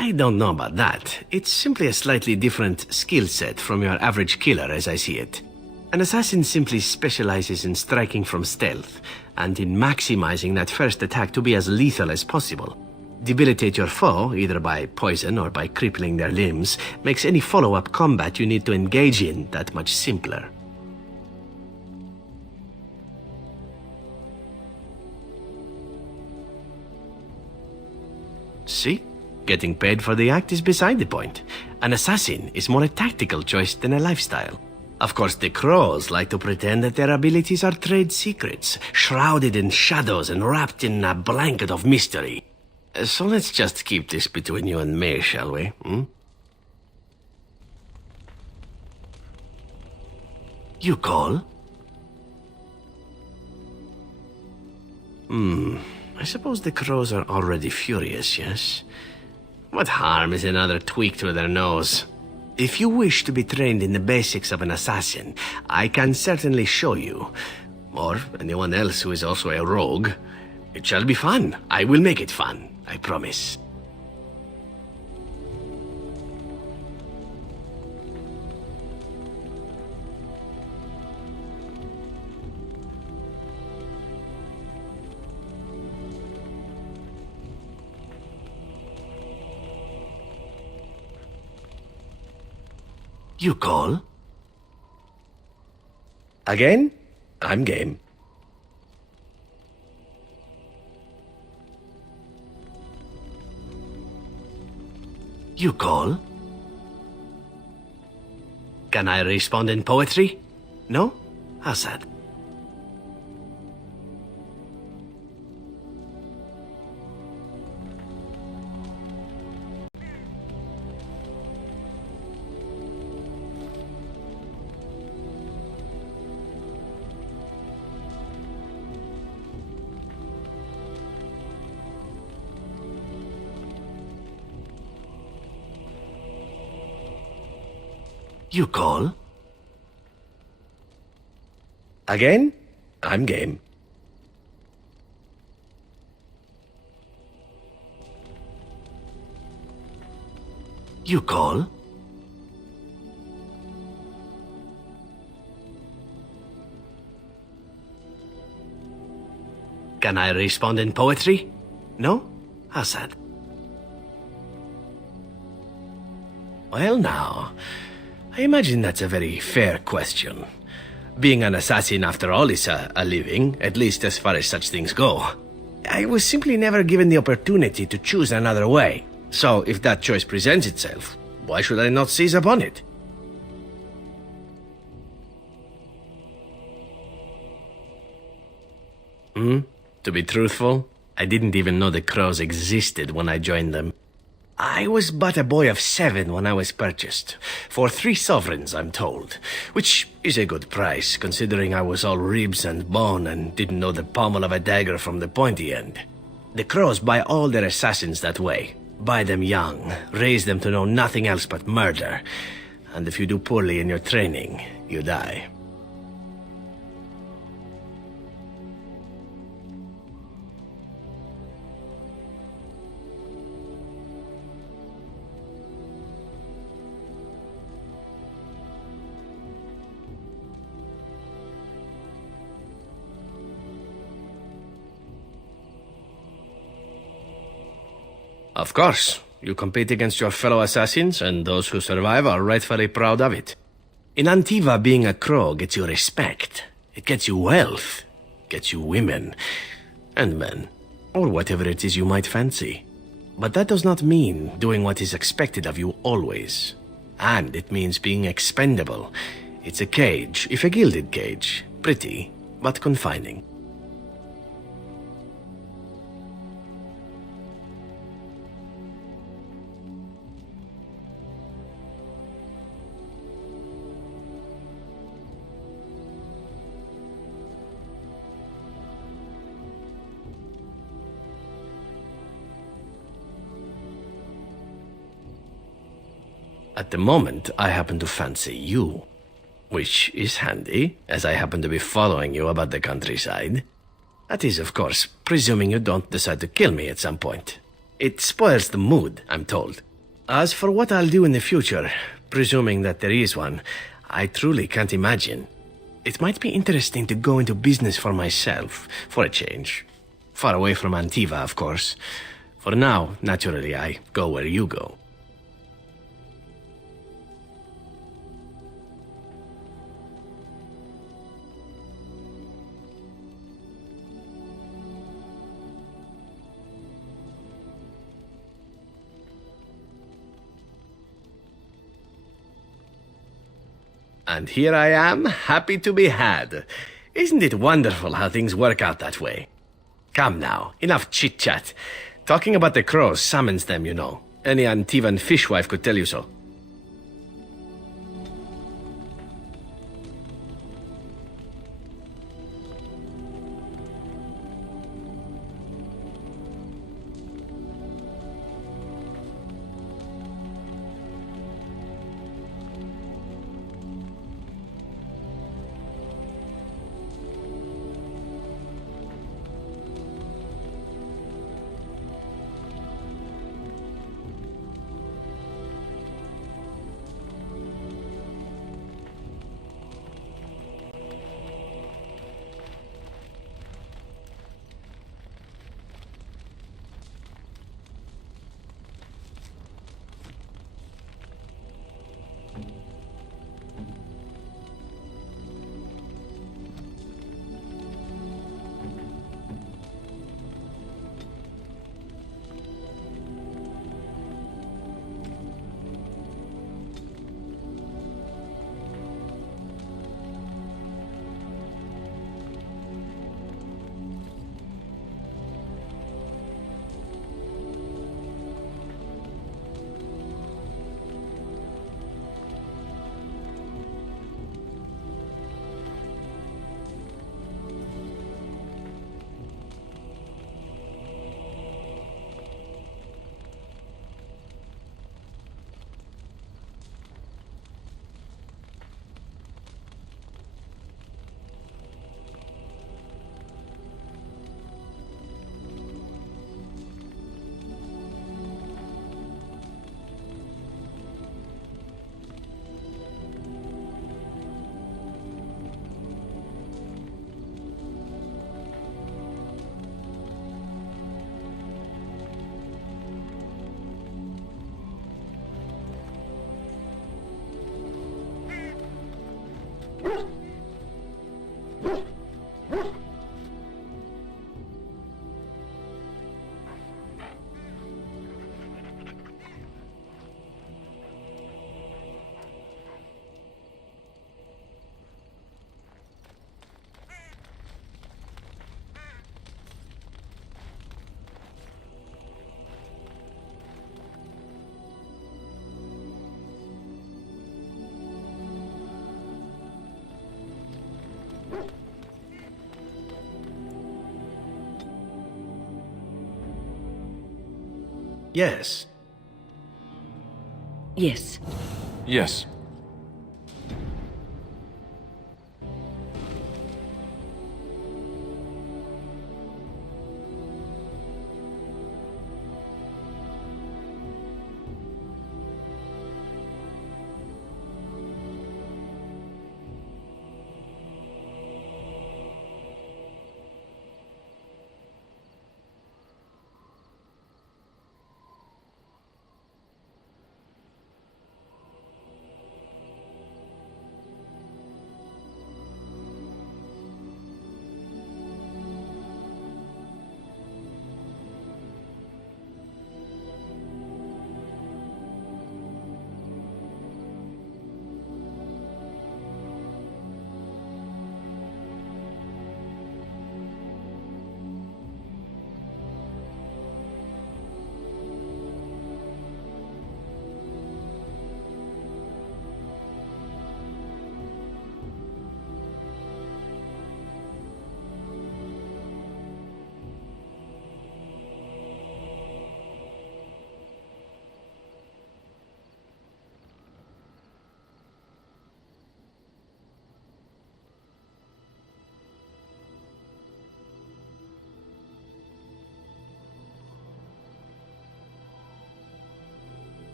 I don't know about that. It's simply a slightly different skill set from your average killer as I see it. An assassin simply specializes in striking from stealth, and in maximizing that first attack to be as lethal as possible. Debilitate your foe, either by poison or by crippling their limbs, makes any follow-up combat you need to engage in that much simpler. See? Getting paid for the act is beside the point. An assassin is more a tactical choice than a lifestyle. Of course, the crows like to pretend that their abilities are trade secrets, shrouded in shadows and wrapped in a blanket of mystery. So let's just keep this between you and me, shall we? You call? I suppose the crows are already furious, yes? What harm is another tweak to their nose? If you wish to be trained in the basics of an assassin, I can certainly show you. Or anyone else who is also a rogue. It shall be fun. I will make it fun, I promise. You call? Again? I'm game. You call? Can I respond in poetry? No? How sad. You call? Again? I'm game. You call? Can I respond in poetry? No? How sad. Well now, I imagine that's a very fair question. Being an assassin, after all, is a living, at least as far as such things go. I was simply never given the opportunity to choose another way. So, if that choice presents itself, why should I not seize upon it? To be truthful, I didn't even know the crows existed when I joined them. I was but a boy of 7 when I was purchased, for 3 sovereigns, I'm told, which is a good price, considering I was all ribs and bone and didn't know the pommel of a dagger from the pointy end. The crows buy all their assassins that way. Buy them young, raise them to know nothing else but murder, and if you do poorly in your training, you die. Of course, you compete against your fellow assassins, and those who survive are rightfully proud of it. In Antiva, being a crow gets you respect. It gets you wealth, gets you women, and men, or whatever it is you might fancy. But that does not mean doing what is expected of you always. And it means being expendable. It's a cage, if a gilded cage. Pretty, but confining. At the moment, I happen to fancy you, which is handy, as I happen to be following you about the countryside. That is, of course, presuming you don't decide to kill me at some point. It spoils the mood, I'm told. As for what I'll do in the future, presuming that there is one, I truly can't imagine. It might be interesting to go into business for myself, for a change. Far away from Antiva, of course. For now, naturally, I go where you go. And here I am, happy to be had. Isn't it wonderful how things work out that way? Come now, enough chit-chat. Talking about the crows summons them, you know. Any Antivan fishwife could tell you so. Yes. Yes. Yes.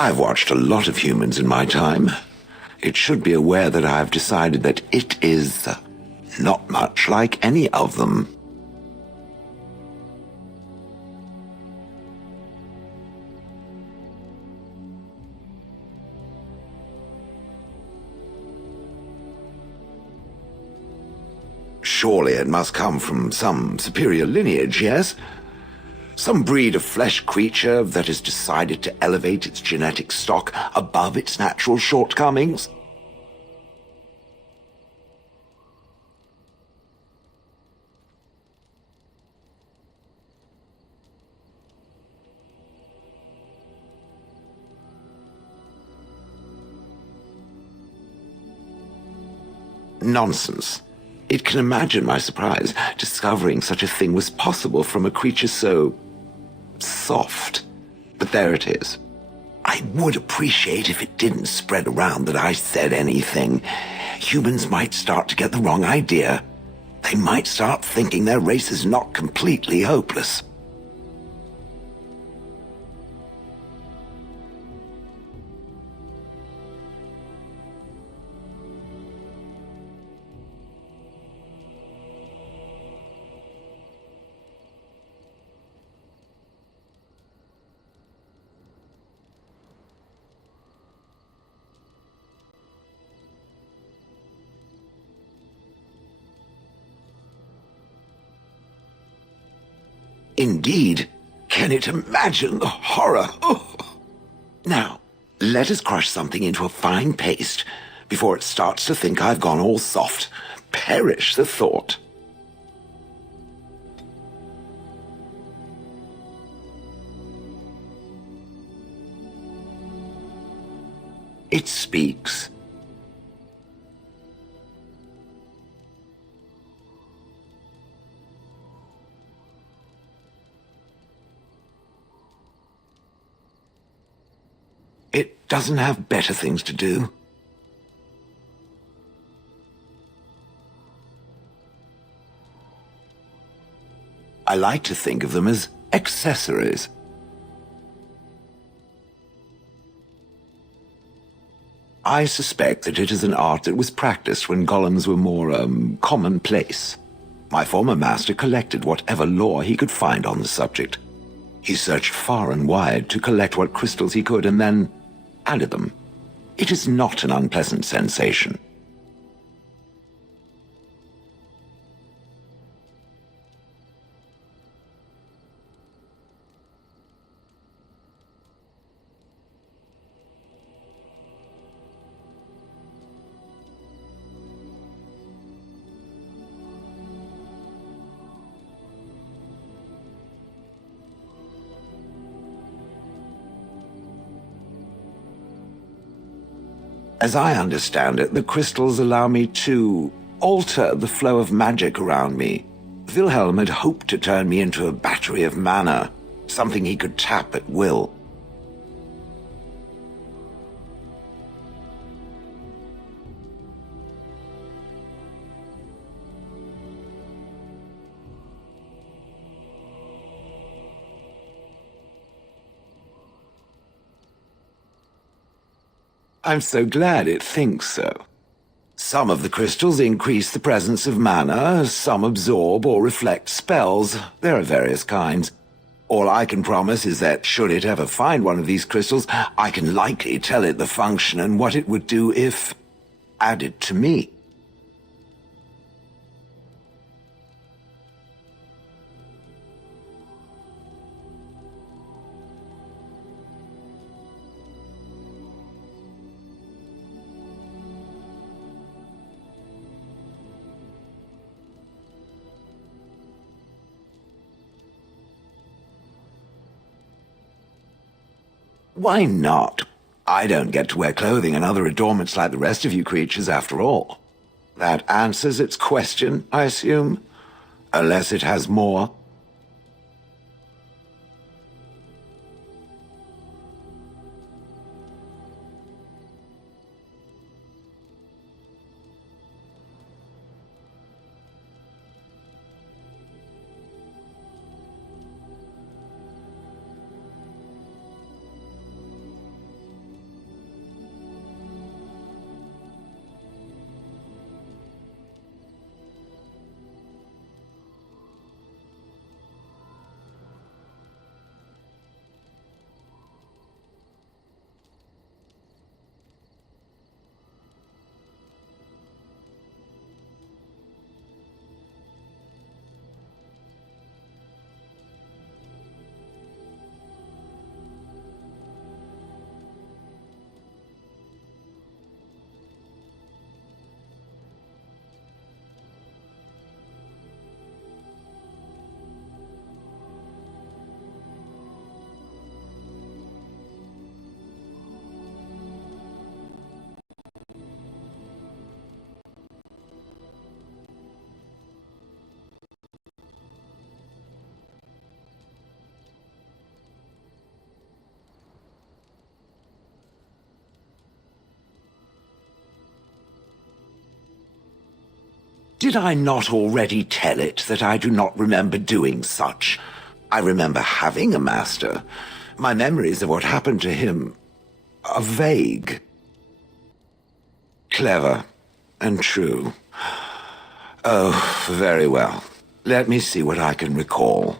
I've watched a lot of humans in my time. It should be aware that I've decided that it is not much like any of them. Surely it must come from some superior lineage, yes? Some breed of flesh creature that has decided to elevate its genetic stock above its natural shortcomings? Nonsense. It can imagine my surprise discovering such a thing was possible from a creature so soft. But there it is. I would appreciate if it didn't spread around that I said anything. Humans might start to get the wrong idea. They might start thinking their race is not completely hopeless. Indeed. Can it imagine the horror? Oh. Now, let us crush something into a fine paste before it starts to think I've gone all soft. Perish the thought. It speaks. It doesn't have better things to do. I like to think of them as accessories. I suspect that it is an art that was practiced when golems were more, commonplace. My former master collected whatever lore he could find on the subject. He searched far and wide to collect what crystals he could and then added them. It is not an unpleasant sensation. As I understand it, the crystals allow me to alter the flow of magic around me. Wilhelm had hoped to turn me into a battery of mana, something he could tap at will. I'm so glad it thinks so. Some of the crystals increase the presence of mana, some absorb or reflect spells. There are various kinds. All I can promise is that should it ever find one of these crystals, I can likely tell it the function and what it would do if added to me. Why not? I don't get to wear clothing and other adornments like the rest of you creatures after all. That answers its question, I assume? Unless it has more. Did I not already tell it that I do not remember doing such? I remember having a master. My memories of what happened to him are vague. Clever and true. Oh, very well. Let me see what I can recall.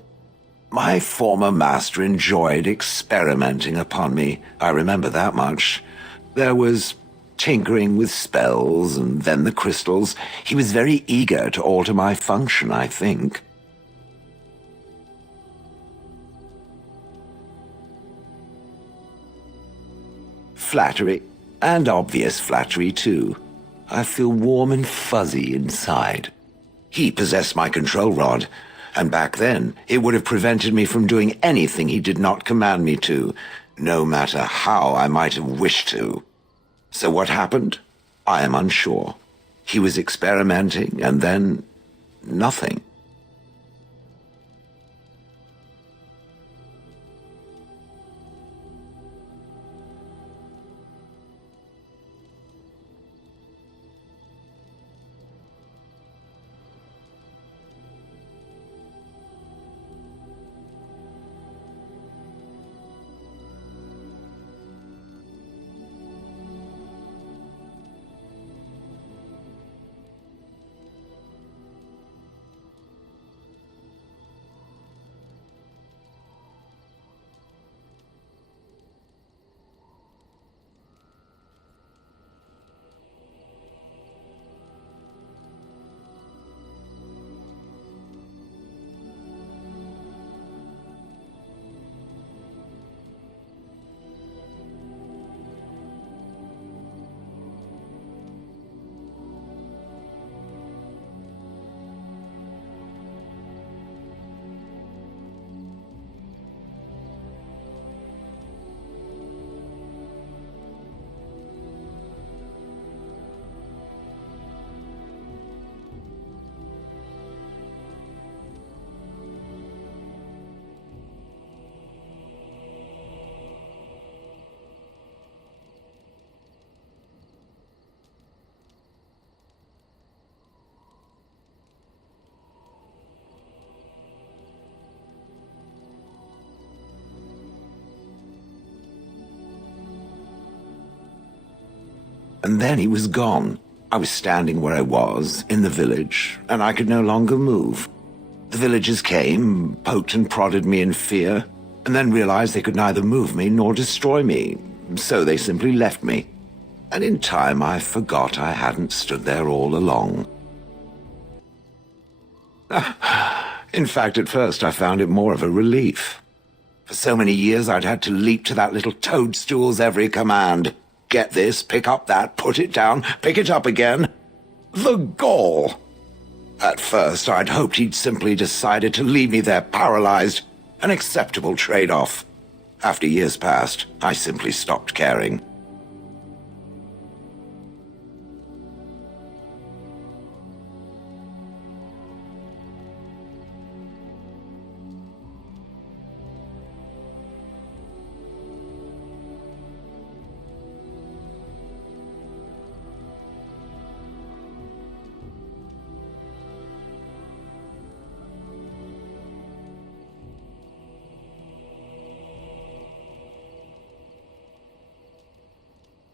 My former master enjoyed experimenting upon me. I remember that much. There was tinkering with spells, and then the crystals. He was very eager to alter my function, I think. Flattery, and obvious flattery, too. I feel warm and fuzzy inside. He possessed my control rod, and back then, it would have prevented me from doing anything he did not command me to, no matter how I might have wished to. So what happened? I am unsure. He was experimenting, and then nothing. And then he was gone. I was standing where I was, in the village, and I could no longer move. The villagers came, poked and prodded me in fear, and then realized they could neither move me nor destroy me, so they simply left me. And in time I forgot I hadn't stood there all along. In fact, at first I found it more of a relief. For so many years I'd had to leap to that little toadstool's every command. Get this, pick up that, put it down, pick it up again. The gall! At first, I'd hoped he'd simply decided to leave me there paralyzed, an acceptable trade-off. After years passed, I simply stopped caring.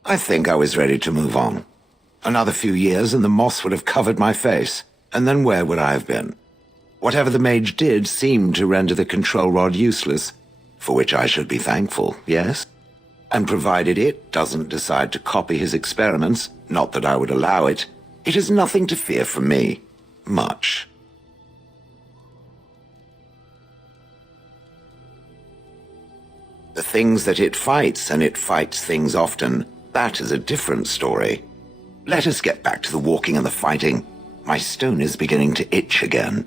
I think I was ready to move on. Another few years and the moss would have covered my face, and then where would I have been? Whatever the mage did seemed to render the control rod useless, for which I should be thankful, yes? And provided it doesn't decide to copy his experiments, not that I would allow it, it is nothing to fear from me. Much. The things that it fights, and it fights things often, that is a different story. Let us get back to the walking and the fighting. My stone is beginning to itch again.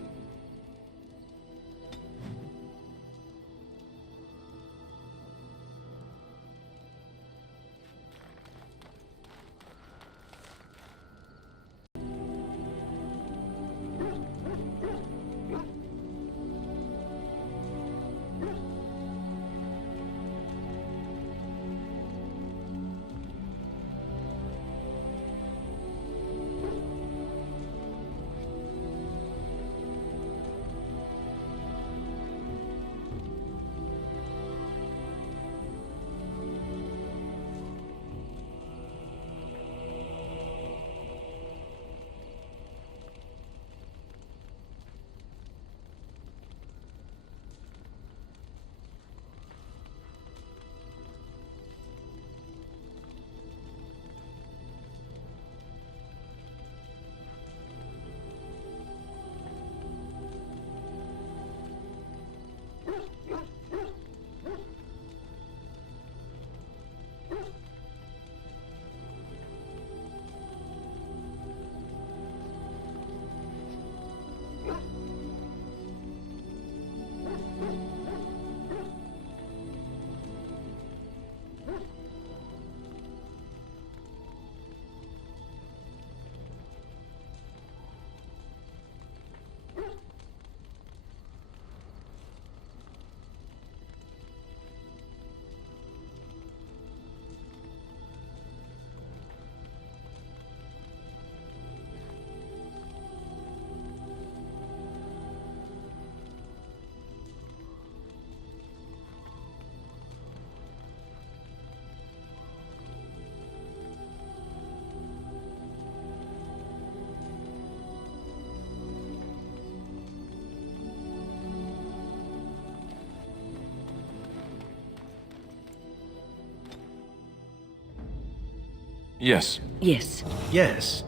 Yes. Yes. Yes.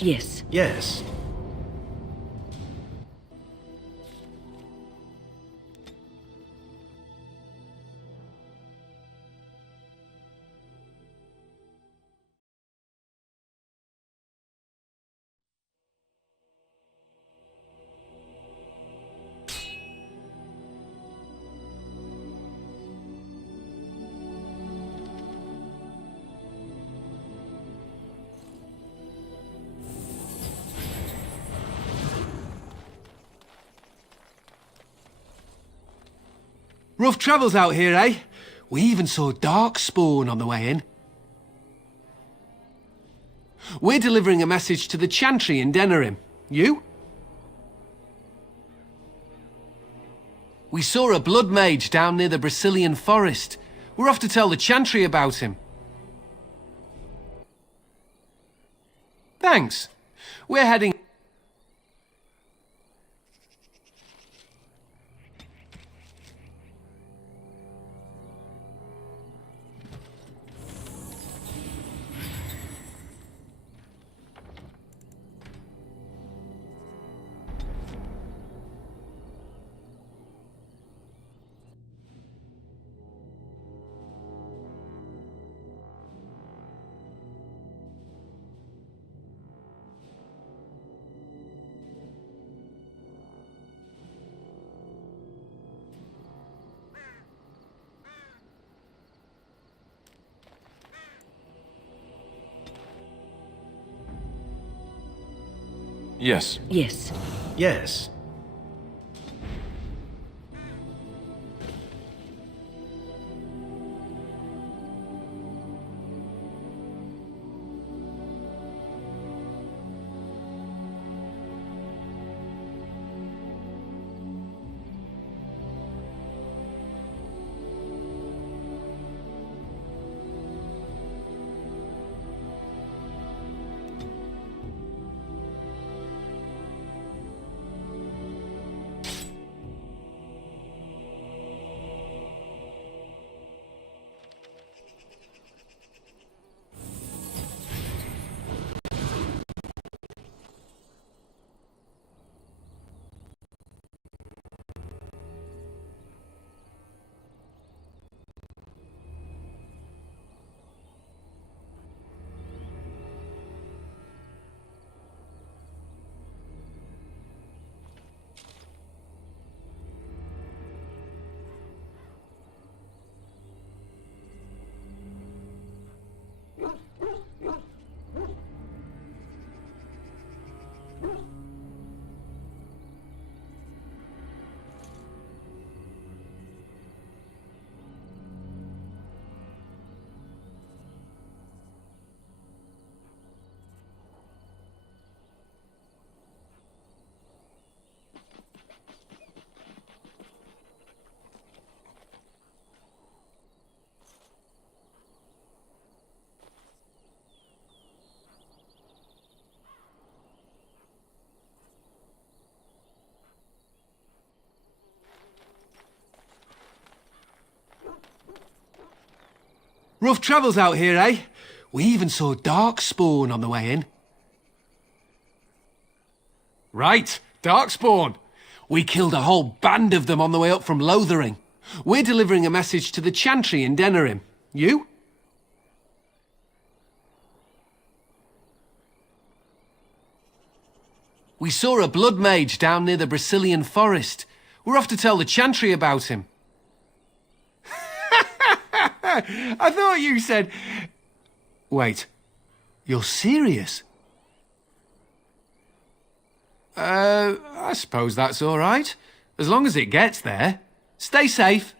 Yes. Yes. Yes. Rough travels out here, eh? We even saw Darkspawn on the way in. We're delivering a message to the Chantry in Denerim. You? We saw a blood mage down near the Brazilian forest. We're off to tell the Chantry about him. Thanks. We're heading... Yes. Yes. Yes. Rough travels out here, eh? We even saw Darkspawn on the way in. Right, Darkspawn. We killed a whole band of them on the way up from Lothering. We're delivering a message to the Chantry in Denerim. You? We saw a blood mage down near the Brazilian forest. We're off to tell the Chantry about him. I thought you said... Wait, you're serious? I suppose that's all right. As long as it gets there. Stay safe.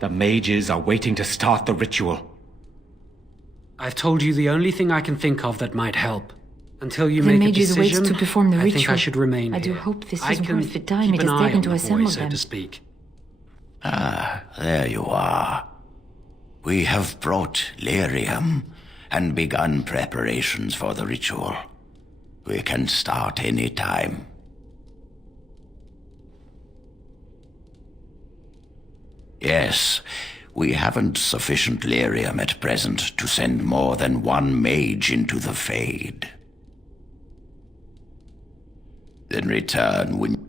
The mages are waiting to start the ritual. I've told you the only thing I can think of that might help. Until you The make a mages decision, wait to perform the I think I ritual. should remain I do here. hope this I is can worth the time keep it an has eye taken on to the assemble boy, so them. to speak. Ah, there you are. We have brought lyrium and begun preparations for the ritual. We can start any time. Yes, we haven't sufficient lyrium at present to send more than one mage into the Fade. Then return when...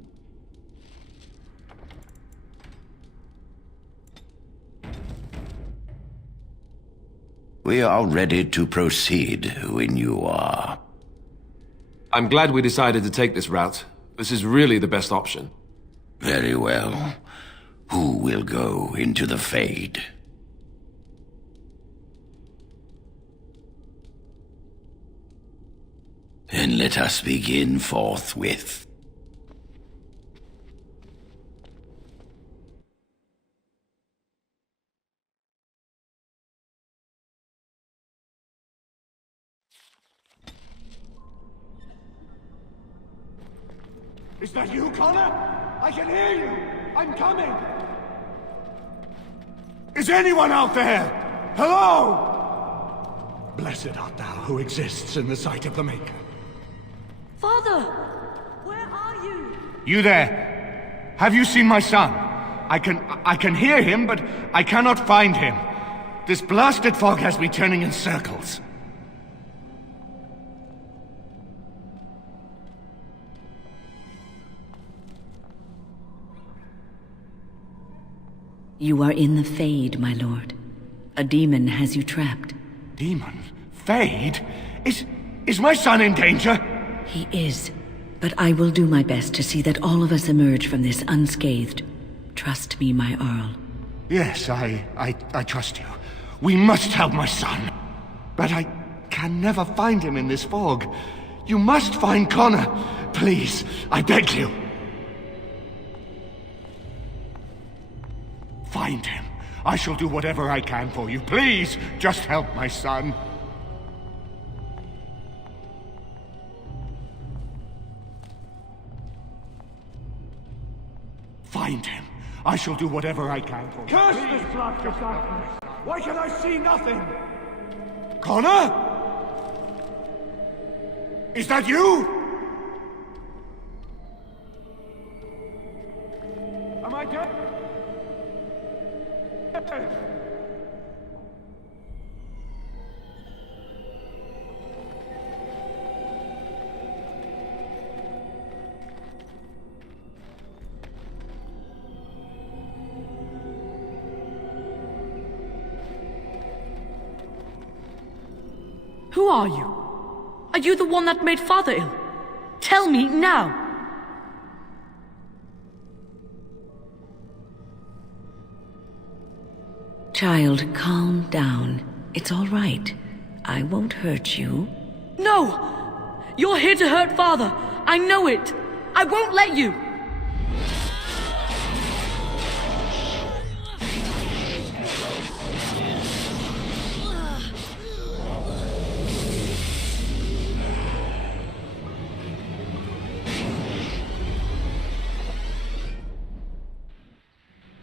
We are ready to proceed when you are. I'm glad we decided to take this route. This is really the best option. Very well. Who will go into the Fade? Then let us begin forthwith. Is that you, Connor? I can hear you! I'm coming! Is anyone out there? Hello? Blessed art thou who exists in the sight of the Maker. Father! Where are you? You there? Have you seen my son? I can hear him, but I cannot find him. This blasted fog has me turning in circles. You are in the Fade, my lord. A demon has you trapped. Demon? Fade? Is my son in danger? He is. But I will do my best to see that all of us emerge from this unscathed. Trust me, my Earl. Yes, I trust you. We must help my son. But I can never find him in this fog. You must find Connor. Please, I beg you. Find him. I shall do whatever I can for you. Please, just help my son. Find him. I shall do whatever I can for you. Curse this black darkness! Why can I see nothing? Connor? Is that you? Am I dead? Who are you? Are you the one that made Father ill? Tell me now! Child, calm down. It's all right. I won't hurt you. No! You're here to hurt Father! I know it! I won't let you!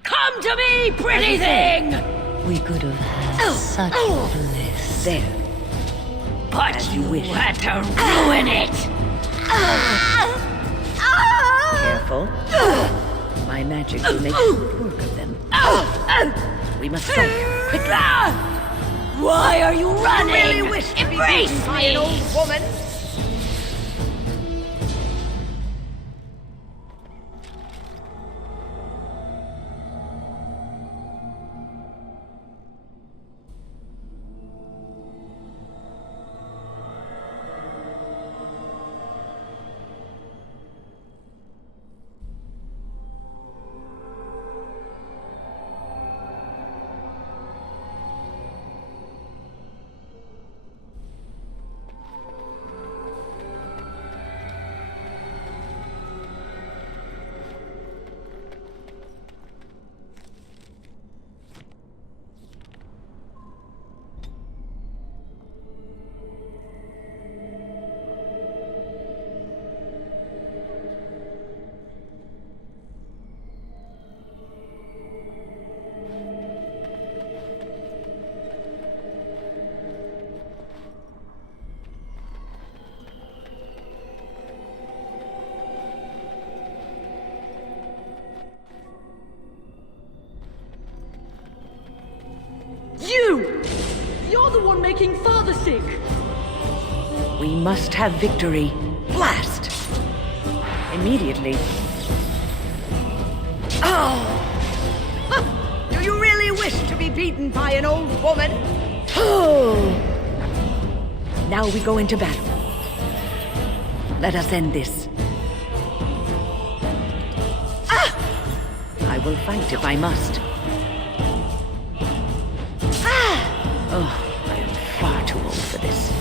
Come to me, pretty thing! We could have had such bliss. There. But you had to ruin it! Careful. My magic will make short work of them. We must strike. Quickly. Why are you running? You really wish to be beaten by an old woman? one making Father sick? We must have victory. Blast! Immediately. Oh! Do you really wish to be beaten by an old woman? Oh! Now we go into battle. Let us end this. Ah! I will fight if I must. Ah! Oh, I am far too old for this.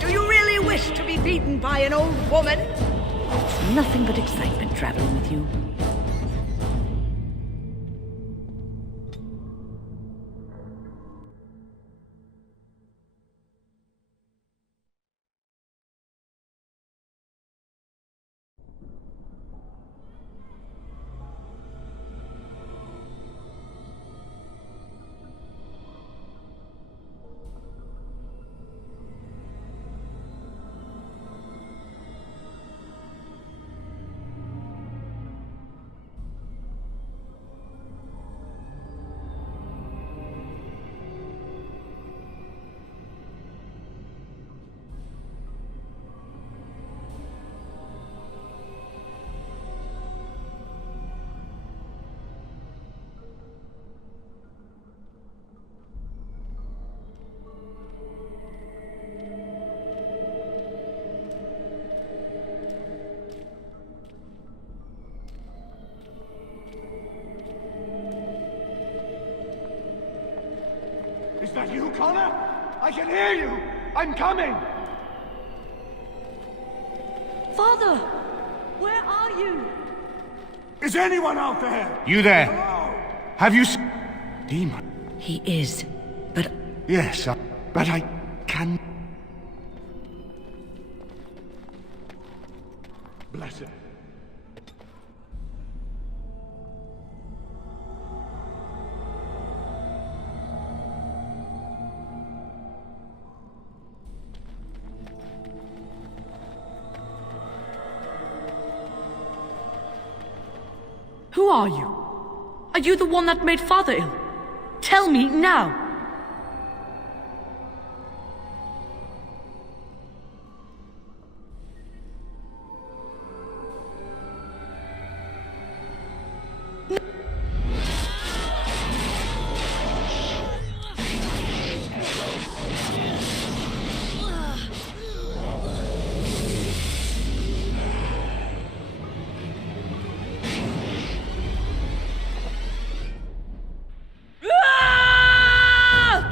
Do you really wish to be beaten by an old woman? It's nothing but excitement traveling with you. Is that you, Connor? I can hear you! I'm coming! Father! Where are you? Is anyone out there? You there? Hello? Have you demon? He is, but... Yes, but I can... Bless him. Who are you? Are you the one that made Father ill? Tell me now!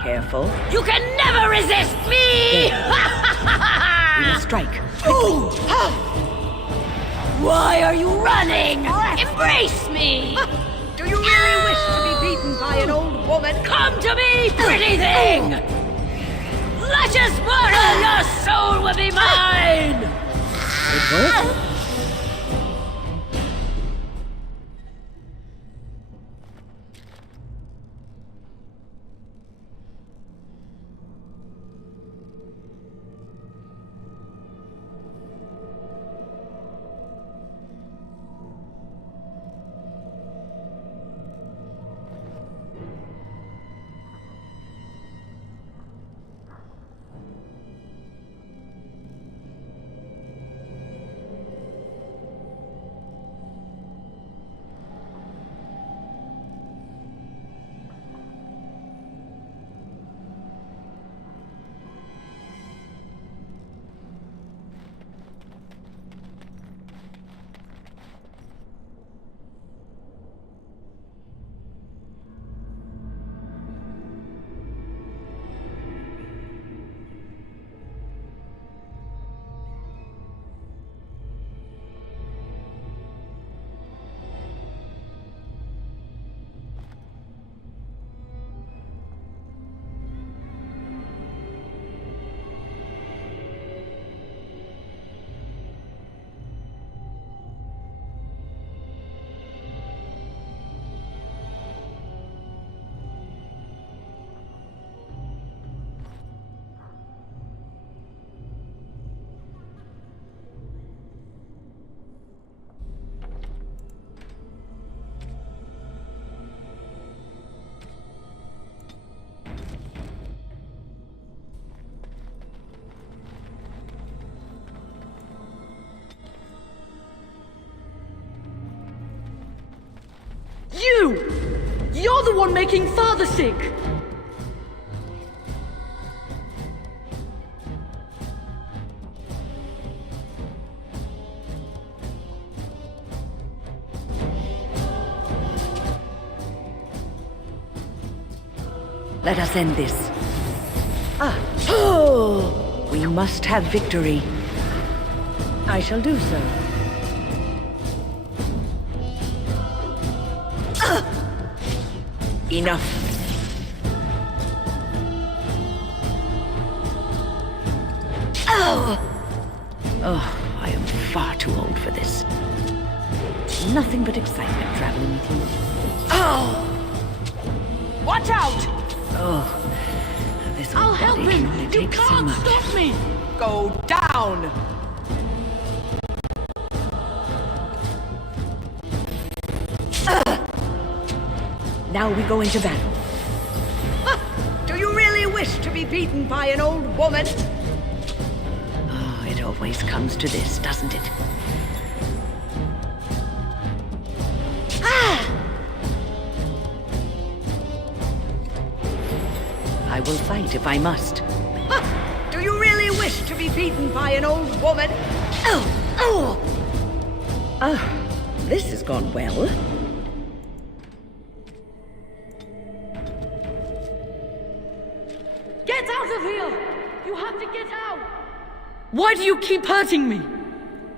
Careful. You can never resist me! We will strike. Ooh. Why are you running? Embrace me! Do you really wish to be beaten by an old woman? Come to me, pretty thing! Let us murder, your soul will be mine! It works. the one making Father sick! Let us end this. Oh! We must have victory. I shall do so. Enough. Oh! Oh, I am far too old for this. Nothing but excitement traveling with you. Oh! Watch out! Oh, this I'll help body him! can only You take so can't much. stop me! Go down! Now we go into battle. Do you really wish to be beaten by an old woman? Oh, it always comes to this, doesn't it? I will fight if I must. Do you really wish to be beaten by an old woman? This has gone well. Get out of here! You have to get out! Why do you keep hurting me?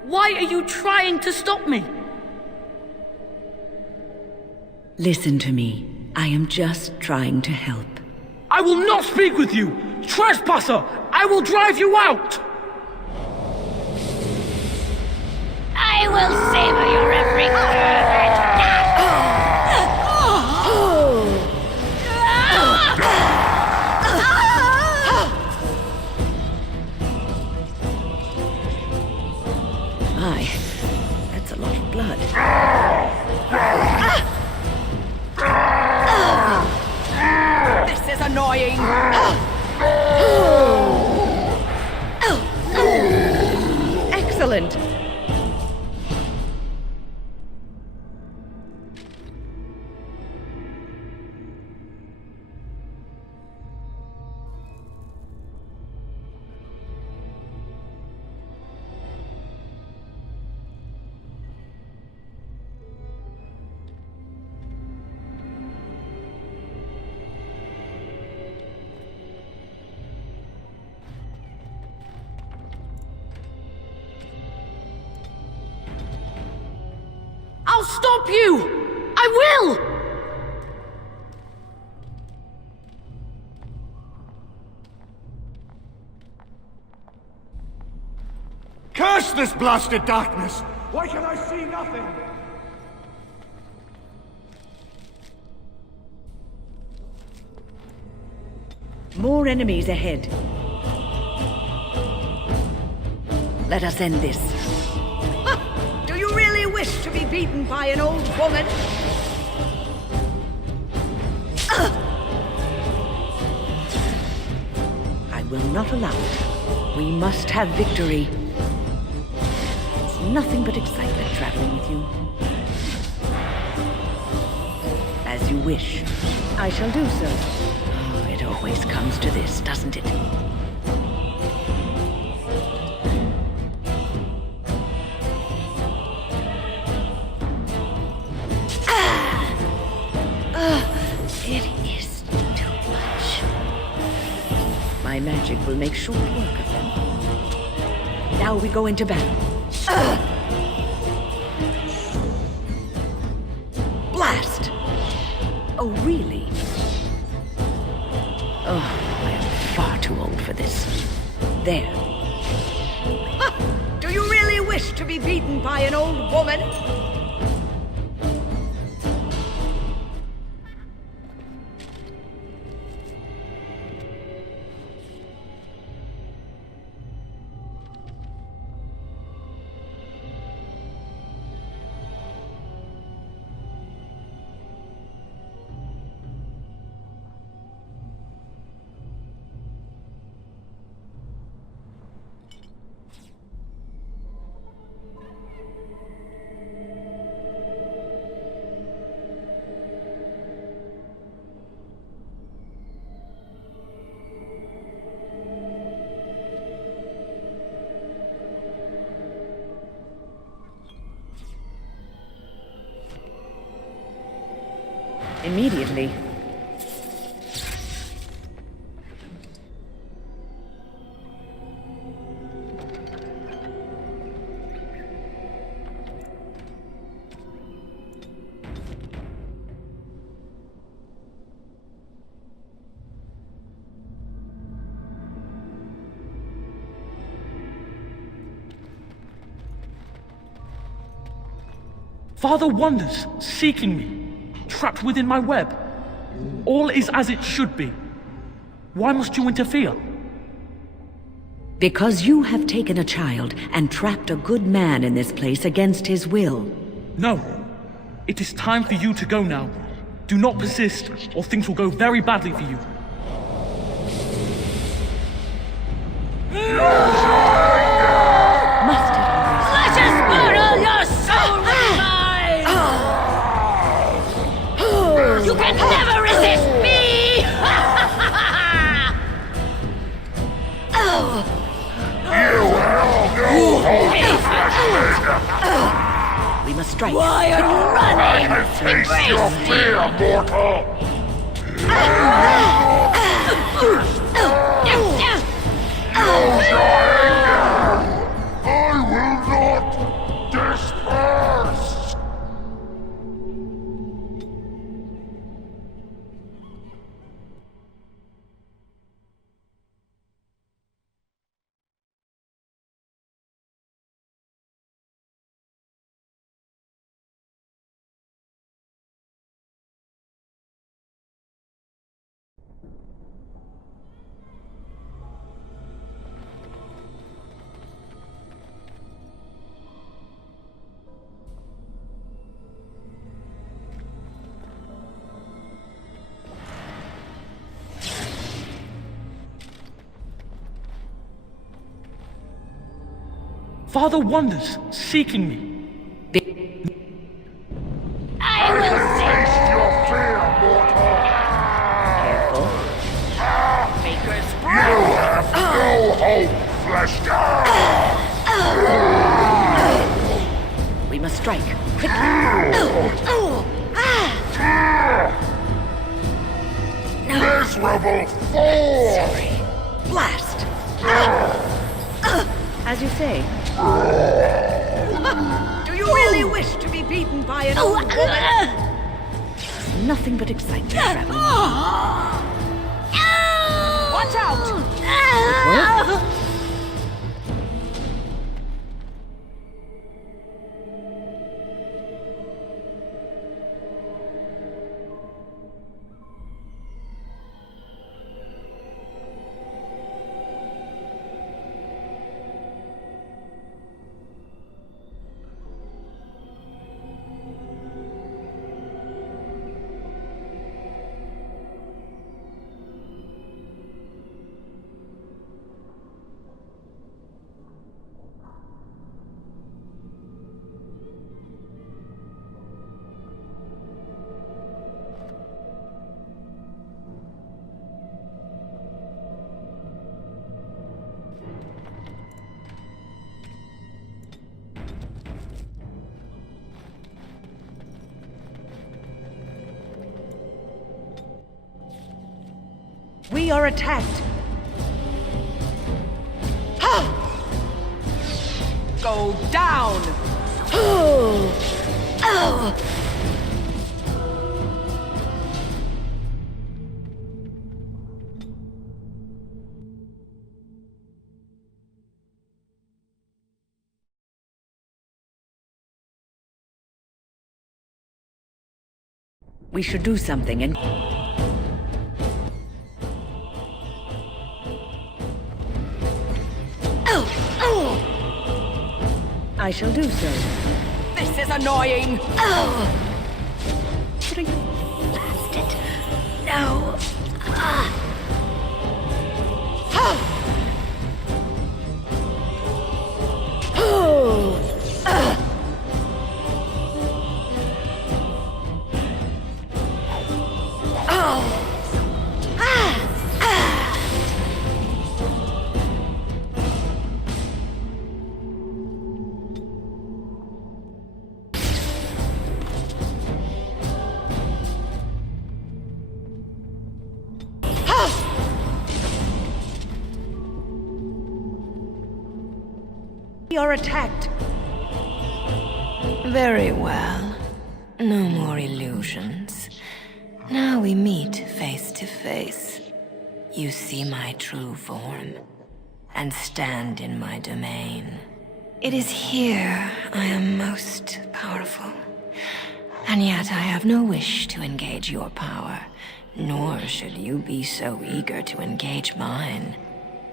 Why are you trying to stop me? Listen to me. I am just trying to help. I will not speak with you! Trespasser! I will drive you out! I will savor your every curve. My, that's a lot of blood. This is annoying. Excellent. I'll stop you! I will! Curse this blasted darkness! Why can I see nothing? More enemies ahead. Let us end this. Do you really wish to be beaten by an old woman? I will not allow it. We must have victory. It's nothing but excitement traveling with you. As you wish. I shall do so. Oh, it always comes to this, doesn't it? It is too much. My magic will make short work of them. Now we go into battle. Blast! Oh, really? Oh, I am far too old for this. There. Do you really wish to be beaten by an old woman? immediately. Father wanders, seeking me, trapped within my web. All is as it should be. Why must you interfere? Because you have taken a child and trapped a good man in this place against his will. No. It is time for you to go now. Do not persist, or things will go very badly for you. Let us burn your soul with mine! You can never resist me! We must strike. Why are you running? I face your fear, mortal! Use your anger! I will not disperse! Father wanders, seeking me. I will Taste your fear, mortal! Maker's You have no hope, flesh We must strike. Quickly. Miserable fool! Sorry. Blast. As you say. Do you really wish to be beaten by an old woman? Nothing but excitement, Traveler. Watch out! We are attacked. Go down. We should do something and... I shall do so. This is annoying! What are you... Bastard! No! We are attacked. Very well. No more illusions. Now we meet face to face. You see my true form, and stand in my domain. It is here I am most powerful. And yet I have no wish to engage your power, nor should you be so eager to engage mine.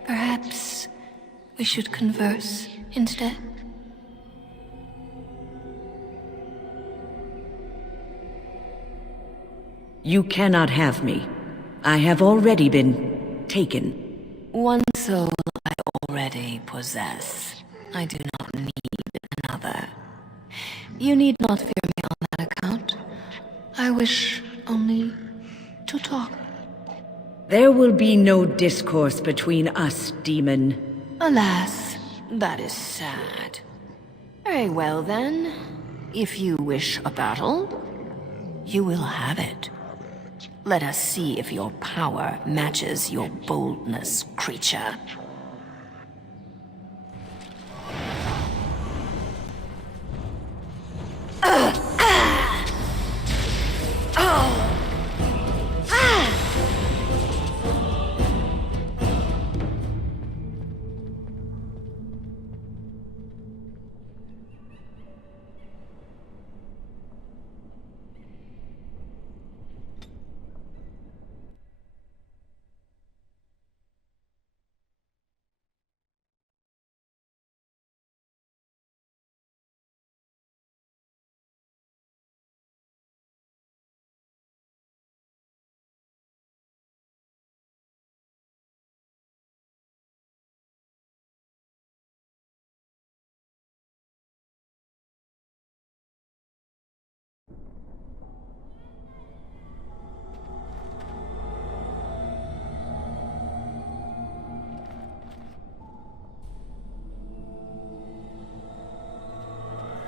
Perhaps we should converse instead? You cannot have me. I have already been taken. One soul I already possess. I do not need another. You need not fear me on that account. I wish only to talk. There will be no discourse between us, demon. Alas, that is sad. Very well then. If you wish a battle, you will have it. Let us see if your power matches your boldness, creature.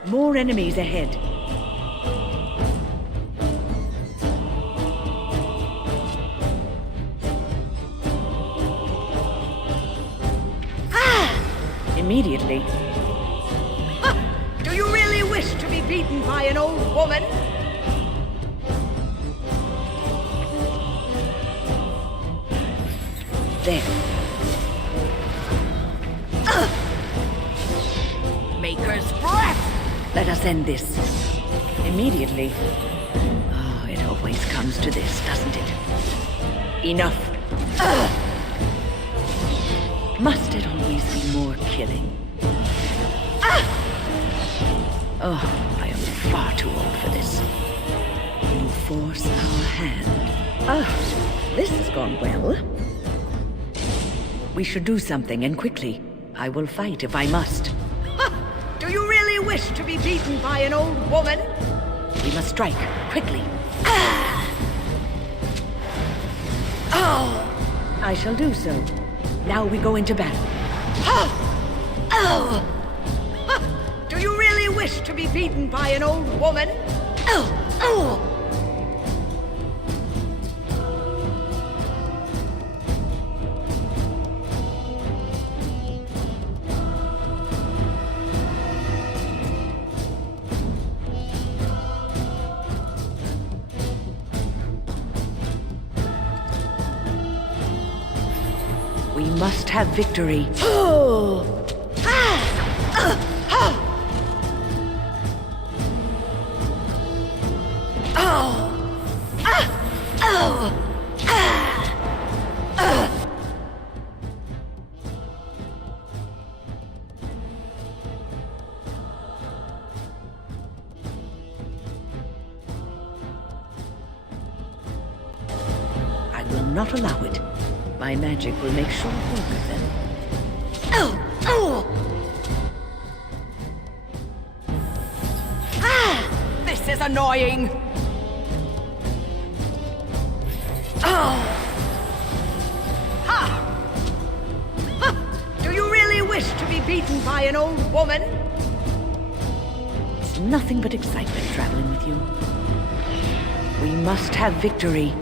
More enemies ahead. Immediately. Do you really wish to be beaten by an old woman? There. Maker's breath! Let us end this. Immediately. Oh, it always comes to this, doesn't it? Enough. Must it always be more killing? Oh, I am far too old for this. You force our hand. Ah, this has gone well. We should do something, and quickly. I will fight if I must. Do you really wish to be beaten by an old woman? We must strike, quickly. Oh! I shall do so. Now we go into battle. Oh! Do you really wish to be beaten by an old woman? Oh! We must have victory. I will not allow it. My magic will make short work of them. This is annoying! Do you really wish to be beaten by an old woman? It's nothing but excitement traveling with you. We must have victory.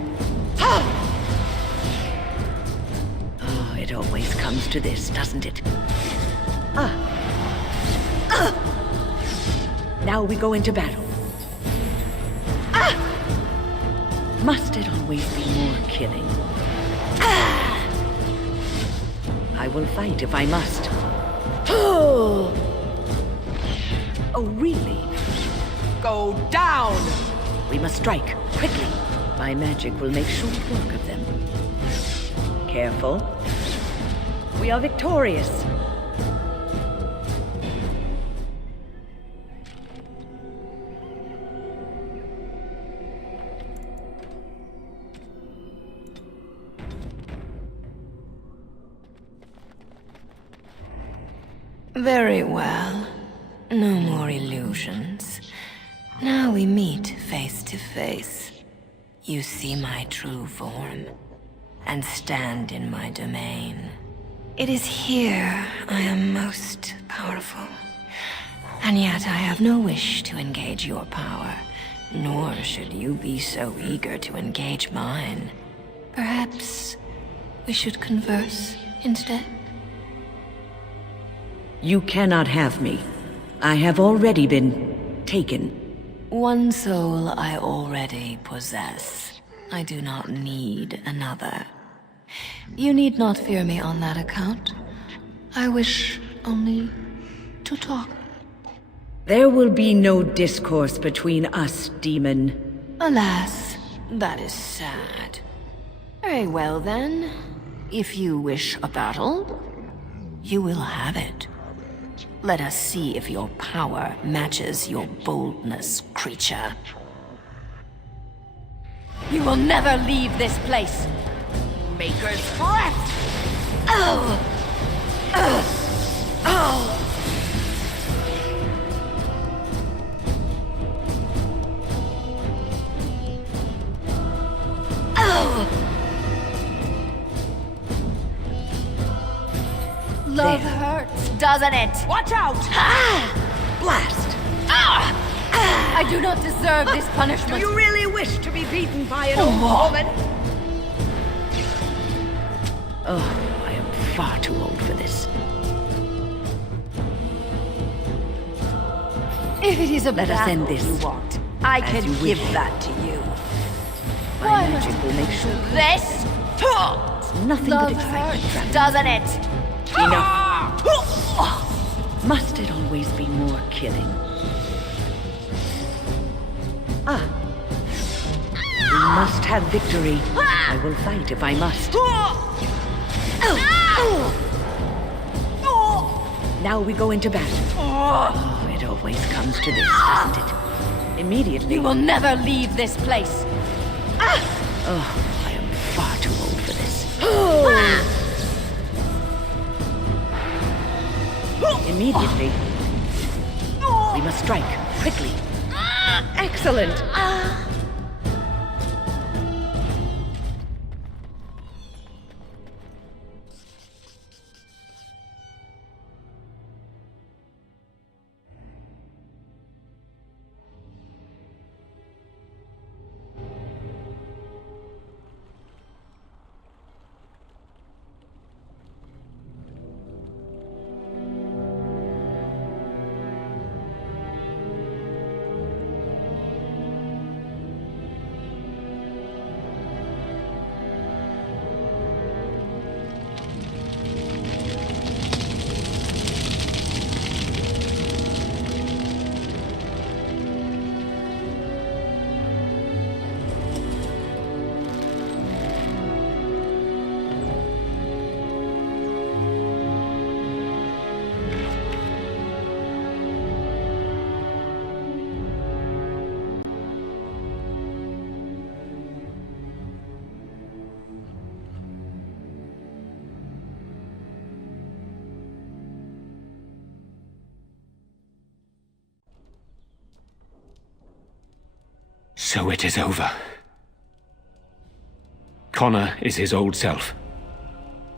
Oh, it always comes to this, doesn't it? Now we go into battle. Must it always be more killing? I will fight if I must. Oh, really? Go down! We must strike, quickly. My magic will make short work of them. Careful. We are victorious. Very well. No more illusions. Now we meet face to face. You see my true form, and stand in my domain. It is here I am most powerful. And yet I have no wish to engage your power, nor should you be so eager to engage mine. Perhaps we should converse instead? You cannot have me. I have already been taken. One soul I already possess. I do not need another. You need not fear me on that account. I wish only to talk. There will be no discourse between us, demon. Alas, that is sad. Very well then. If you wish a battle, you will have it. Let us see if your power matches your boldness, creature. You will never leave this place. Maker's breath! Oh! Oh! Love hurts, doesn't it? Watch out! Blast! I do not deserve this punishment. Do you really wish to be beaten by an old woman? Oh, I am far too old for this. If it is a Let us battle end this. you want, I As can you give wish. that to you. My magic will make sure. This? Nothing Love but excitement, hurts, Dragon. doesn't it? Enough. Must it always be more killing? We must have victory. I will fight if I must. Now we go into battle. Oh, it always comes to this, doesn't it? Immediately. You will never leave this place. Oh, I am far too old for this. Immediately. We must strike, quickly. Excellent! So it is over. Connor is his old self.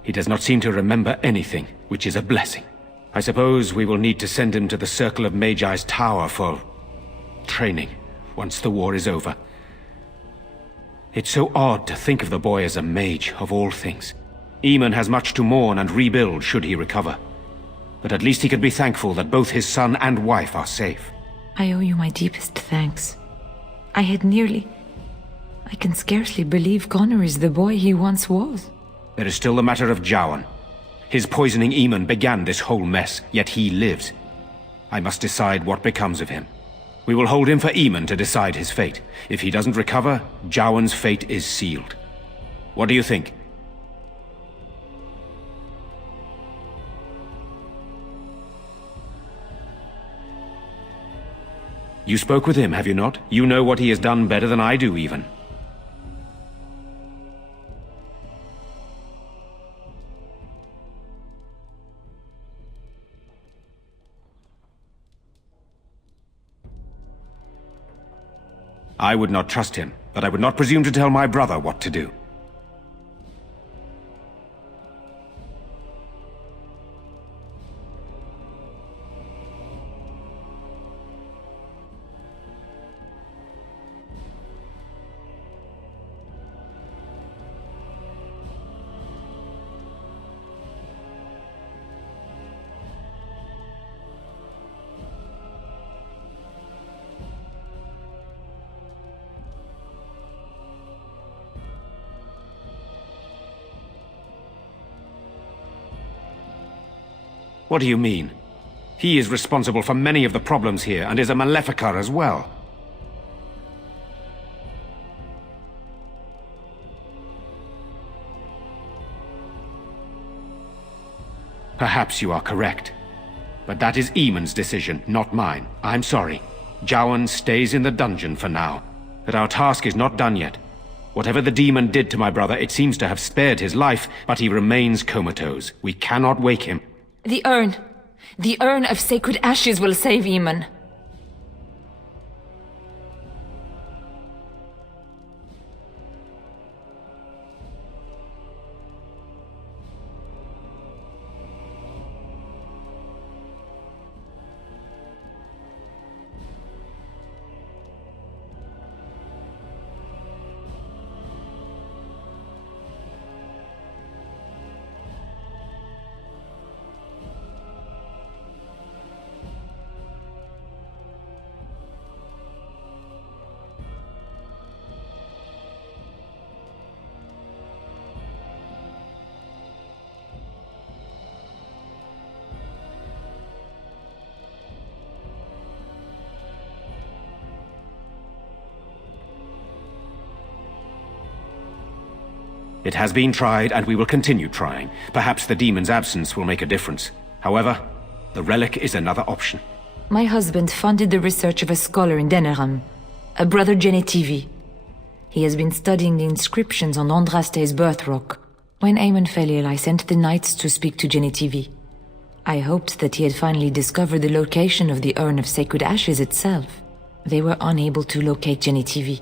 He does not seem to remember anything, which is a blessing. I suppose we will need to send him to the Circle of Magi's tower for training, once the war is over. It's so odd to think of the boy as a mage, of all things. Eamon has much to mourn and rebuild should he recover. But at least he can be thankful that both his son and wife are safe. I owe you my deepest thanks. I can scarcely believe Connor is the boy he once was. There is still the matter of Jowan. His poisoning Eamon began this whole mess, yet he lives. I must decide what becomes of him. We will hold him for Eamon to decide his fate. If he doesn't recover, Jowan's fate is sealed. What do you think? You spoke with him, have you not? You know what he has done better than I do, even. I would not trust him, but I would not presume to tell my brother what to do. What do you mean? He is responsible for many of the problems here and is a Maleficar as well. Perhaps you are correct. But that is Eamon's decision, not mine. I'm sorry. Jowan stays in the dungeon for now. But our task is not done yet. Whatever the demon did to my brother, it seems to have spared his life, but he remains comatose. We cannot wake him. The urn. The urn of sacred ashes will save Eamon. It has been tried, and we will continue trying. Perhaps the demon's absence will make a difference. However, the relic is another option. My husband funded the research of a scholar in Denerim, a brother Genetivi. He has been studying the inscriptions on Andraste's birth rock. When Eamon fell ill, I sent the knights to speak to Genetivi. I hoped that he had finally discovered the location of the urn of sacred ashes itself. They were unable to locate Genetivi.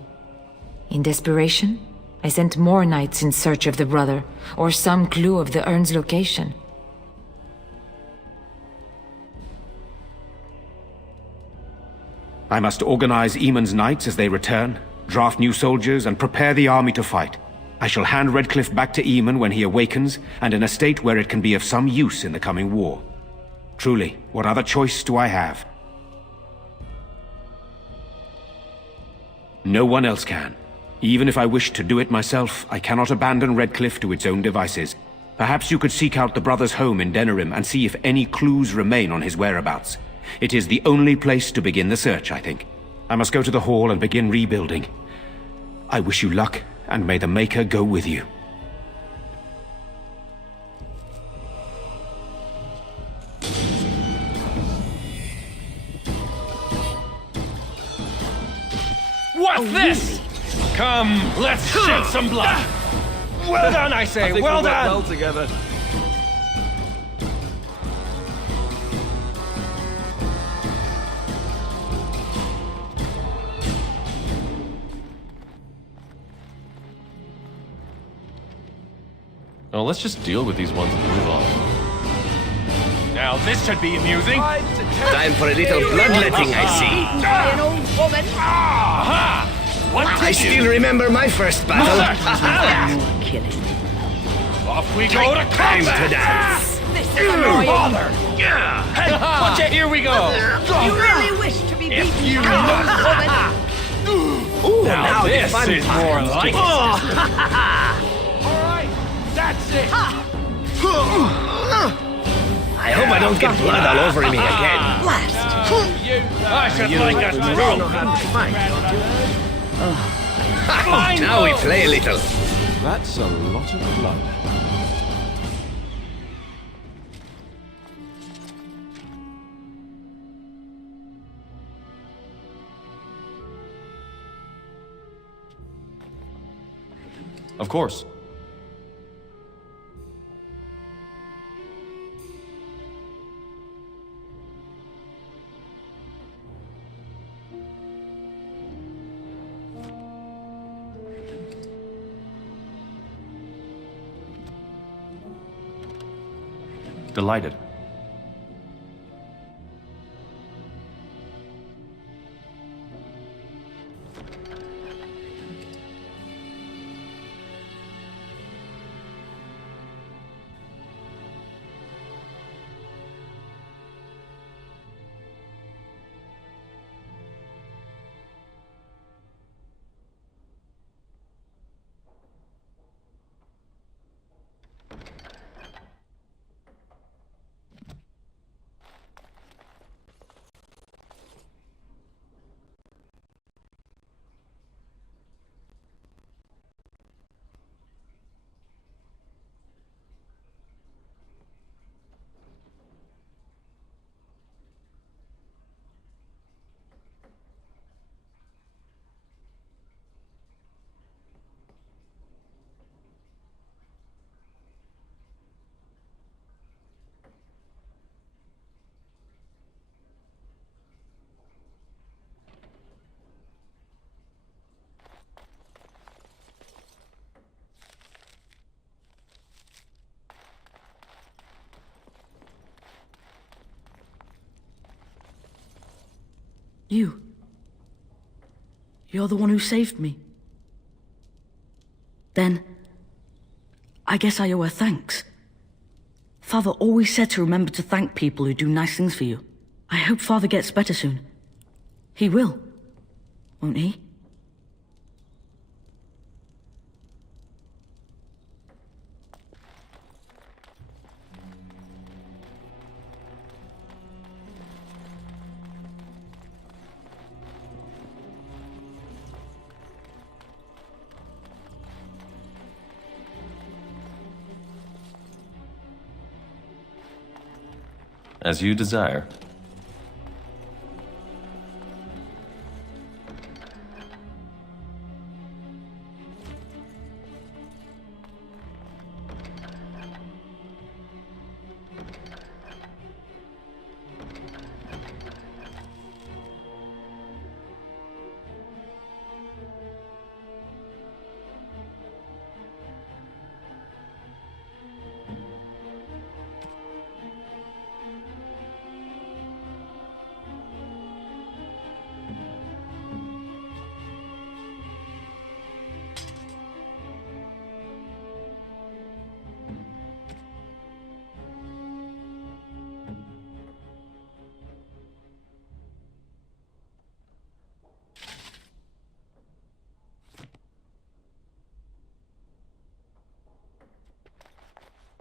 In desperation, I sent more knights in search of the brother, or some clue of the urn's location. I must organize Eamon's knights as they return, draft new soldiers, and prepare the army to fight. I shall hand Redcliffe back to Eamon when he awakens, and in a state where it can be of some use in the coming war. Truly, what other choice do I have? No one else can. Even if I wished to do it myself, I cannot abandon Redcliffe to its own devices. Perhaps you could seek out the brother's home in Denerim and see if any clues remain on his whereabouts. It is the only place to begin the search, I think. I must go to the hall and begin rebuilding. I wish you luck, and may the Maker go with you. What's this? Come, let's shed some blood. Well done, I say. Well done. Well together. Oh, let's just deal with these ones and move on. Now this should be amusing. Time for a little bloodletting, I see. An old woman. Aha! What I still remember my first battle. Off we go to Time combat. to dance. This is annoying. Father! Yeah! Here we go! You really wish to be beaten you by an must. old woman? Ooh, Now the this fun is part. more like it. Alright, That's it! I hope I don't get blood all over me again. Blast! I should You like a really trophy. know how to fight, don't you? Fine Now we play a little. That's a lot of blood. Of course. Delighted. You're the one who saved me. Then, I guess I owe her thanks. Father always said to remember to thank people who do nice things for you. I hope Father gets better soon. He will, won't he? As you desire.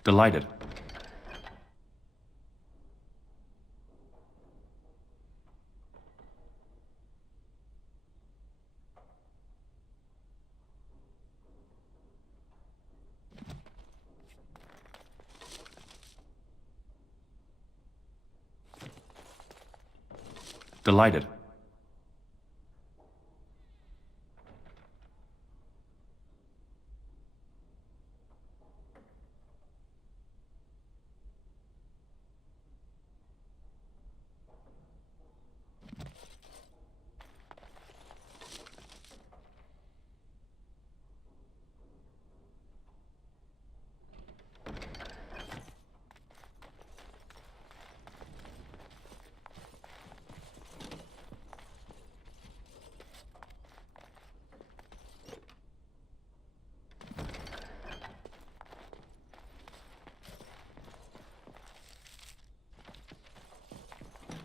Delighted. Delighted.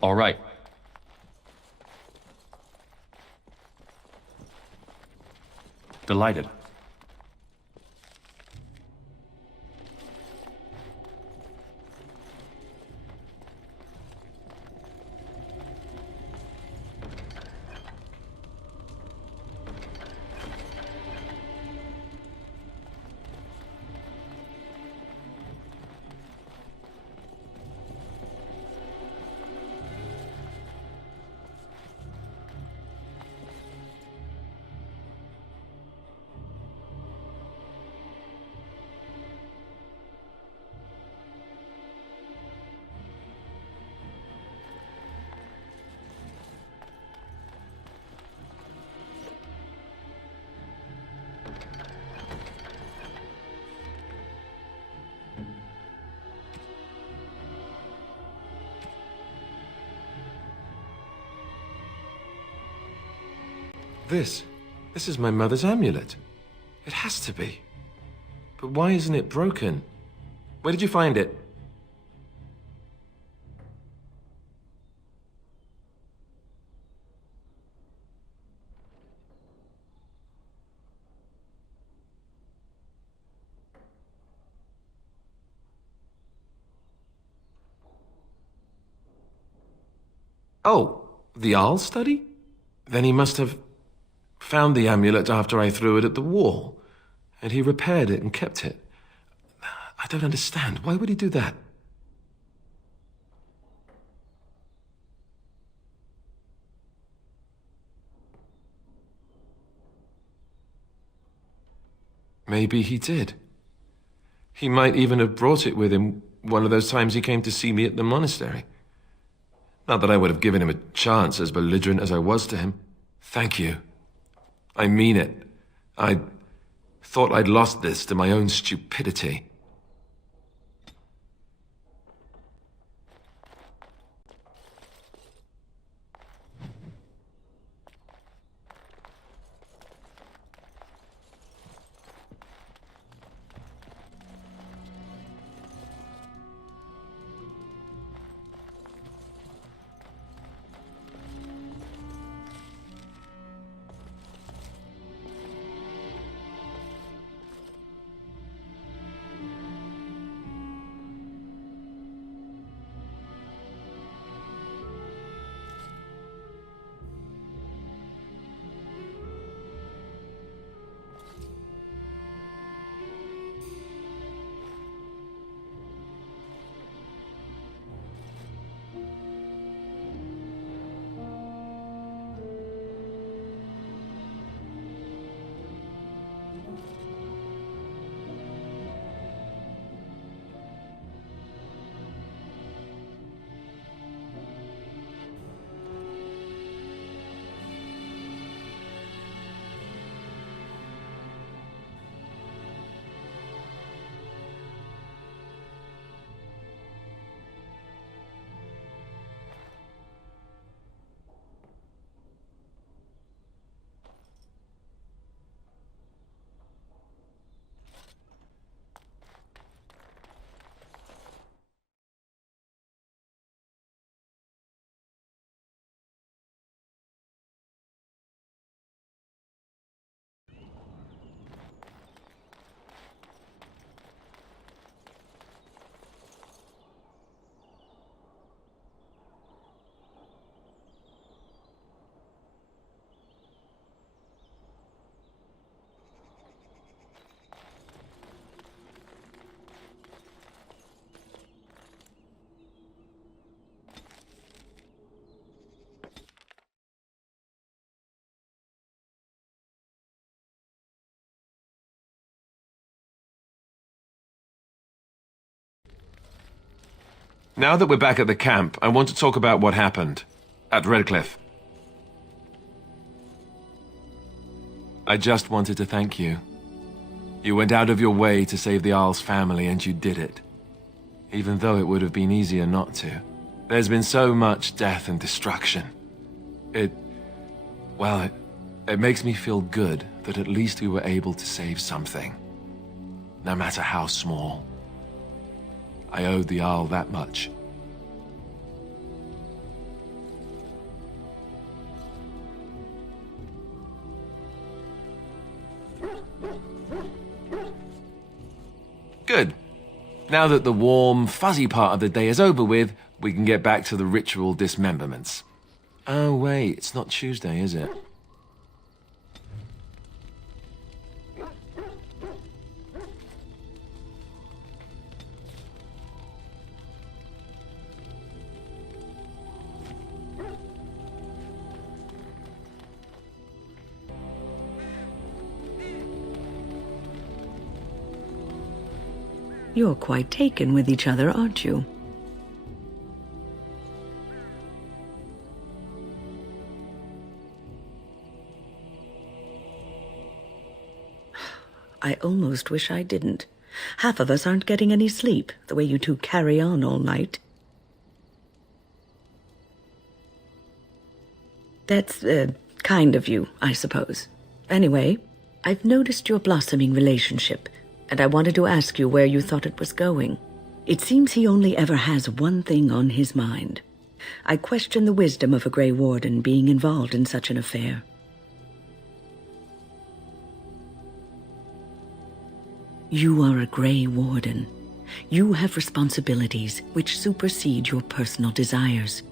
All right. Delighted. This is my mother's amulet. It has to be. But why isn't it broken? Where did you find it? Oh, the owl study? Then he must have found the amulet after I threw it at the wall, and he repaired it and kept it. I don't understand. Why would he do that? Maybe he did. He might even have brought it with him one of those times he came to see me at the monastery. Not that I would have given him a chance, as belligerent as I was to him. Thank you. I mean it. I thought I'd lost this to my own stupidity. Now that we're back at the camp, I want to talk about what happened at Redcliffe. I just wanted to thank you. You went out of your way to save the Arl's family, and you did it. Even though it would have been easier not to. There's been so much death and destruction. It makes me feel good that at least we were able to save something. No matter how small. I owed the Arl that much. Now that the warm, fuzzy part of the day is over with, we can get back to the ritual dismemberments. Oh, wait, it's not Tuesday, is it? You're quite taken with each other, aren't you? I almost wish I didn't. Half of us aren't getting any sleep, the way you two carry on all night. That's, kind of you, I suppose. Anyway, I've noticed your blossoming relationship, and I wanted to ask you where you thought it was going. It seems he only ever has one thing on his mind. I question the wisdom of a Grey Warden being involved in such an affair. You are a Grey Warden. You have responsibilities which supersede your personal desires.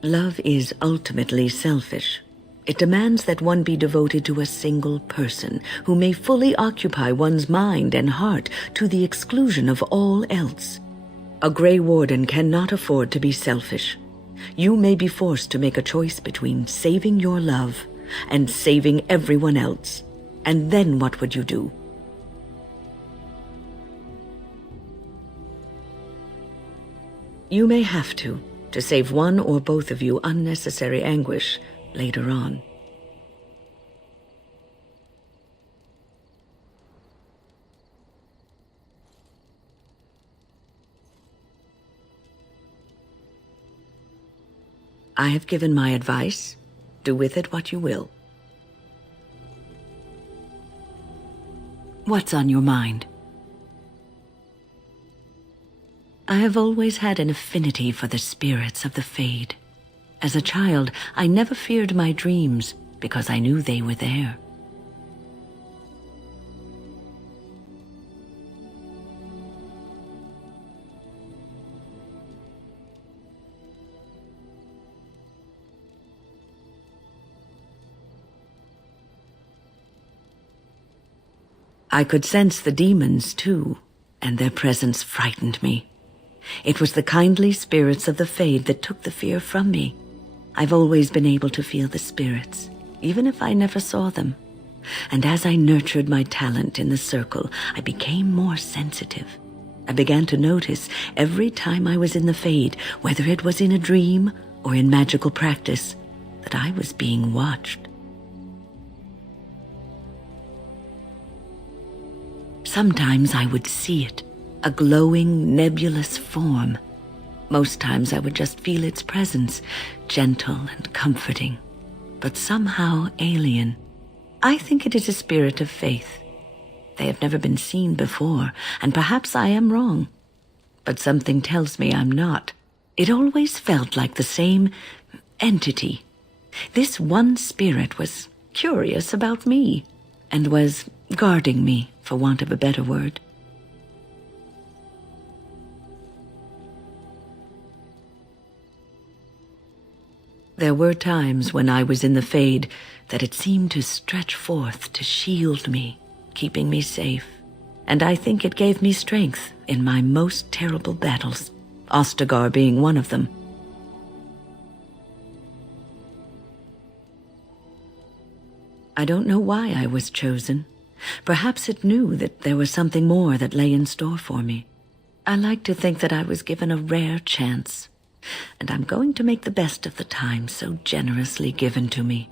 Love is ultimately selfish. It demands that one be devoted to a single person who may fully occupy one's mind and heart to the exclusion of all else. A Grey Warden cannot afford to be selfish. You may be forced to make a choice between saving your love and saving everyone else. And then what would you do? You may have to save one or both of you unnecessary anguish later on. I have given my advice. Do with it what you will. What's on your mind? I have always had an affinity for the spirits of the Fade. As a child, I never feared my dreams because I knew they were there. I could sense the demons, too, and their presence frightened me. It was the kindly spirits of the Fade that took the fear from me. I've always been able to feel the spirits, even if I never saw them. And as I nurtured my talent in the circle, I became more sensitive. I began to notice every time I was in the Fade, whether it was in a dream or in magical practice, that I was being watched. Sometimes I would see it, a glowing, nebulous form. Most times I would just feel its presence, gentle and comforting, but somehow alien. I think it is a spirit of faith. They have never been seen before, and perhaps I am wrong. But something tells me I'm not. It always felt like the same entity. This one spirit was curious about me, and was guarding me, for want of a better word. There were times when I was in the Fade that it seemed to stretch forth to shield me, keeping me safe. And I think it gave me strength in my most terrible battles, Ostagar being one of them. I don't know why I was chosen. Perhaps it knew that there was something more that lay in store for me. I like to think that I was given a rare chance, and I'm going to make the best of the time so generously given to me.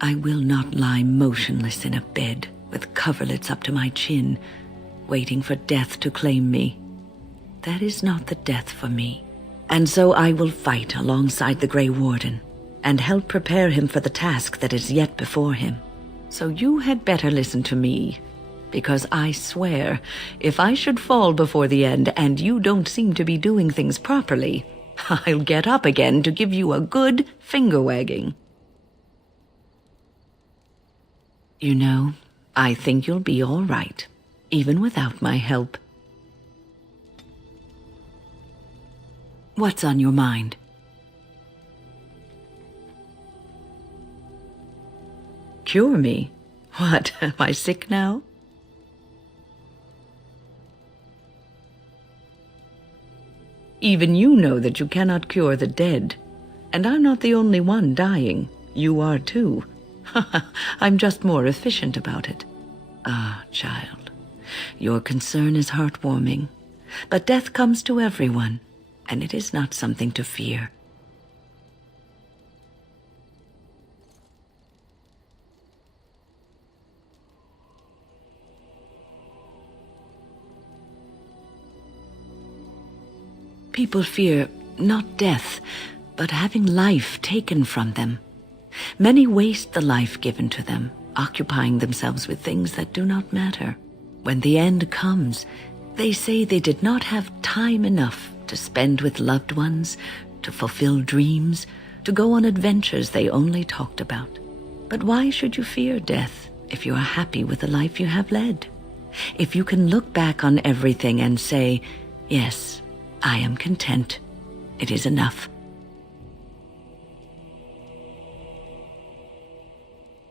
I will not lie motionless in a bed, with coverlets up to my chin, waiting for death to claim me. That is not the death for me. And so I will fight alongside the Grey Warden, and help prepare him for the task that is yet before him. So you had better listen to me, because I swear, if I should fall before the end and you don't seem to be doing things properly, I'll get up again to give you a good finger-wagging. You know, I think you'll be all right, even without my help. What's on your mind? Cure me? What, am I sick now? Even you know that you cannot cure the dead. And I'm not the only one dying. You are too. I'm just more efficient about it. Ah, child, your concern is heartwarming. But death comes to everyone, and it is not something to fear. People fear not death, but having life taken from them. Many waste the life given to them, occupying themselves with things that do not matter. When the end comes, they say they did not have time enough to spend with loved ones, to fulfill dreams, to go on adventures they only talked about. But why should you fear death if you are happy with the life you have led? If you can look back on everything and say, yes, I am content. It is enough.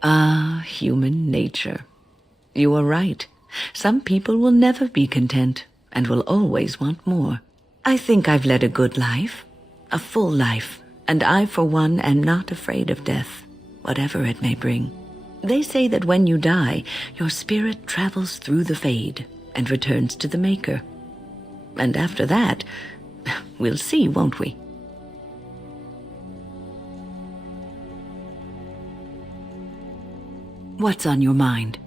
Ah, human nature. You are right. Some people will never be content and will always want more. I think I've led a good life, a full life, and I, for one, am not afraid of death, whatever it may bring. They say that when you die, your spirit travels through the fade and returns to the Maker. And after that, we'll see, won't we? What's on your mind?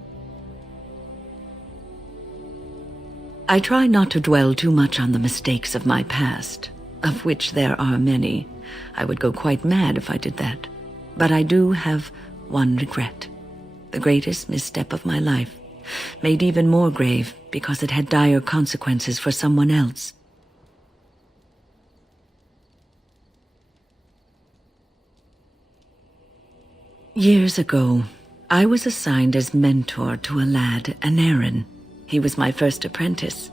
I try not to dwell too much on the mistakes of my past, of which there are many. I would go quite mad if I did that. But I do have one regret. The greatest misstep of my life, made even more grave because it had dire consequences for someone else. Years ago, I was assigned as mentor to a lad, Anarin. He was my first apprentice.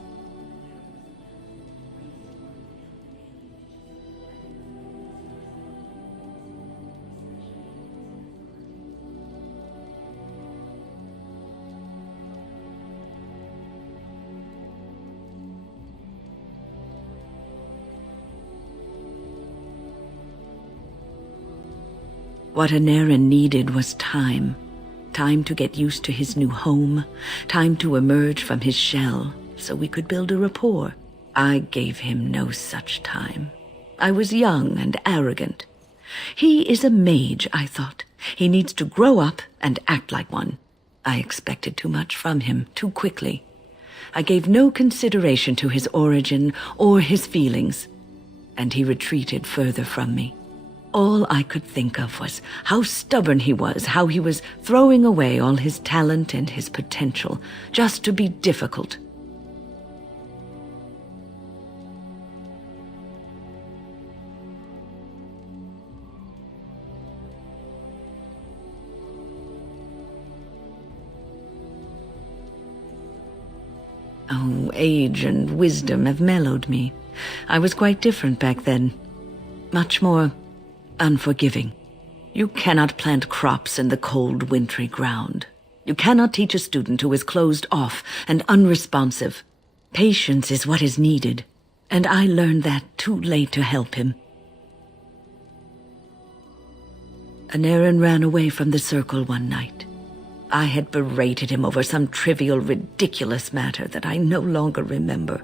What Anarin needed was time. Time to get used to his new home. Time to emerge from his shell so we could build a rapport. I gave him no such time. I was young and arrogant. He is a mage, I thought. He needs to grow up and act like one. I expected too much from him too quickly. I gave no consideration to his origin or his feelings, and he retreated further from me. All I could think of was how stubborn he was, how he was throwing away all his talent and his potential just to be difficult. Oh, age and wisdom have mellowed me. I was quite different back then. Much more unforgiving. You cannot plant crops in the cold, wintry ground. You cannot teach a student who is closed off and unresponsive. Patience is what is needed, and I learned that too late to help him. Anarin ran away from the circle one night. I had berated him over some trivial, ridiculous matter that I no longer remember.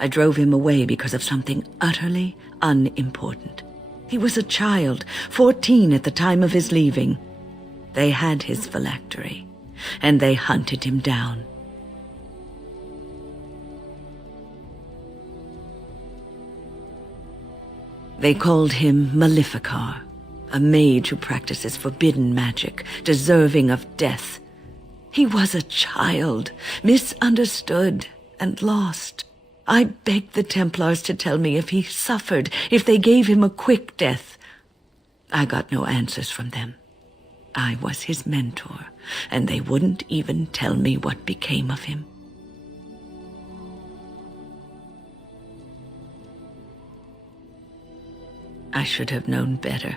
I drove him away because of something utterly unimportant. He was a child, 14 at the time of his leaving. They had his phylactery. and they hunted him down. They called him Maleficar, a mage who practices forbidden magic, deserving of death. He was a child, misunderstood and lost. I begged the Templars to tell me if he suffered, if they gave him a quick death. I got no answers from them. I was his mentor, and they wouldn't even tell me what became of him. I should have known better.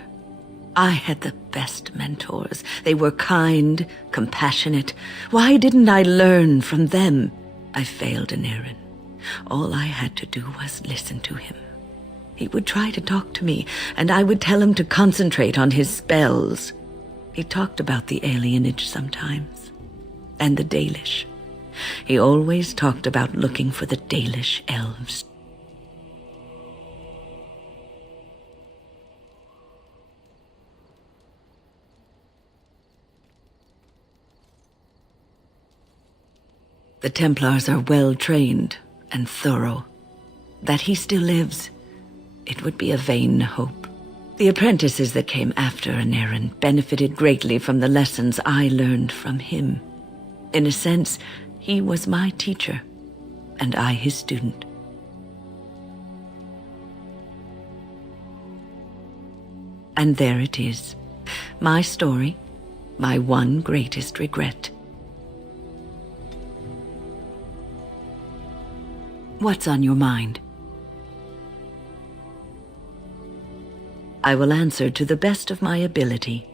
I had the best mentors. They were kind, compassionate. Why didn't I learn from them? I failed Anirin. All I had to do was listen to him. He would try to talk to me, and I would tell him to concentrate on his spells. He talked about the alienage sometimes, and the Dalish. He always talked about looking for the Dalish elves. The Templars are well trained and thorough. That he still lives, it would be a vain hope. The apprentices that came after Anirin benefited greatly from the lessons I learned from him. In a sense, he was my teacher, and I his student. And there it is, my story, my one greatest regret. What's on your mind? I will answer to the best of my ability.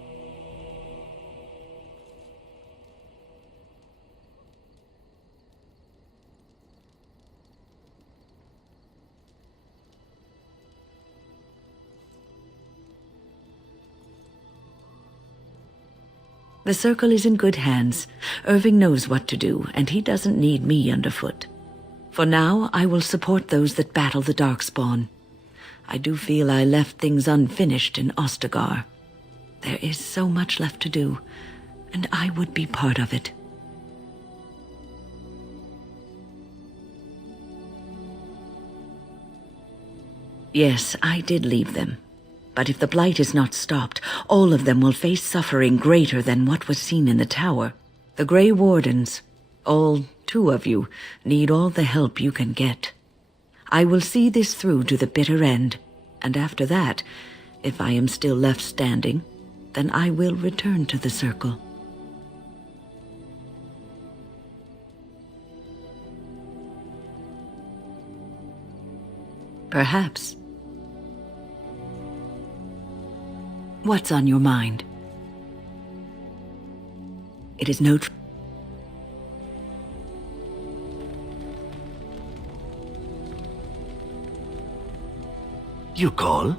The Circle is in good hands. Irving knows what to do, and he doesn't need me underfoot. For now, I will support those that battle the Darkspawn. I do feel I left things unfinished in Ostagar. There is so much left to do, and I would be part of it. Yes, I did leave them. But if the Blight is not stopped, all of them will face suffering greater than what was seen in the tower. The Grey Wardens, all 2 of you, need all the help you can get. I will see this through to the bitter end, and after that, if I am still left standing, then I will return to the Circle. Perhaps. What's on your mind? It is no You call?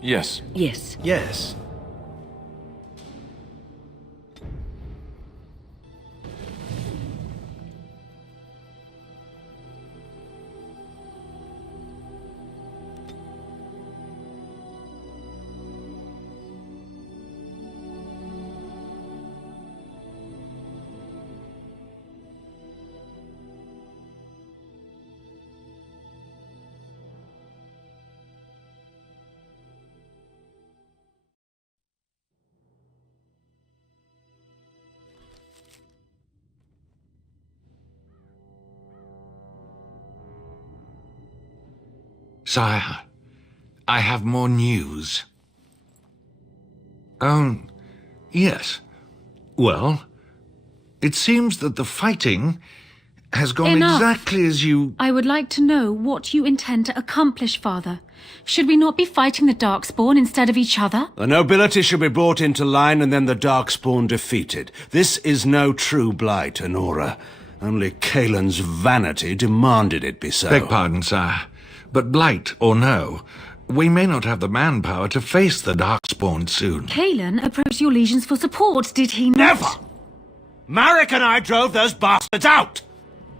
Yes. Yes. Yes. Sire, I have more news. Yes. Well, it seems that the fighting has gone Enough. exactly as you... I would like to know what you intend to accomplish, Father. Should we not be fighting the Darkspawn instead of each other? The nobility should be brought into line and then the Darkspawn defeated. This is no true blight, Anora. Only Kaelin's vanity demanded it be so. Beg pardon, sire. But blight or no, we may not have the manpower to face the Darkspawn soon. Kaelin approached your legions for support, did he not? Never! Marek and I drove those bastards out!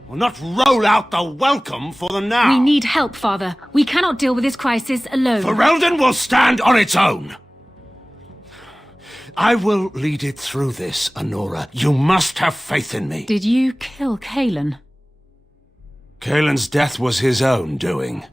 We'll not roll out the welcome for them now! We need help, Father. We cannot deal with this crisis alone. Ferelden will stand on its own! I will lead it through this, Honora. You must have faith in me. Did you kill Kaelin? Kaelin's death was his own doing.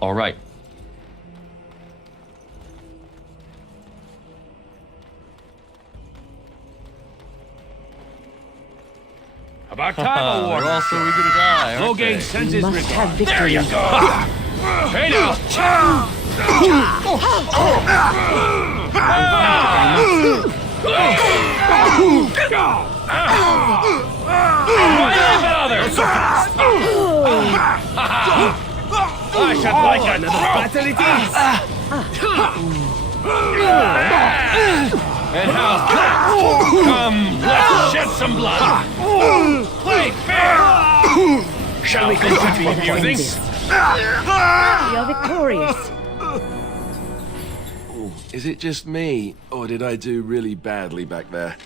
All right. About time, Award. They're all so eager to die, aren't Loghain they? sends We his must have regards. victory. There you go. Hey now. I should like another battle it is. And how's that? Come, let's shed some blood. Play fair. Shall we continue with your things? We are victorious. Is it just me, or did I do really badly back there?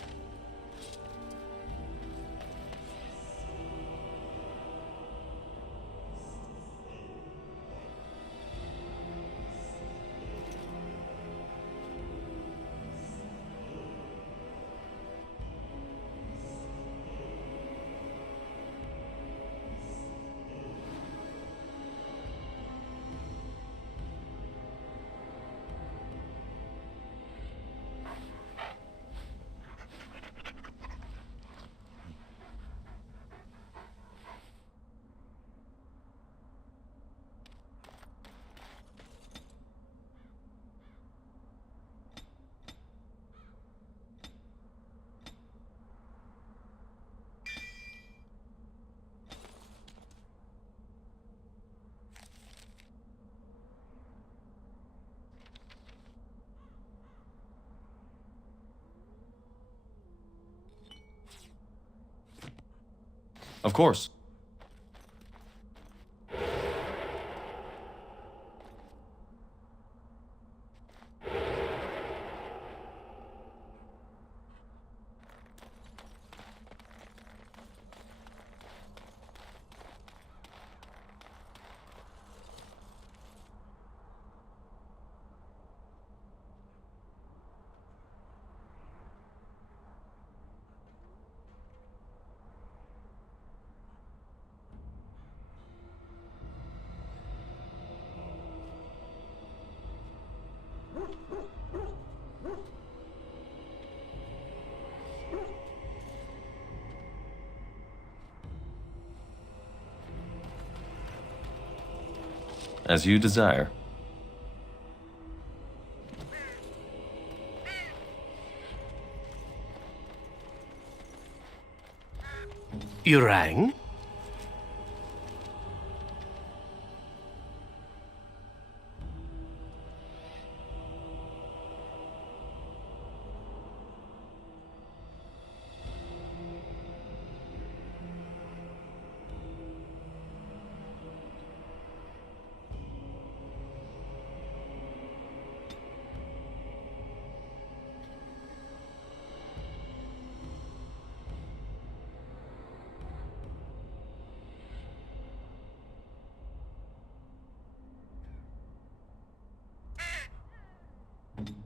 Of course. As you desire. You rang?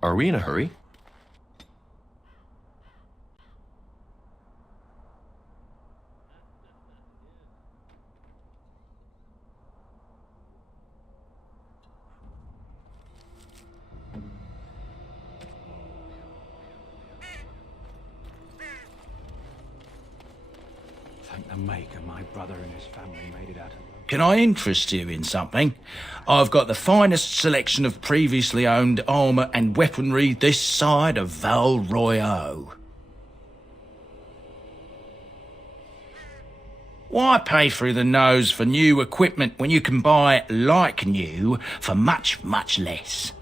Are we in a hurry? Thank the Maker my brother and his family made it out of. Can I interest you in something? I've got the finest selection of previously owned armour and weaponry this side of Val Royeaux. Why pay through the nose for new equipment when you can buy like new for much, much less?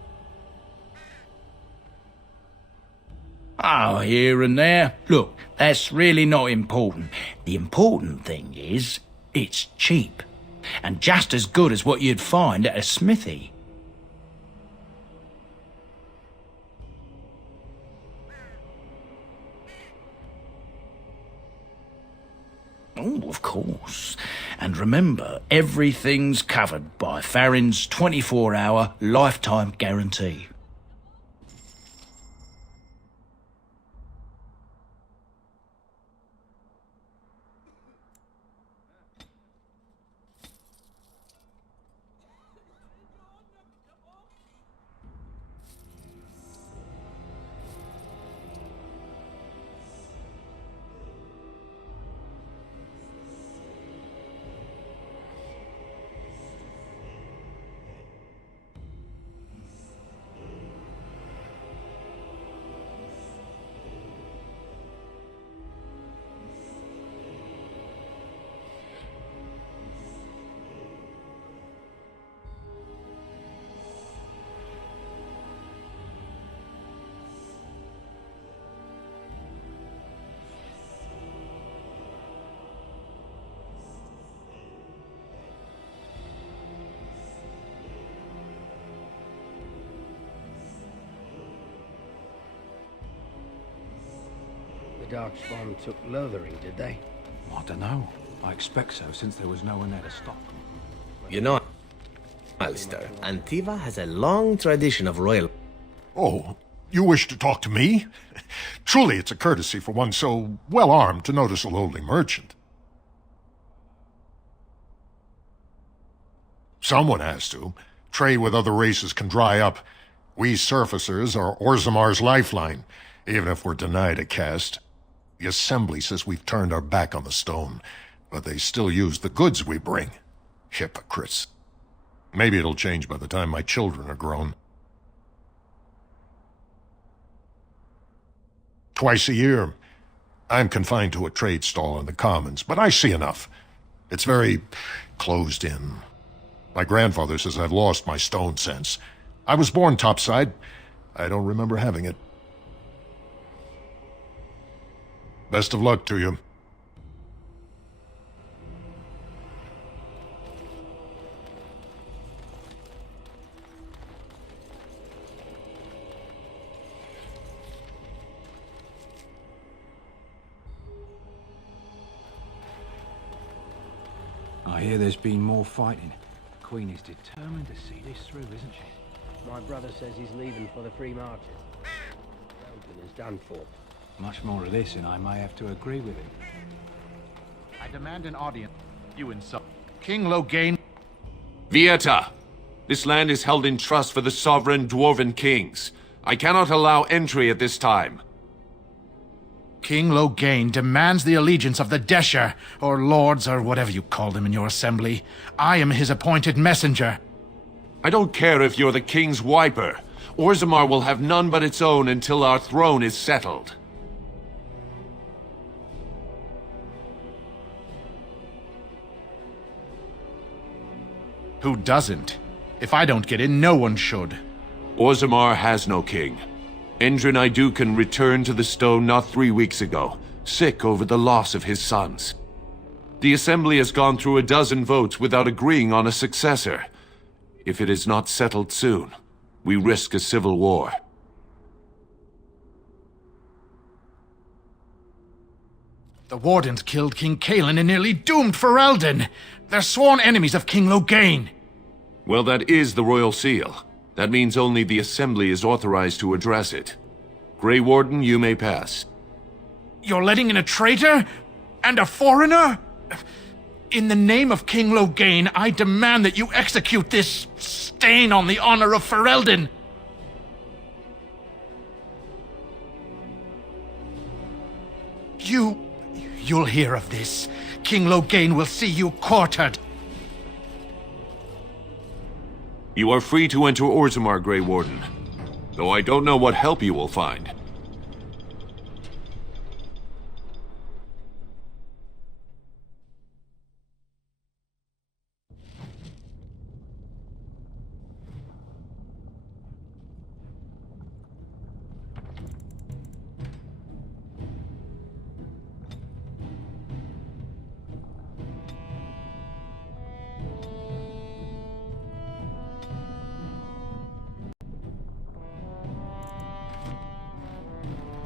Oh, here and there. Look, that's really not important. The important thing is, it's cheap. And just as good as what you'd find at a smithy. Oh, of course. And remember, everything's covered by Farron's 24-hour lifetime guarantee. The Darkspawn took Lothering, did they? I don't know. I expect so, since there was no one there to stop them. You know, Alistair, Antiva has a long tradition of royal... Oh, you wish to talk to me? Truly, it's a courtesy for one so well-armed to notice a lowly merchant. Someone has to. Trade with other races can dry up. We surfacers are Orzamar's lifeline, even if we're denied a caste. The Assembly says we've turned our back on the stone, but they still use the goods we bring. Hypocrites. Maybe it'll change by the time my children are grown. Twice a year, I'm confined to a trade stall in the Commons, but I see enough. It's very closed in. My grandfather says I've lost my stone sense. I was born topside. I don't remember having it. Best of luck to you. I hear there's been more fighting. The Queen is determined to see this through, isn't she? My brother says he's leaving for the Free Marches. Belgium is done for. Much more of this, and I may have to agree with him. I demand an audience. You insult. King Loghain. Vieta! This land is held in trust for the sovereign dwarven kings. I cannot allow entry at this time. King Loghain demands the allegiance of the Desher, or lords, or whatever you call them in your assembly. I am his appointed messenger. I don't care if you're the king's wiper. Orzammar will have none but its own until our throne is settled. Who doesn't? If I don't get in, no one should. Orzammar has no king. Endrin Idukan returned to the stone not 3 weeks ago, sick over the loss of his sons. The Assembly has gone through a dozen votes without agreeing on a successor. If it is not settled soon, we risk a civil war. The Wardens killed King Cailan and nearly doomed Ferelden. They're sworn enemies of King Loghain. Well, that is the Royal Seal. That means only the Assembly is authorized to address it. Grey Warden, you may pass. You're letting in a traitor? And a foreigner? In the name of King Loghain, I demand that you execute this stain on the honor of Ferelden. You'll hear of this. King Loghain will see you quartered. You are free to enter Orzammar, Grey Warden, though I don't know what help you will find.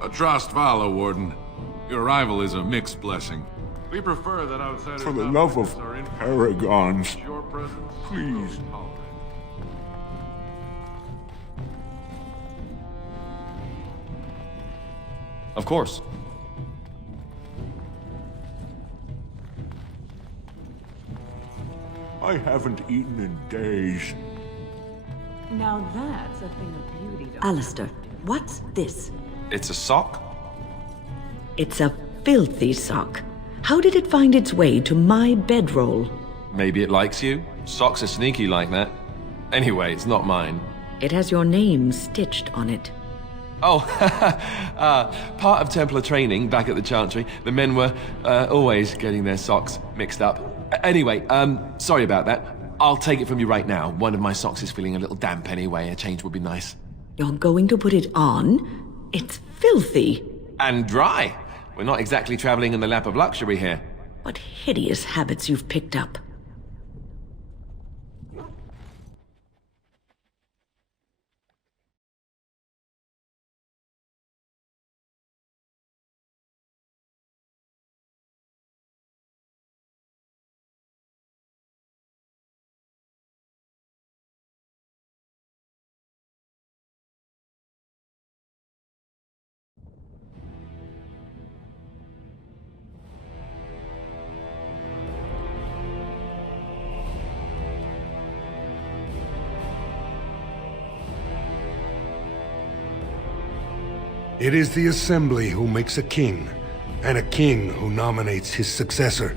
Atrast Vala, Warden. Your arrival is a mixed blessing. We prefer that outsiders... For the love of paragons, please. Of course. I haven't eaten in days. Now that's a thing of beauty. Alistair, what's this? It's a sock? It's a filthy sock. How did it find its way to my bedroll? Maybe it likes you? Socks are sneaky like that. Anyway, it's not mine. It has your name stitched on it. Oh, part of Templar training back at the Chantry. The men were always getting their socks mixed up. Anyway, sorry about that. I'll take it from you right now. One of my socks is feeling a little damp anyway. A change would be nice. You're going to put it on? It's filthy. And dry. We're not exactly traveling in the lap of luxury here. What hideous habits you've picked up. It is the Assembly who makes a king, and a king who nominates his successor.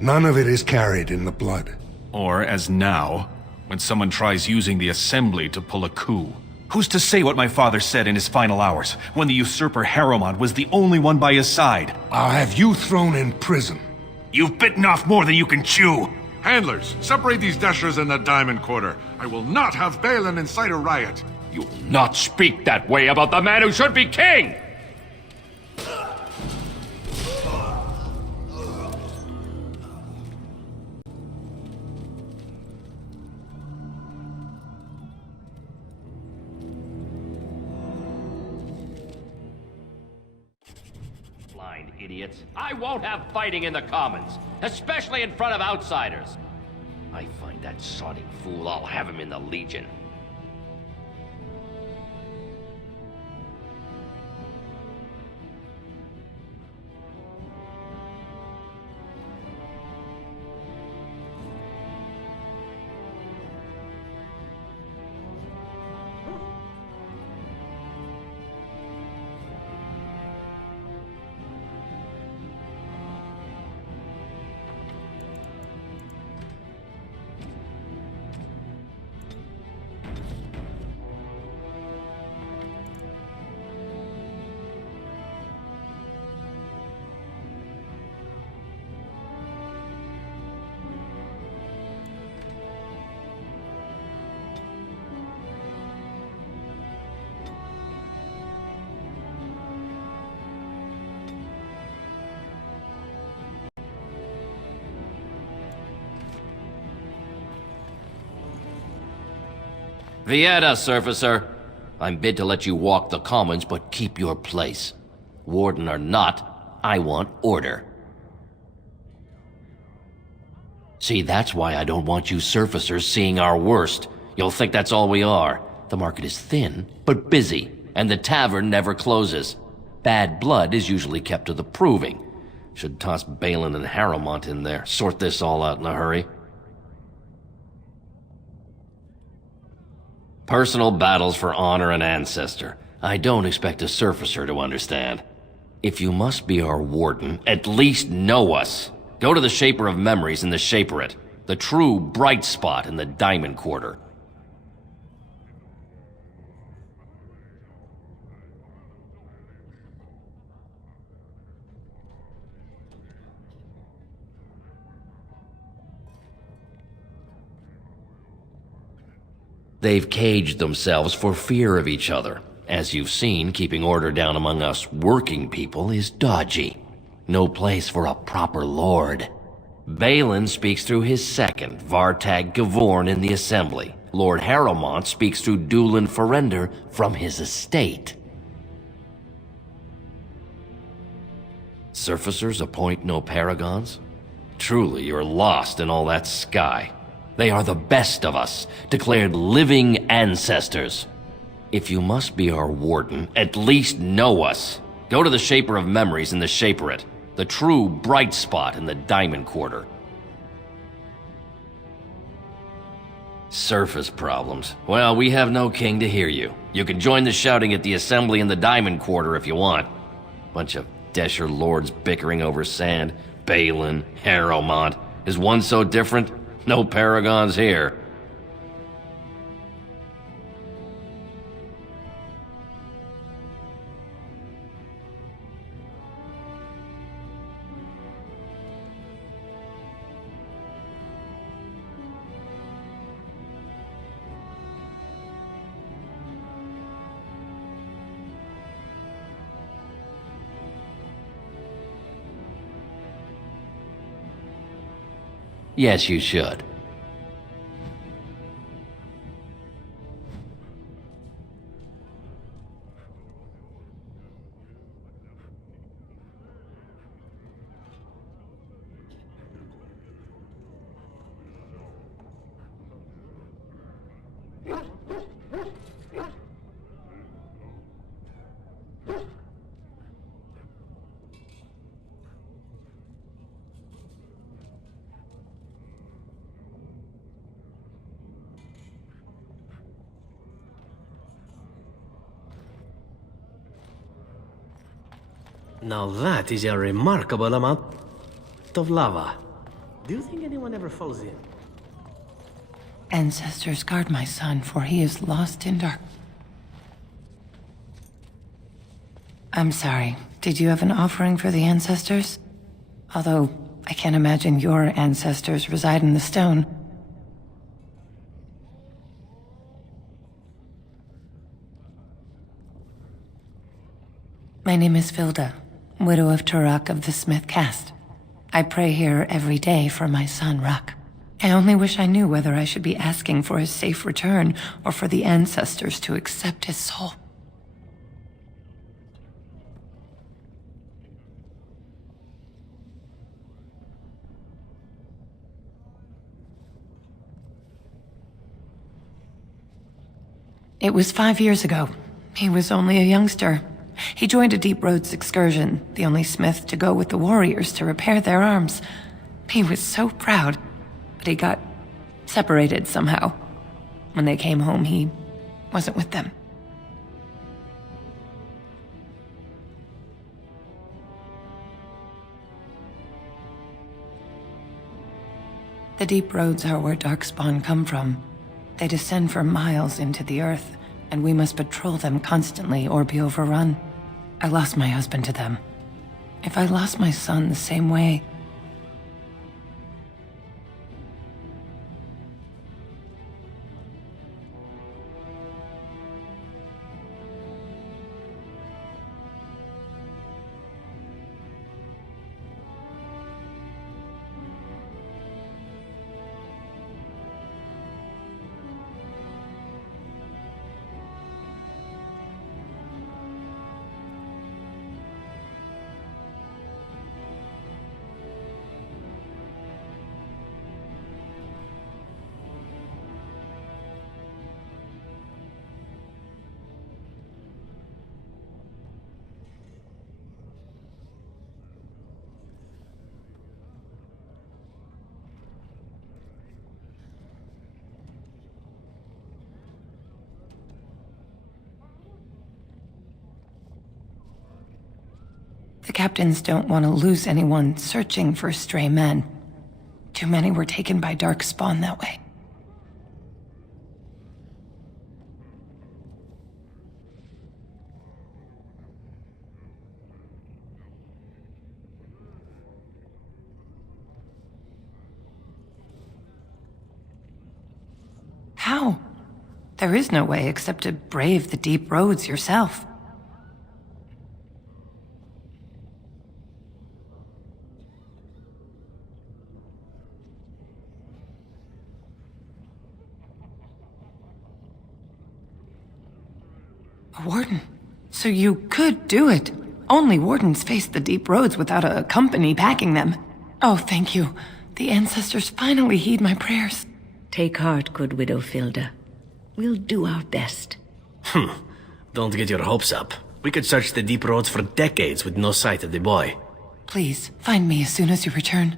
None of it is carried in the blood. Or, as now, when someone tries using the Assembly to pull a coup. Who's to say what my father said in his final hours, when the usurper Harrowmont was the only one by his side? I'll have you thrown in prison. You've bitten off more than you can chew! Handlers, separate these dashers in the Diamond Quarter. I will not have Balin incite a riot. You will not speak that way about the man who should be king! Blind idiots. I won't have fighting in the Commons, especially in front of outsiders. I find that sodding fool, I'll have him in the Legion. Vieta, Surfacer. I'm bid to let you walk the Commons, but keep your place. Warden or not, I want order. See, that's why I don't want you Surfacers seeing our worst. You'll think that's all we are. The market is thin, but busy, and the tavern never closes. Bad blood is usually kept to the proving. Should toss Balin and Harrowmont in there, sort this all out in a hurry. Personal battles for honor and ancestor. I don't expect a Surfacer to understand. If you must be our warden, at least know us. Go to the Shaper of Memories in the Shaperate, the true bright spot in the Diamond Quarter. They've caged themselves for fear of each other. As you've seen, keeping order down among us working people is dodgy. No place for a proper lord. Balin speaks through his second, Vartag Gavorn, in the Assembly. Lord Harrowmont speaks through Dulin Ferender from his estate. Surfacers appoint no paragons? Truly, you're lost in all that sky. They are the best of us, declared living ancestors. If you must be our warden, at least know us. Go to the Shaper of Memories in the Shaperate, the true bright spot in the Diamond Quarter. Surface problems. Well, we have no king to hear you. You can join the shouting at the Assembly in the Diamond Quarter if you want. Bunch of Desher lords bickering over sand. Balin, Harrowmont. Is one so different? No paragons here. Yes, you should. Now that is a remarkable amount of lava. Do you think anyone ever falls in? Ancestors, guard my son, for he is lost in dark. I'm sorry. Did you have an offering for the ancestors? Although, I can't imagine your ancestors reside in the stone. My name is Vilda, widow of Turak of the Smith caste. I pray here every day for my son, Rak. I only wish I knew whether I should be asking for his safe return or for the ancestors to accept his soul. It was 5 years ago. He was only a youngster. He joined a Deep Roads excursion, the only smith to go with the warriors to repair their arms. He was so proud, but he got separated somehow. When they came home, he wasn't with them. The Deep Roads are where Darkspawn come from. They descend for miles into the earth, and we must patrol them constantly or be overrun. I lost my husband to them. If I lost my son the same way... captains don't want to lose anyone searching for stray men. Too many were taken by dark spawn that way. How? There is no way except to brave the deep roads yourself. A warden. So you could do it. Only wardens face the deep roads without a company packing them. Oh, thank you. The ancestors finally heed my prayers. Take heart, good Widow Filda. We'll do our best. Don't get your hopes up. We could search the deep roads for decades with no sight of the boy. Please, find me as soon as you return.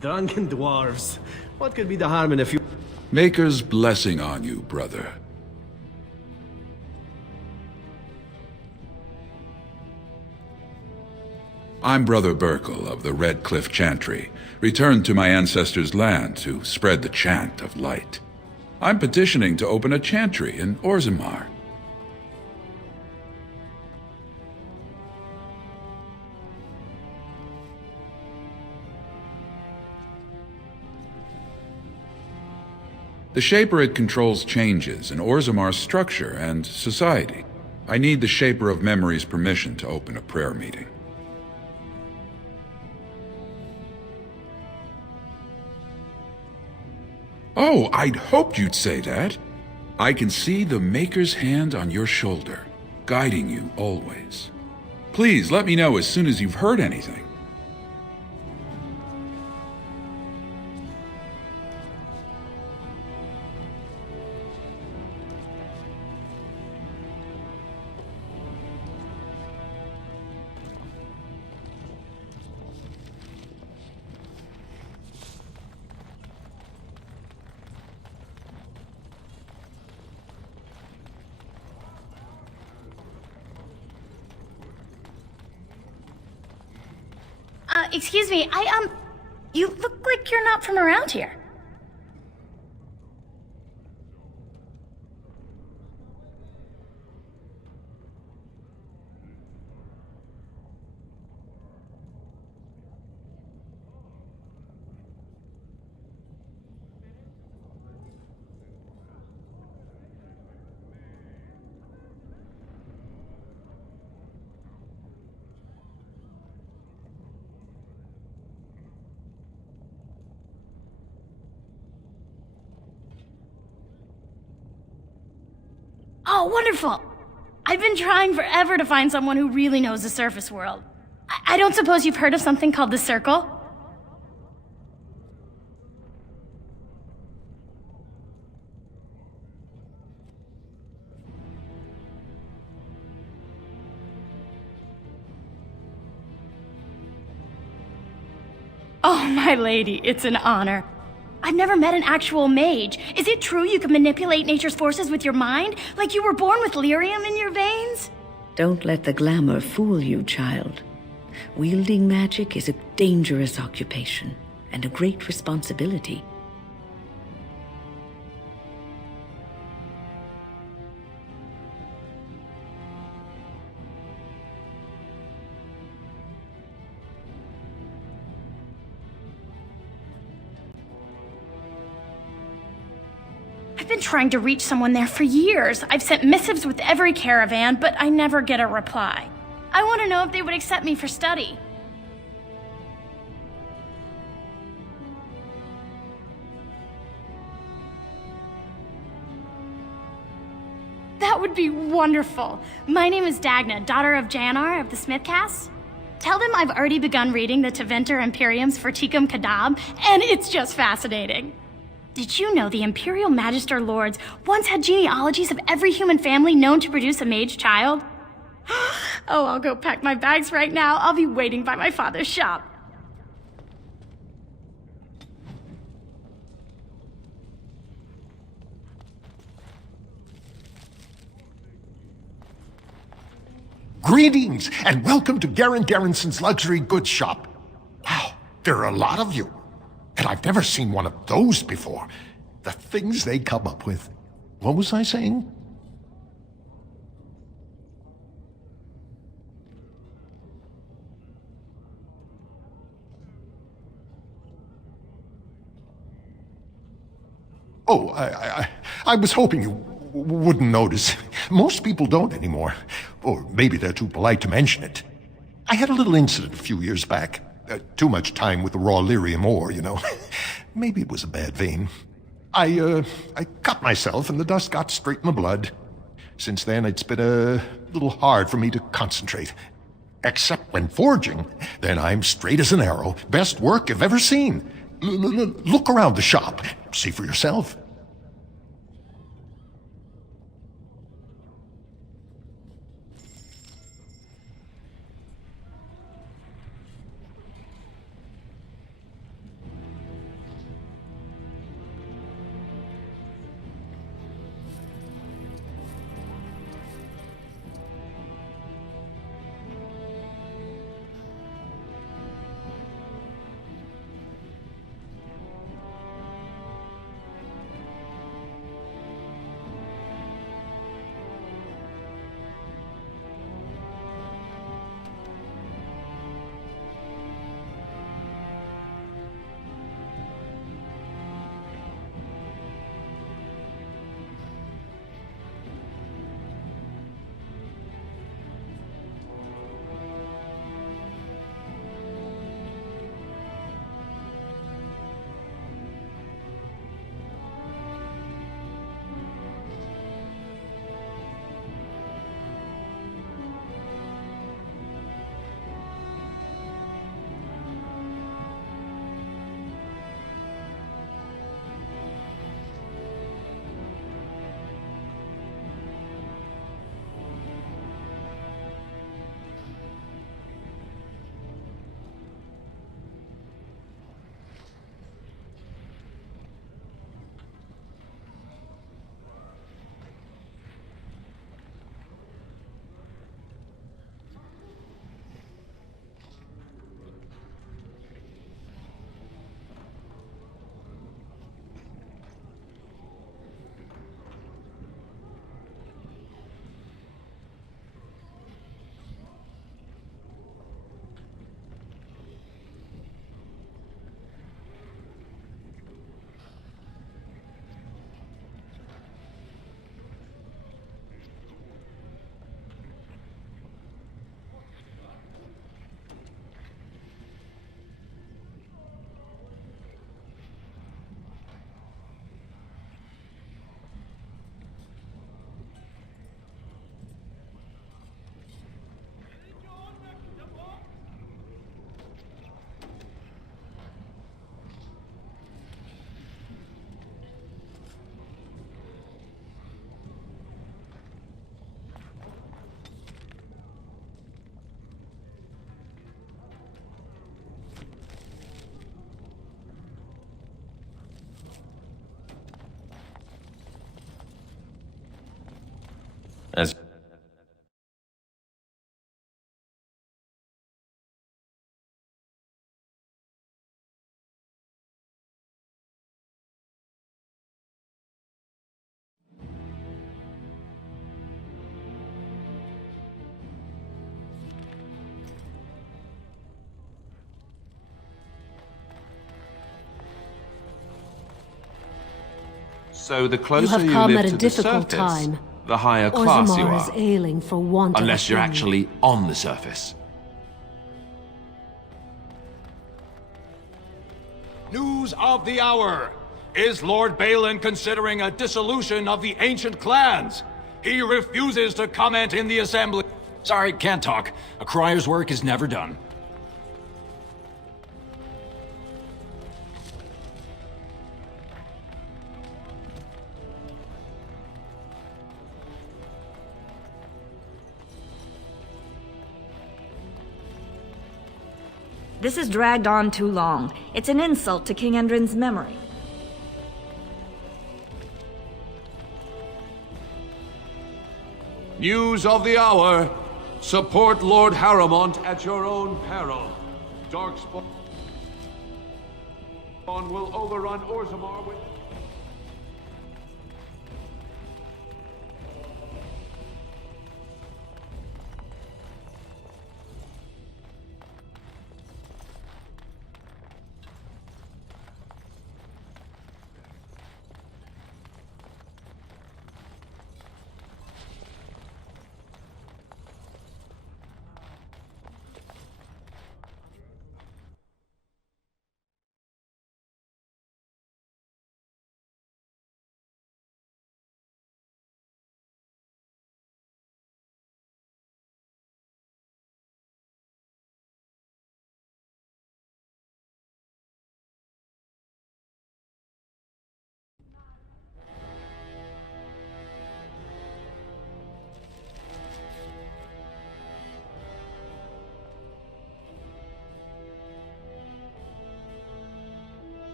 Drunken dwarves. What could be the harm in a few... Maker's blessing on you, brother. I'm Brother Burkle of the Red Cliff Chantry, returned to my ancestors' land to spread the chant of light. I'm petitioning to open a chantry in Orzammar. The Shaperid controls changes in Orzammar's structure and society. I need the Shaper of Memory's permission to open a prayer meeting. Oh, I'd hoped you'd say that. I can see the Maker's hand on your shoulder, guiding you always. Please let me know as soon as you've heard anything. Excuse me, you look like you're not from around here. Oh, wonderful! I've been trying forever to find someone who really knows the surface world. I don't suppose you've heard of something called the Circle? Oh, my lady, it's an honor. I've never met an actual mage. Is it true you can manipulate nature's forces with your mind? Like you were born with lyrium in your veins? Don't let the glamour fool you, child. Wielding magic is a dangerous occupation, and a great responsibility. I've been trying to reach someone there for years. I've sent missives with every caravan, but I never get a reply. I want to know if they would accept me for study. That would be wonderful. My name is Dagna, daughter of Janar of the Smithcast. Tell them I've already begun reading the Teventer Imperiums for Tikum Kadab, and it's just fascinating. Did you know the Imperial Magister Lords once had genealogies of every human family known to produce a mage child? Oh, I'll go pack my bags right now. I'll be waiting by my father's shop. Greetings, and welcome to Garen Garrison's luxury goods shop. Wow, there are a lot of you. And I've never seen one of those before. The things they come up with. What was I saying? Oh, I was hoping you wouldn't notice. Most people don't anymore. Or maybe they're too polite to mention it. I had a little incident a few years back. Too much time with the raw lyrium ore, you know. Maybe it was a bad vein. I cut myself and the dust got straight in the blood. Since then, it's been a little hard for me to concentrate. Except when forging. Then I'm straight as an arrow. Best work I've ever seen. Look around the shop. See for yourself. As So the closer you have come live at a to the difficult surface, time. the higher class you Orzammar is are. ailing for want of Unless a you're king. actually on the surface. News of the hour! Is Lord Balin considering a dissolution of the ancient clans? He refuses to comment in the assembly. Sorry, can't talk. A crier's work is never done. This has dragged on too long. It's an insult to King Endrin's memory. News of the hour. Support Lord Harrowmont at your own peril. Darkspawn will overrun Orzammar with...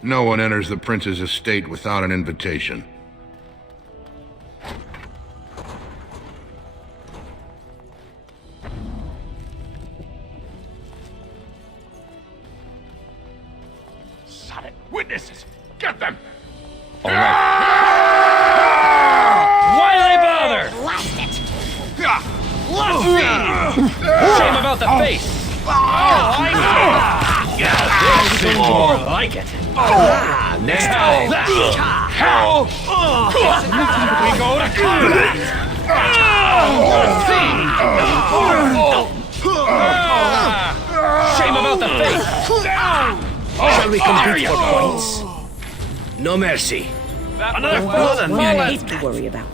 No one enters the prince's estate without an invitation. Shut it! Witnesses! Get them! All right. Why they bother? Blast it! Let's see! Shame about the face! This is more like it. Next time. We go to combat! Let's see! Shame about the face! Shall we compete for points? No mercy. Another One I fallen! hate to worry about.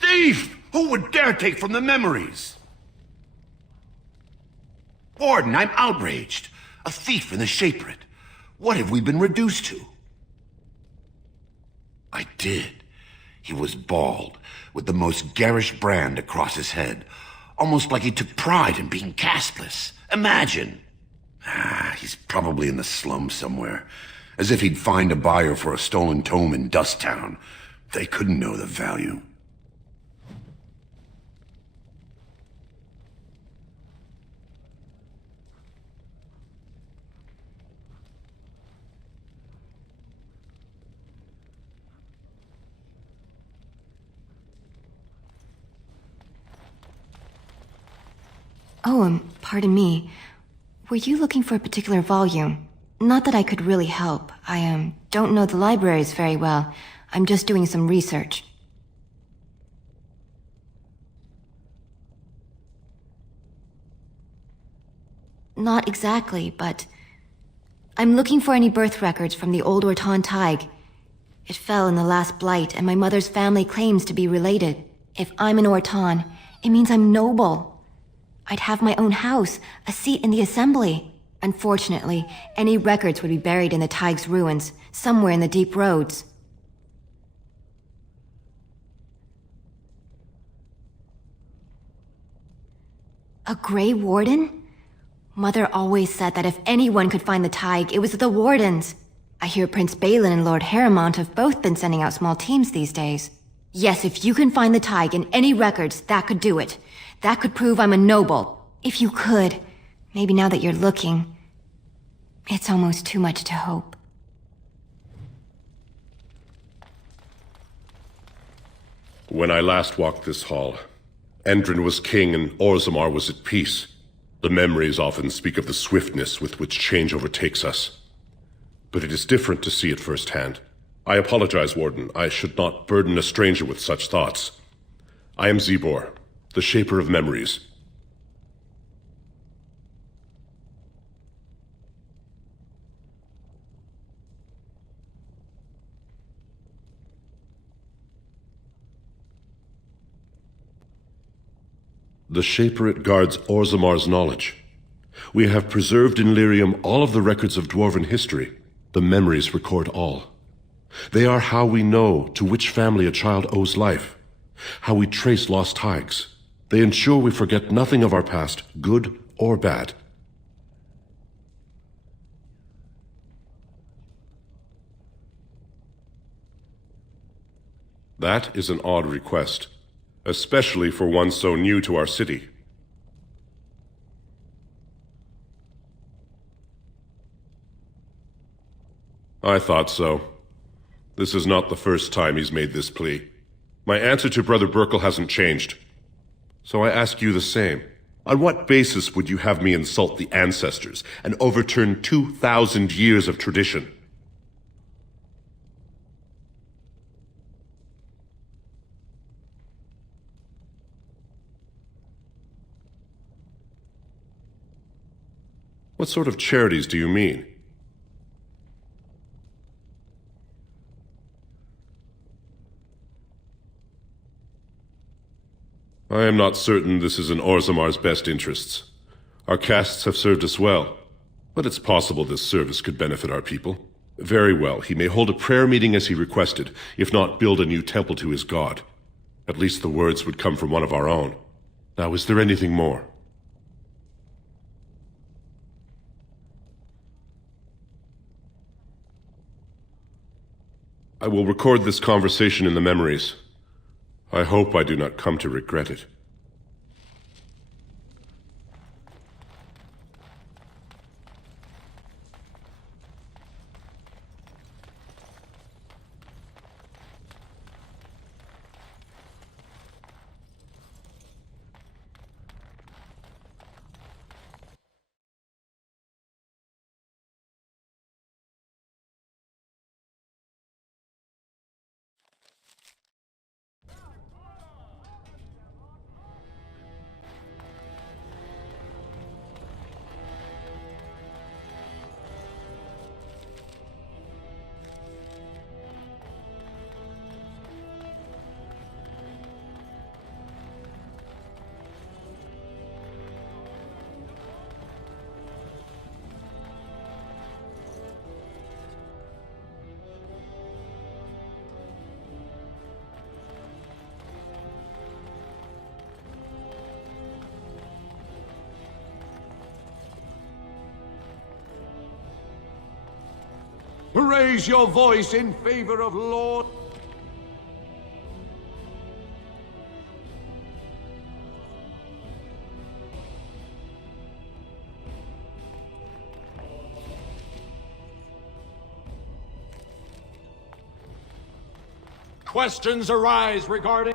Thief! Who would dare take from the memories? Warden, I'm outraged. A thief in the Shapered. What have we been reduced to? I did. He was bald, with the most garish brand across his head. Almost like he took pride in being castless. Imagine. He's probably in the slums somewhere. As if he'd find a buyer for a stolen tome in Dusttown. They couldn't know the value. Oh, pardon me. Were you looking for a particular volume? Not that I could really help. I, don't know the libraries very well. I'm just doing some research. Not exactly, but... I'm looking for any birth records from the old Orton Tig. It fell in the last blight, and my mother's family claims to be related. If I'm an Orton, it means I'm noble. I'd have my own house, a seat in the assembly. Unfortunately, any records would be buried in the Tig's ruins, somewhere in the deep roads. A Grey Warden? Mother always said that if anyone could find the Tig, it was the Wardens. I hear Prince Balin and Lord Harrowmont have both been sending out small teams these days. Yes, if you can find the Tig in any records, that could do it. That could prove I'm a noble. If you could. Maybe now that you're looking. It's almost too much to hope. When I last walked this hall, Endrin was king and Orzammar was at peace. The memories often speak of the swiftness with which change overtakes us. But it is different to see it firsthand. I apologize, Warden. I should not burden a stranger with such thoughts. I am Zebor, the Shaper of Memories. The Shaper guards Orzammar's knowledge. We have preserved in Lyrium all of the records of Dwarven history. The memories record all. They are how we know to which family a child owes life, how we trace lost Tigs. They ensure we forget nothing of our past, good or bad. That is an odd request, especially for one so new to our city. I thought so. This is not the first time he's made this plea. My answer to Brother Burkle hasn't changed. So I ask you the same. On what basis would you have me insult the ancestors and overturn 2,000 years of tradition? What sort of charities do you mean? I am not certain this is in Orzammar's best interests. Our castes have served us well, but it's possible this service could benefit our people. Very well, he may hold a prayer meeting as he requested, if not build a new temple to his god. At least the words would come from one of our own. Now, is there anything more? I will record this conversation in the memories. I hope I do not come to regret it. Raise your voice in favor of Lord... Questions arise regarding...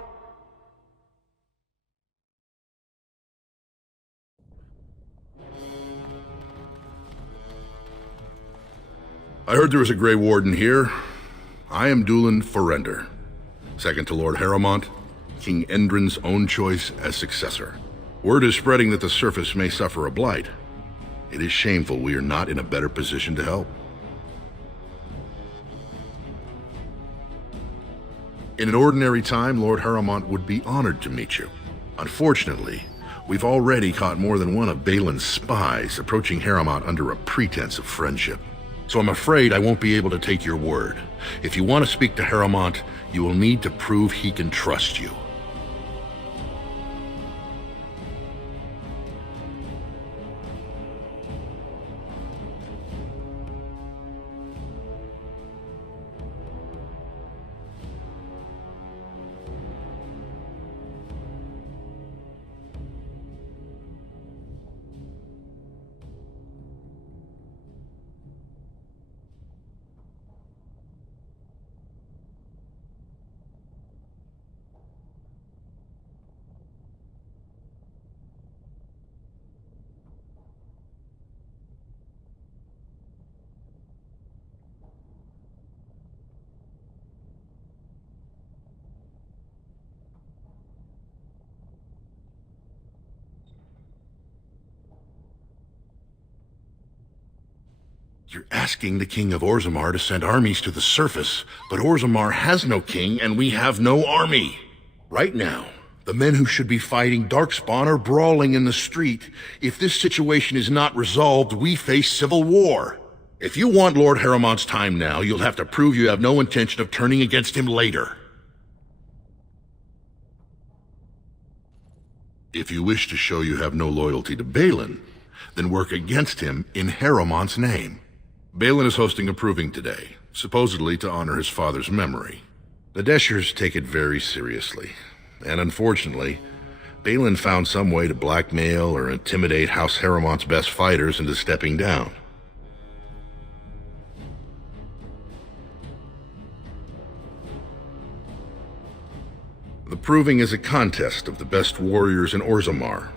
I heard there was a Grey Warden here. I am Dulin Forrender, second to Lord Harrowmont, King Endrin's own choice as successor. Word is spreading that the surface may suffer a blight. It is shameful we are not in a better position to help. In an ordinary time, Lord Harrowmont would be honored to meet you. Unfortunately, we've already caught more than one of Balin's spies approaching Harrowmont under a pretense of friendship. So I'm afraid I won't be able to take your word. If you want to speak to Harrowmont, you will need to prove he can trust you. You're asking the King of Orzammar to send armies to the surface, but Orzammar has no king and we have no army. Right now, the men who should be fighting Darkspawn are brawling in the street. If this situation is not resolved, we face civil war. If you want Lord Harrowmont's time now, you'll have to prove you have no intention of turning against him later. If you wish to show you have no loyalty to Balin, then work against him in Harrowmont's name. Balin is hosting a proving today, supposedly to honor his father's memory. The Deshers take it very seriously, and unfortunately, Balin found some way to blackmail or intimidate House Harrowmont's best fighters into stepping down. The proving is a contest of the best warriors in Orzammar.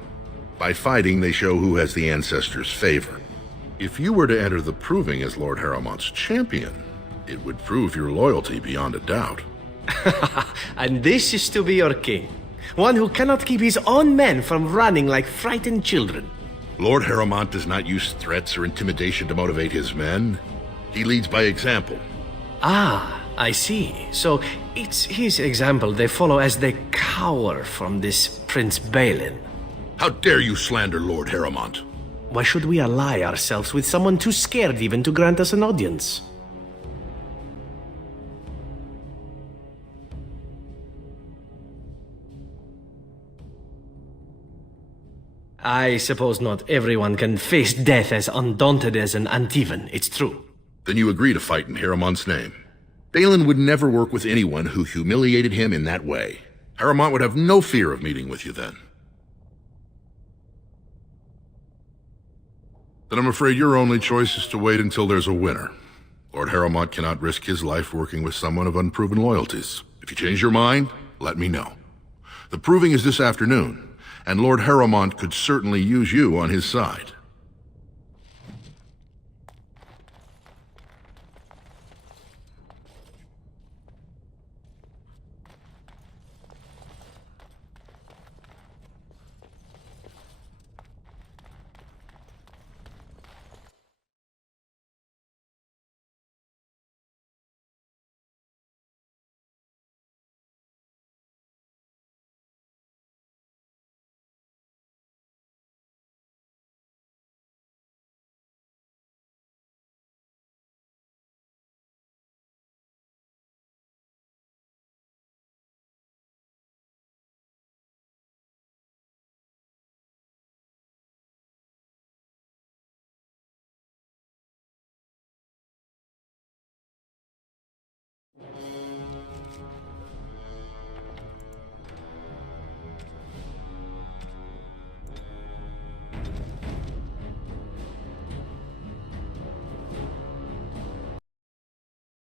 By fighting, they show who has the ancestors' favor. If you were to enter the proving as Lord Harrowmont's champion, it would prove your loyalty beyond a doubt. And this is to be your king. One who cannot keep his own men from running like frightened children. Lord Harrowmont does not use threats or intimidation to motivate his men. He leads by example. Ah, I see. So it's his example they follow as they cower from this Prince Balin. How dare you slander Lord Harrowmont? Why should we ally ourselves with someone too scared even to grant us an audience? I suppose not everyone can face death as undaunted as an Antivan, it's true. Then you agree to fight in Harrowmont's name. Balin would never work with anyone who humiliated him in that way. Harrowmont would have no fear of meeting with you then. Then I'm afraid your only choice is to wait until there's a winner. Lord Harrowmont cannot risk his life working with someone of unproven loyalties. If you change your mind, let me know. The proving is this afternoon, and Lord Harrowmont could certainly use you on his side.